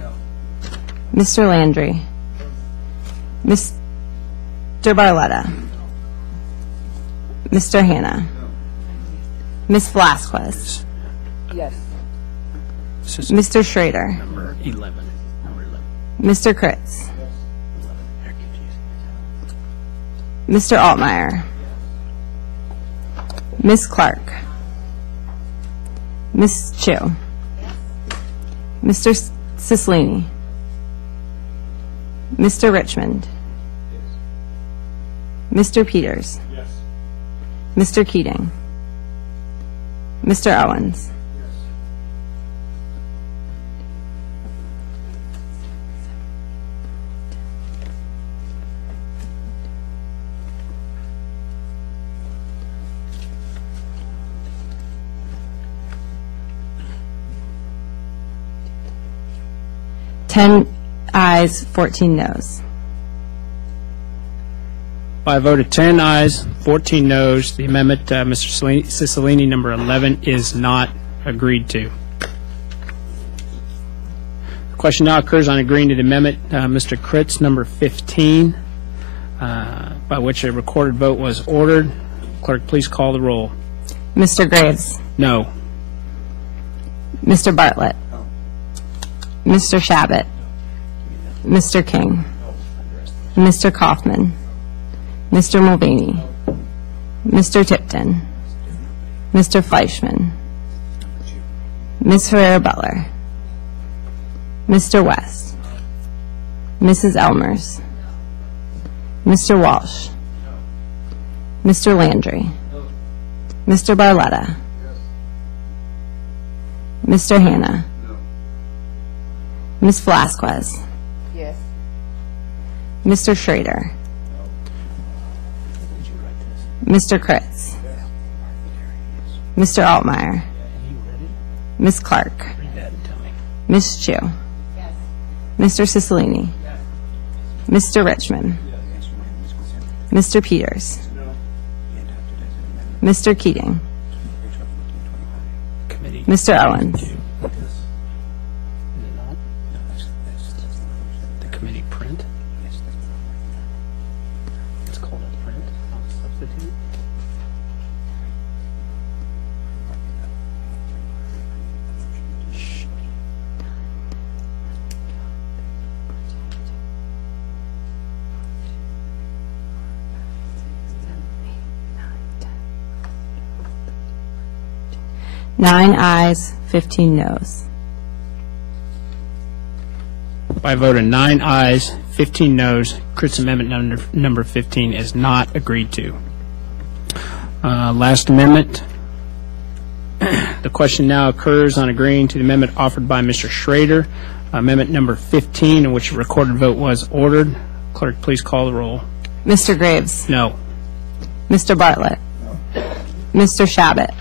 Mr. Landry? Mr. Barletta? Mr. Hannah? Ms. Velasquez? Yes. Mr. Schrader? Number 11. Mr. Kritz? Mr. Altmeyer? Ms. Clark? Ms. Chu? Mr. Cicilline? Mr. Richmond? Mr. Peters? Mr. Keating? Mr. Owens? Ten ayes, 14 noes. By a vote of 10 ayes, 14 noes, the amendment, Mr. Cicilline Number 11, is not agreed to. The question now occurs on agreeing to the amendment, Mr. Kritz Number 15, by which a recorded vote was ordered. Clerk, please call the roll. Mr. Graves? No. Mr. Bartlett? Mr. Shabbat? Mr. King? Mr. Kaufman? Mr. Mulvaney? Mr. Tipton? Mr. Fleischman? Ms. Ferrer-Butler? Mr. West? Mrs. Elmers? Mr. Walsh? Mr. Landry? Mr. Barletta? Mr. Hannah? Ms. Velasquez? Yes. Mr. Schrader? Mr. Kritz? Mr. Altmeyer? Ms. Clark? Ms. Chu? Mr. Cicilline? Mr. Richmond? Mr. Peters? Mr. Keating? Mr. Owens? The committee print? It's called a print, not a substitute. Nine ayes, 15 noes. By a vote of 9 ayes, 15 noes, Kritz Amendment number 15 is not agreed to. Last amendment. The question now occurs on agreeing to the amendment offered by Mr. Schrader, amendment number 15, in which a recorded vote was ordered. Clerk, please call the roll. Mr. Graves? No. Mr. Bartlett? Mr. Shabbat?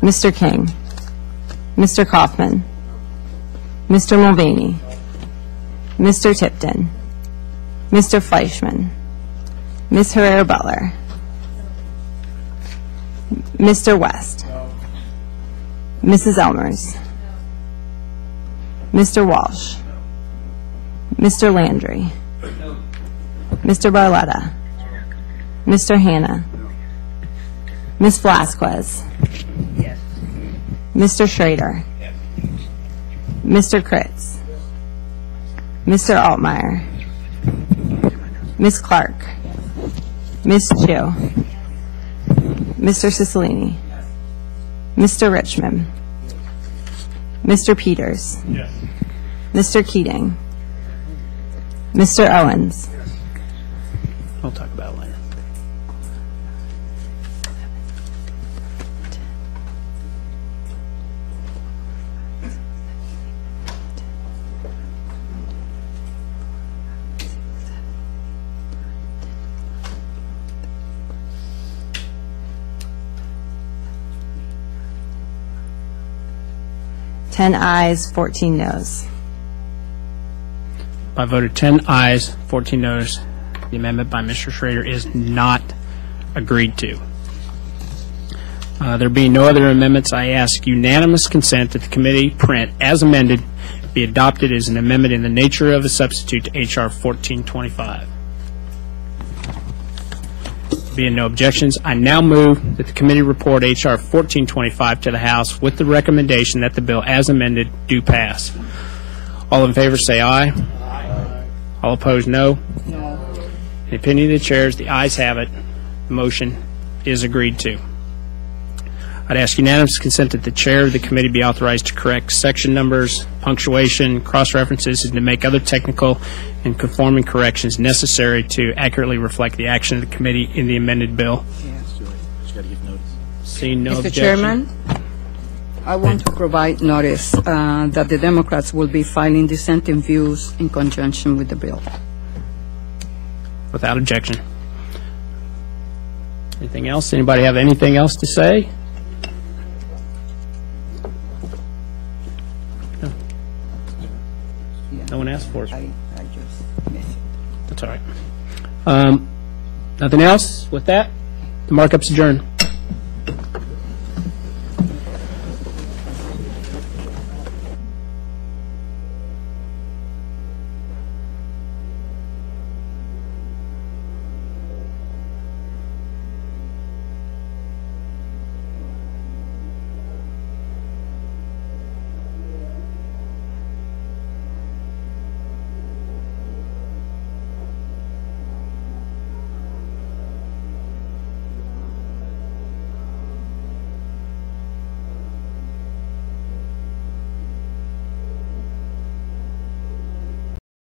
Mr. King? Mr. Kaufman? Mr. Mulvaney, Mr. Tipton, Mr. Fleischman, Ms. Herrera-Butler, Mr. West, Mrs. Elmers, Mr. Walsh, Mr. Landry, Mr. Barletta, Mr. Hanna, Ms. Velasquez, Mr. Schrader, Mr. Kritz, Mr. Altmeyer, Ms. Clark, Ms. Chu, Mr. Cicilline, Mr. Richmond, Mr. Peters, Mr. Keating, Mr. Owens, We'll talk about it later. Ten ayes, 14 noes. By a vote of 10 ayes, 14 noes, the amendment by Mr. Schrader is not agreed to. There being no other amendments, I ask unanimous consent that the committee print as amended be adopted as an amendment in the nature of a substitute to H.R. 1425. Being no objections, I now move that the committee report H.R. 1425 to the House with the recommendation that the bill as amended do pass. All in favor say aye. All opposed, no. In the opinion of the chairs, the ayes have it. The motion is agreed to. I'd ask unanimous consent that the chair of the committee be authorized to correct section numbers, punctuation, cross-references, and to make other technical and conforming corrections necessary to accurately reflect the action of the committee in the amended bill. Seeing no Mr. objection. Chairman, I want to provide notice that the Democrats will be filing dissenting views in conjunction with the bill. Without objection. Anything else? Anybody have anything else to say? No. No one asked for it. I just missed it. That's all right. Nothing else? With that, the markup's adjourned.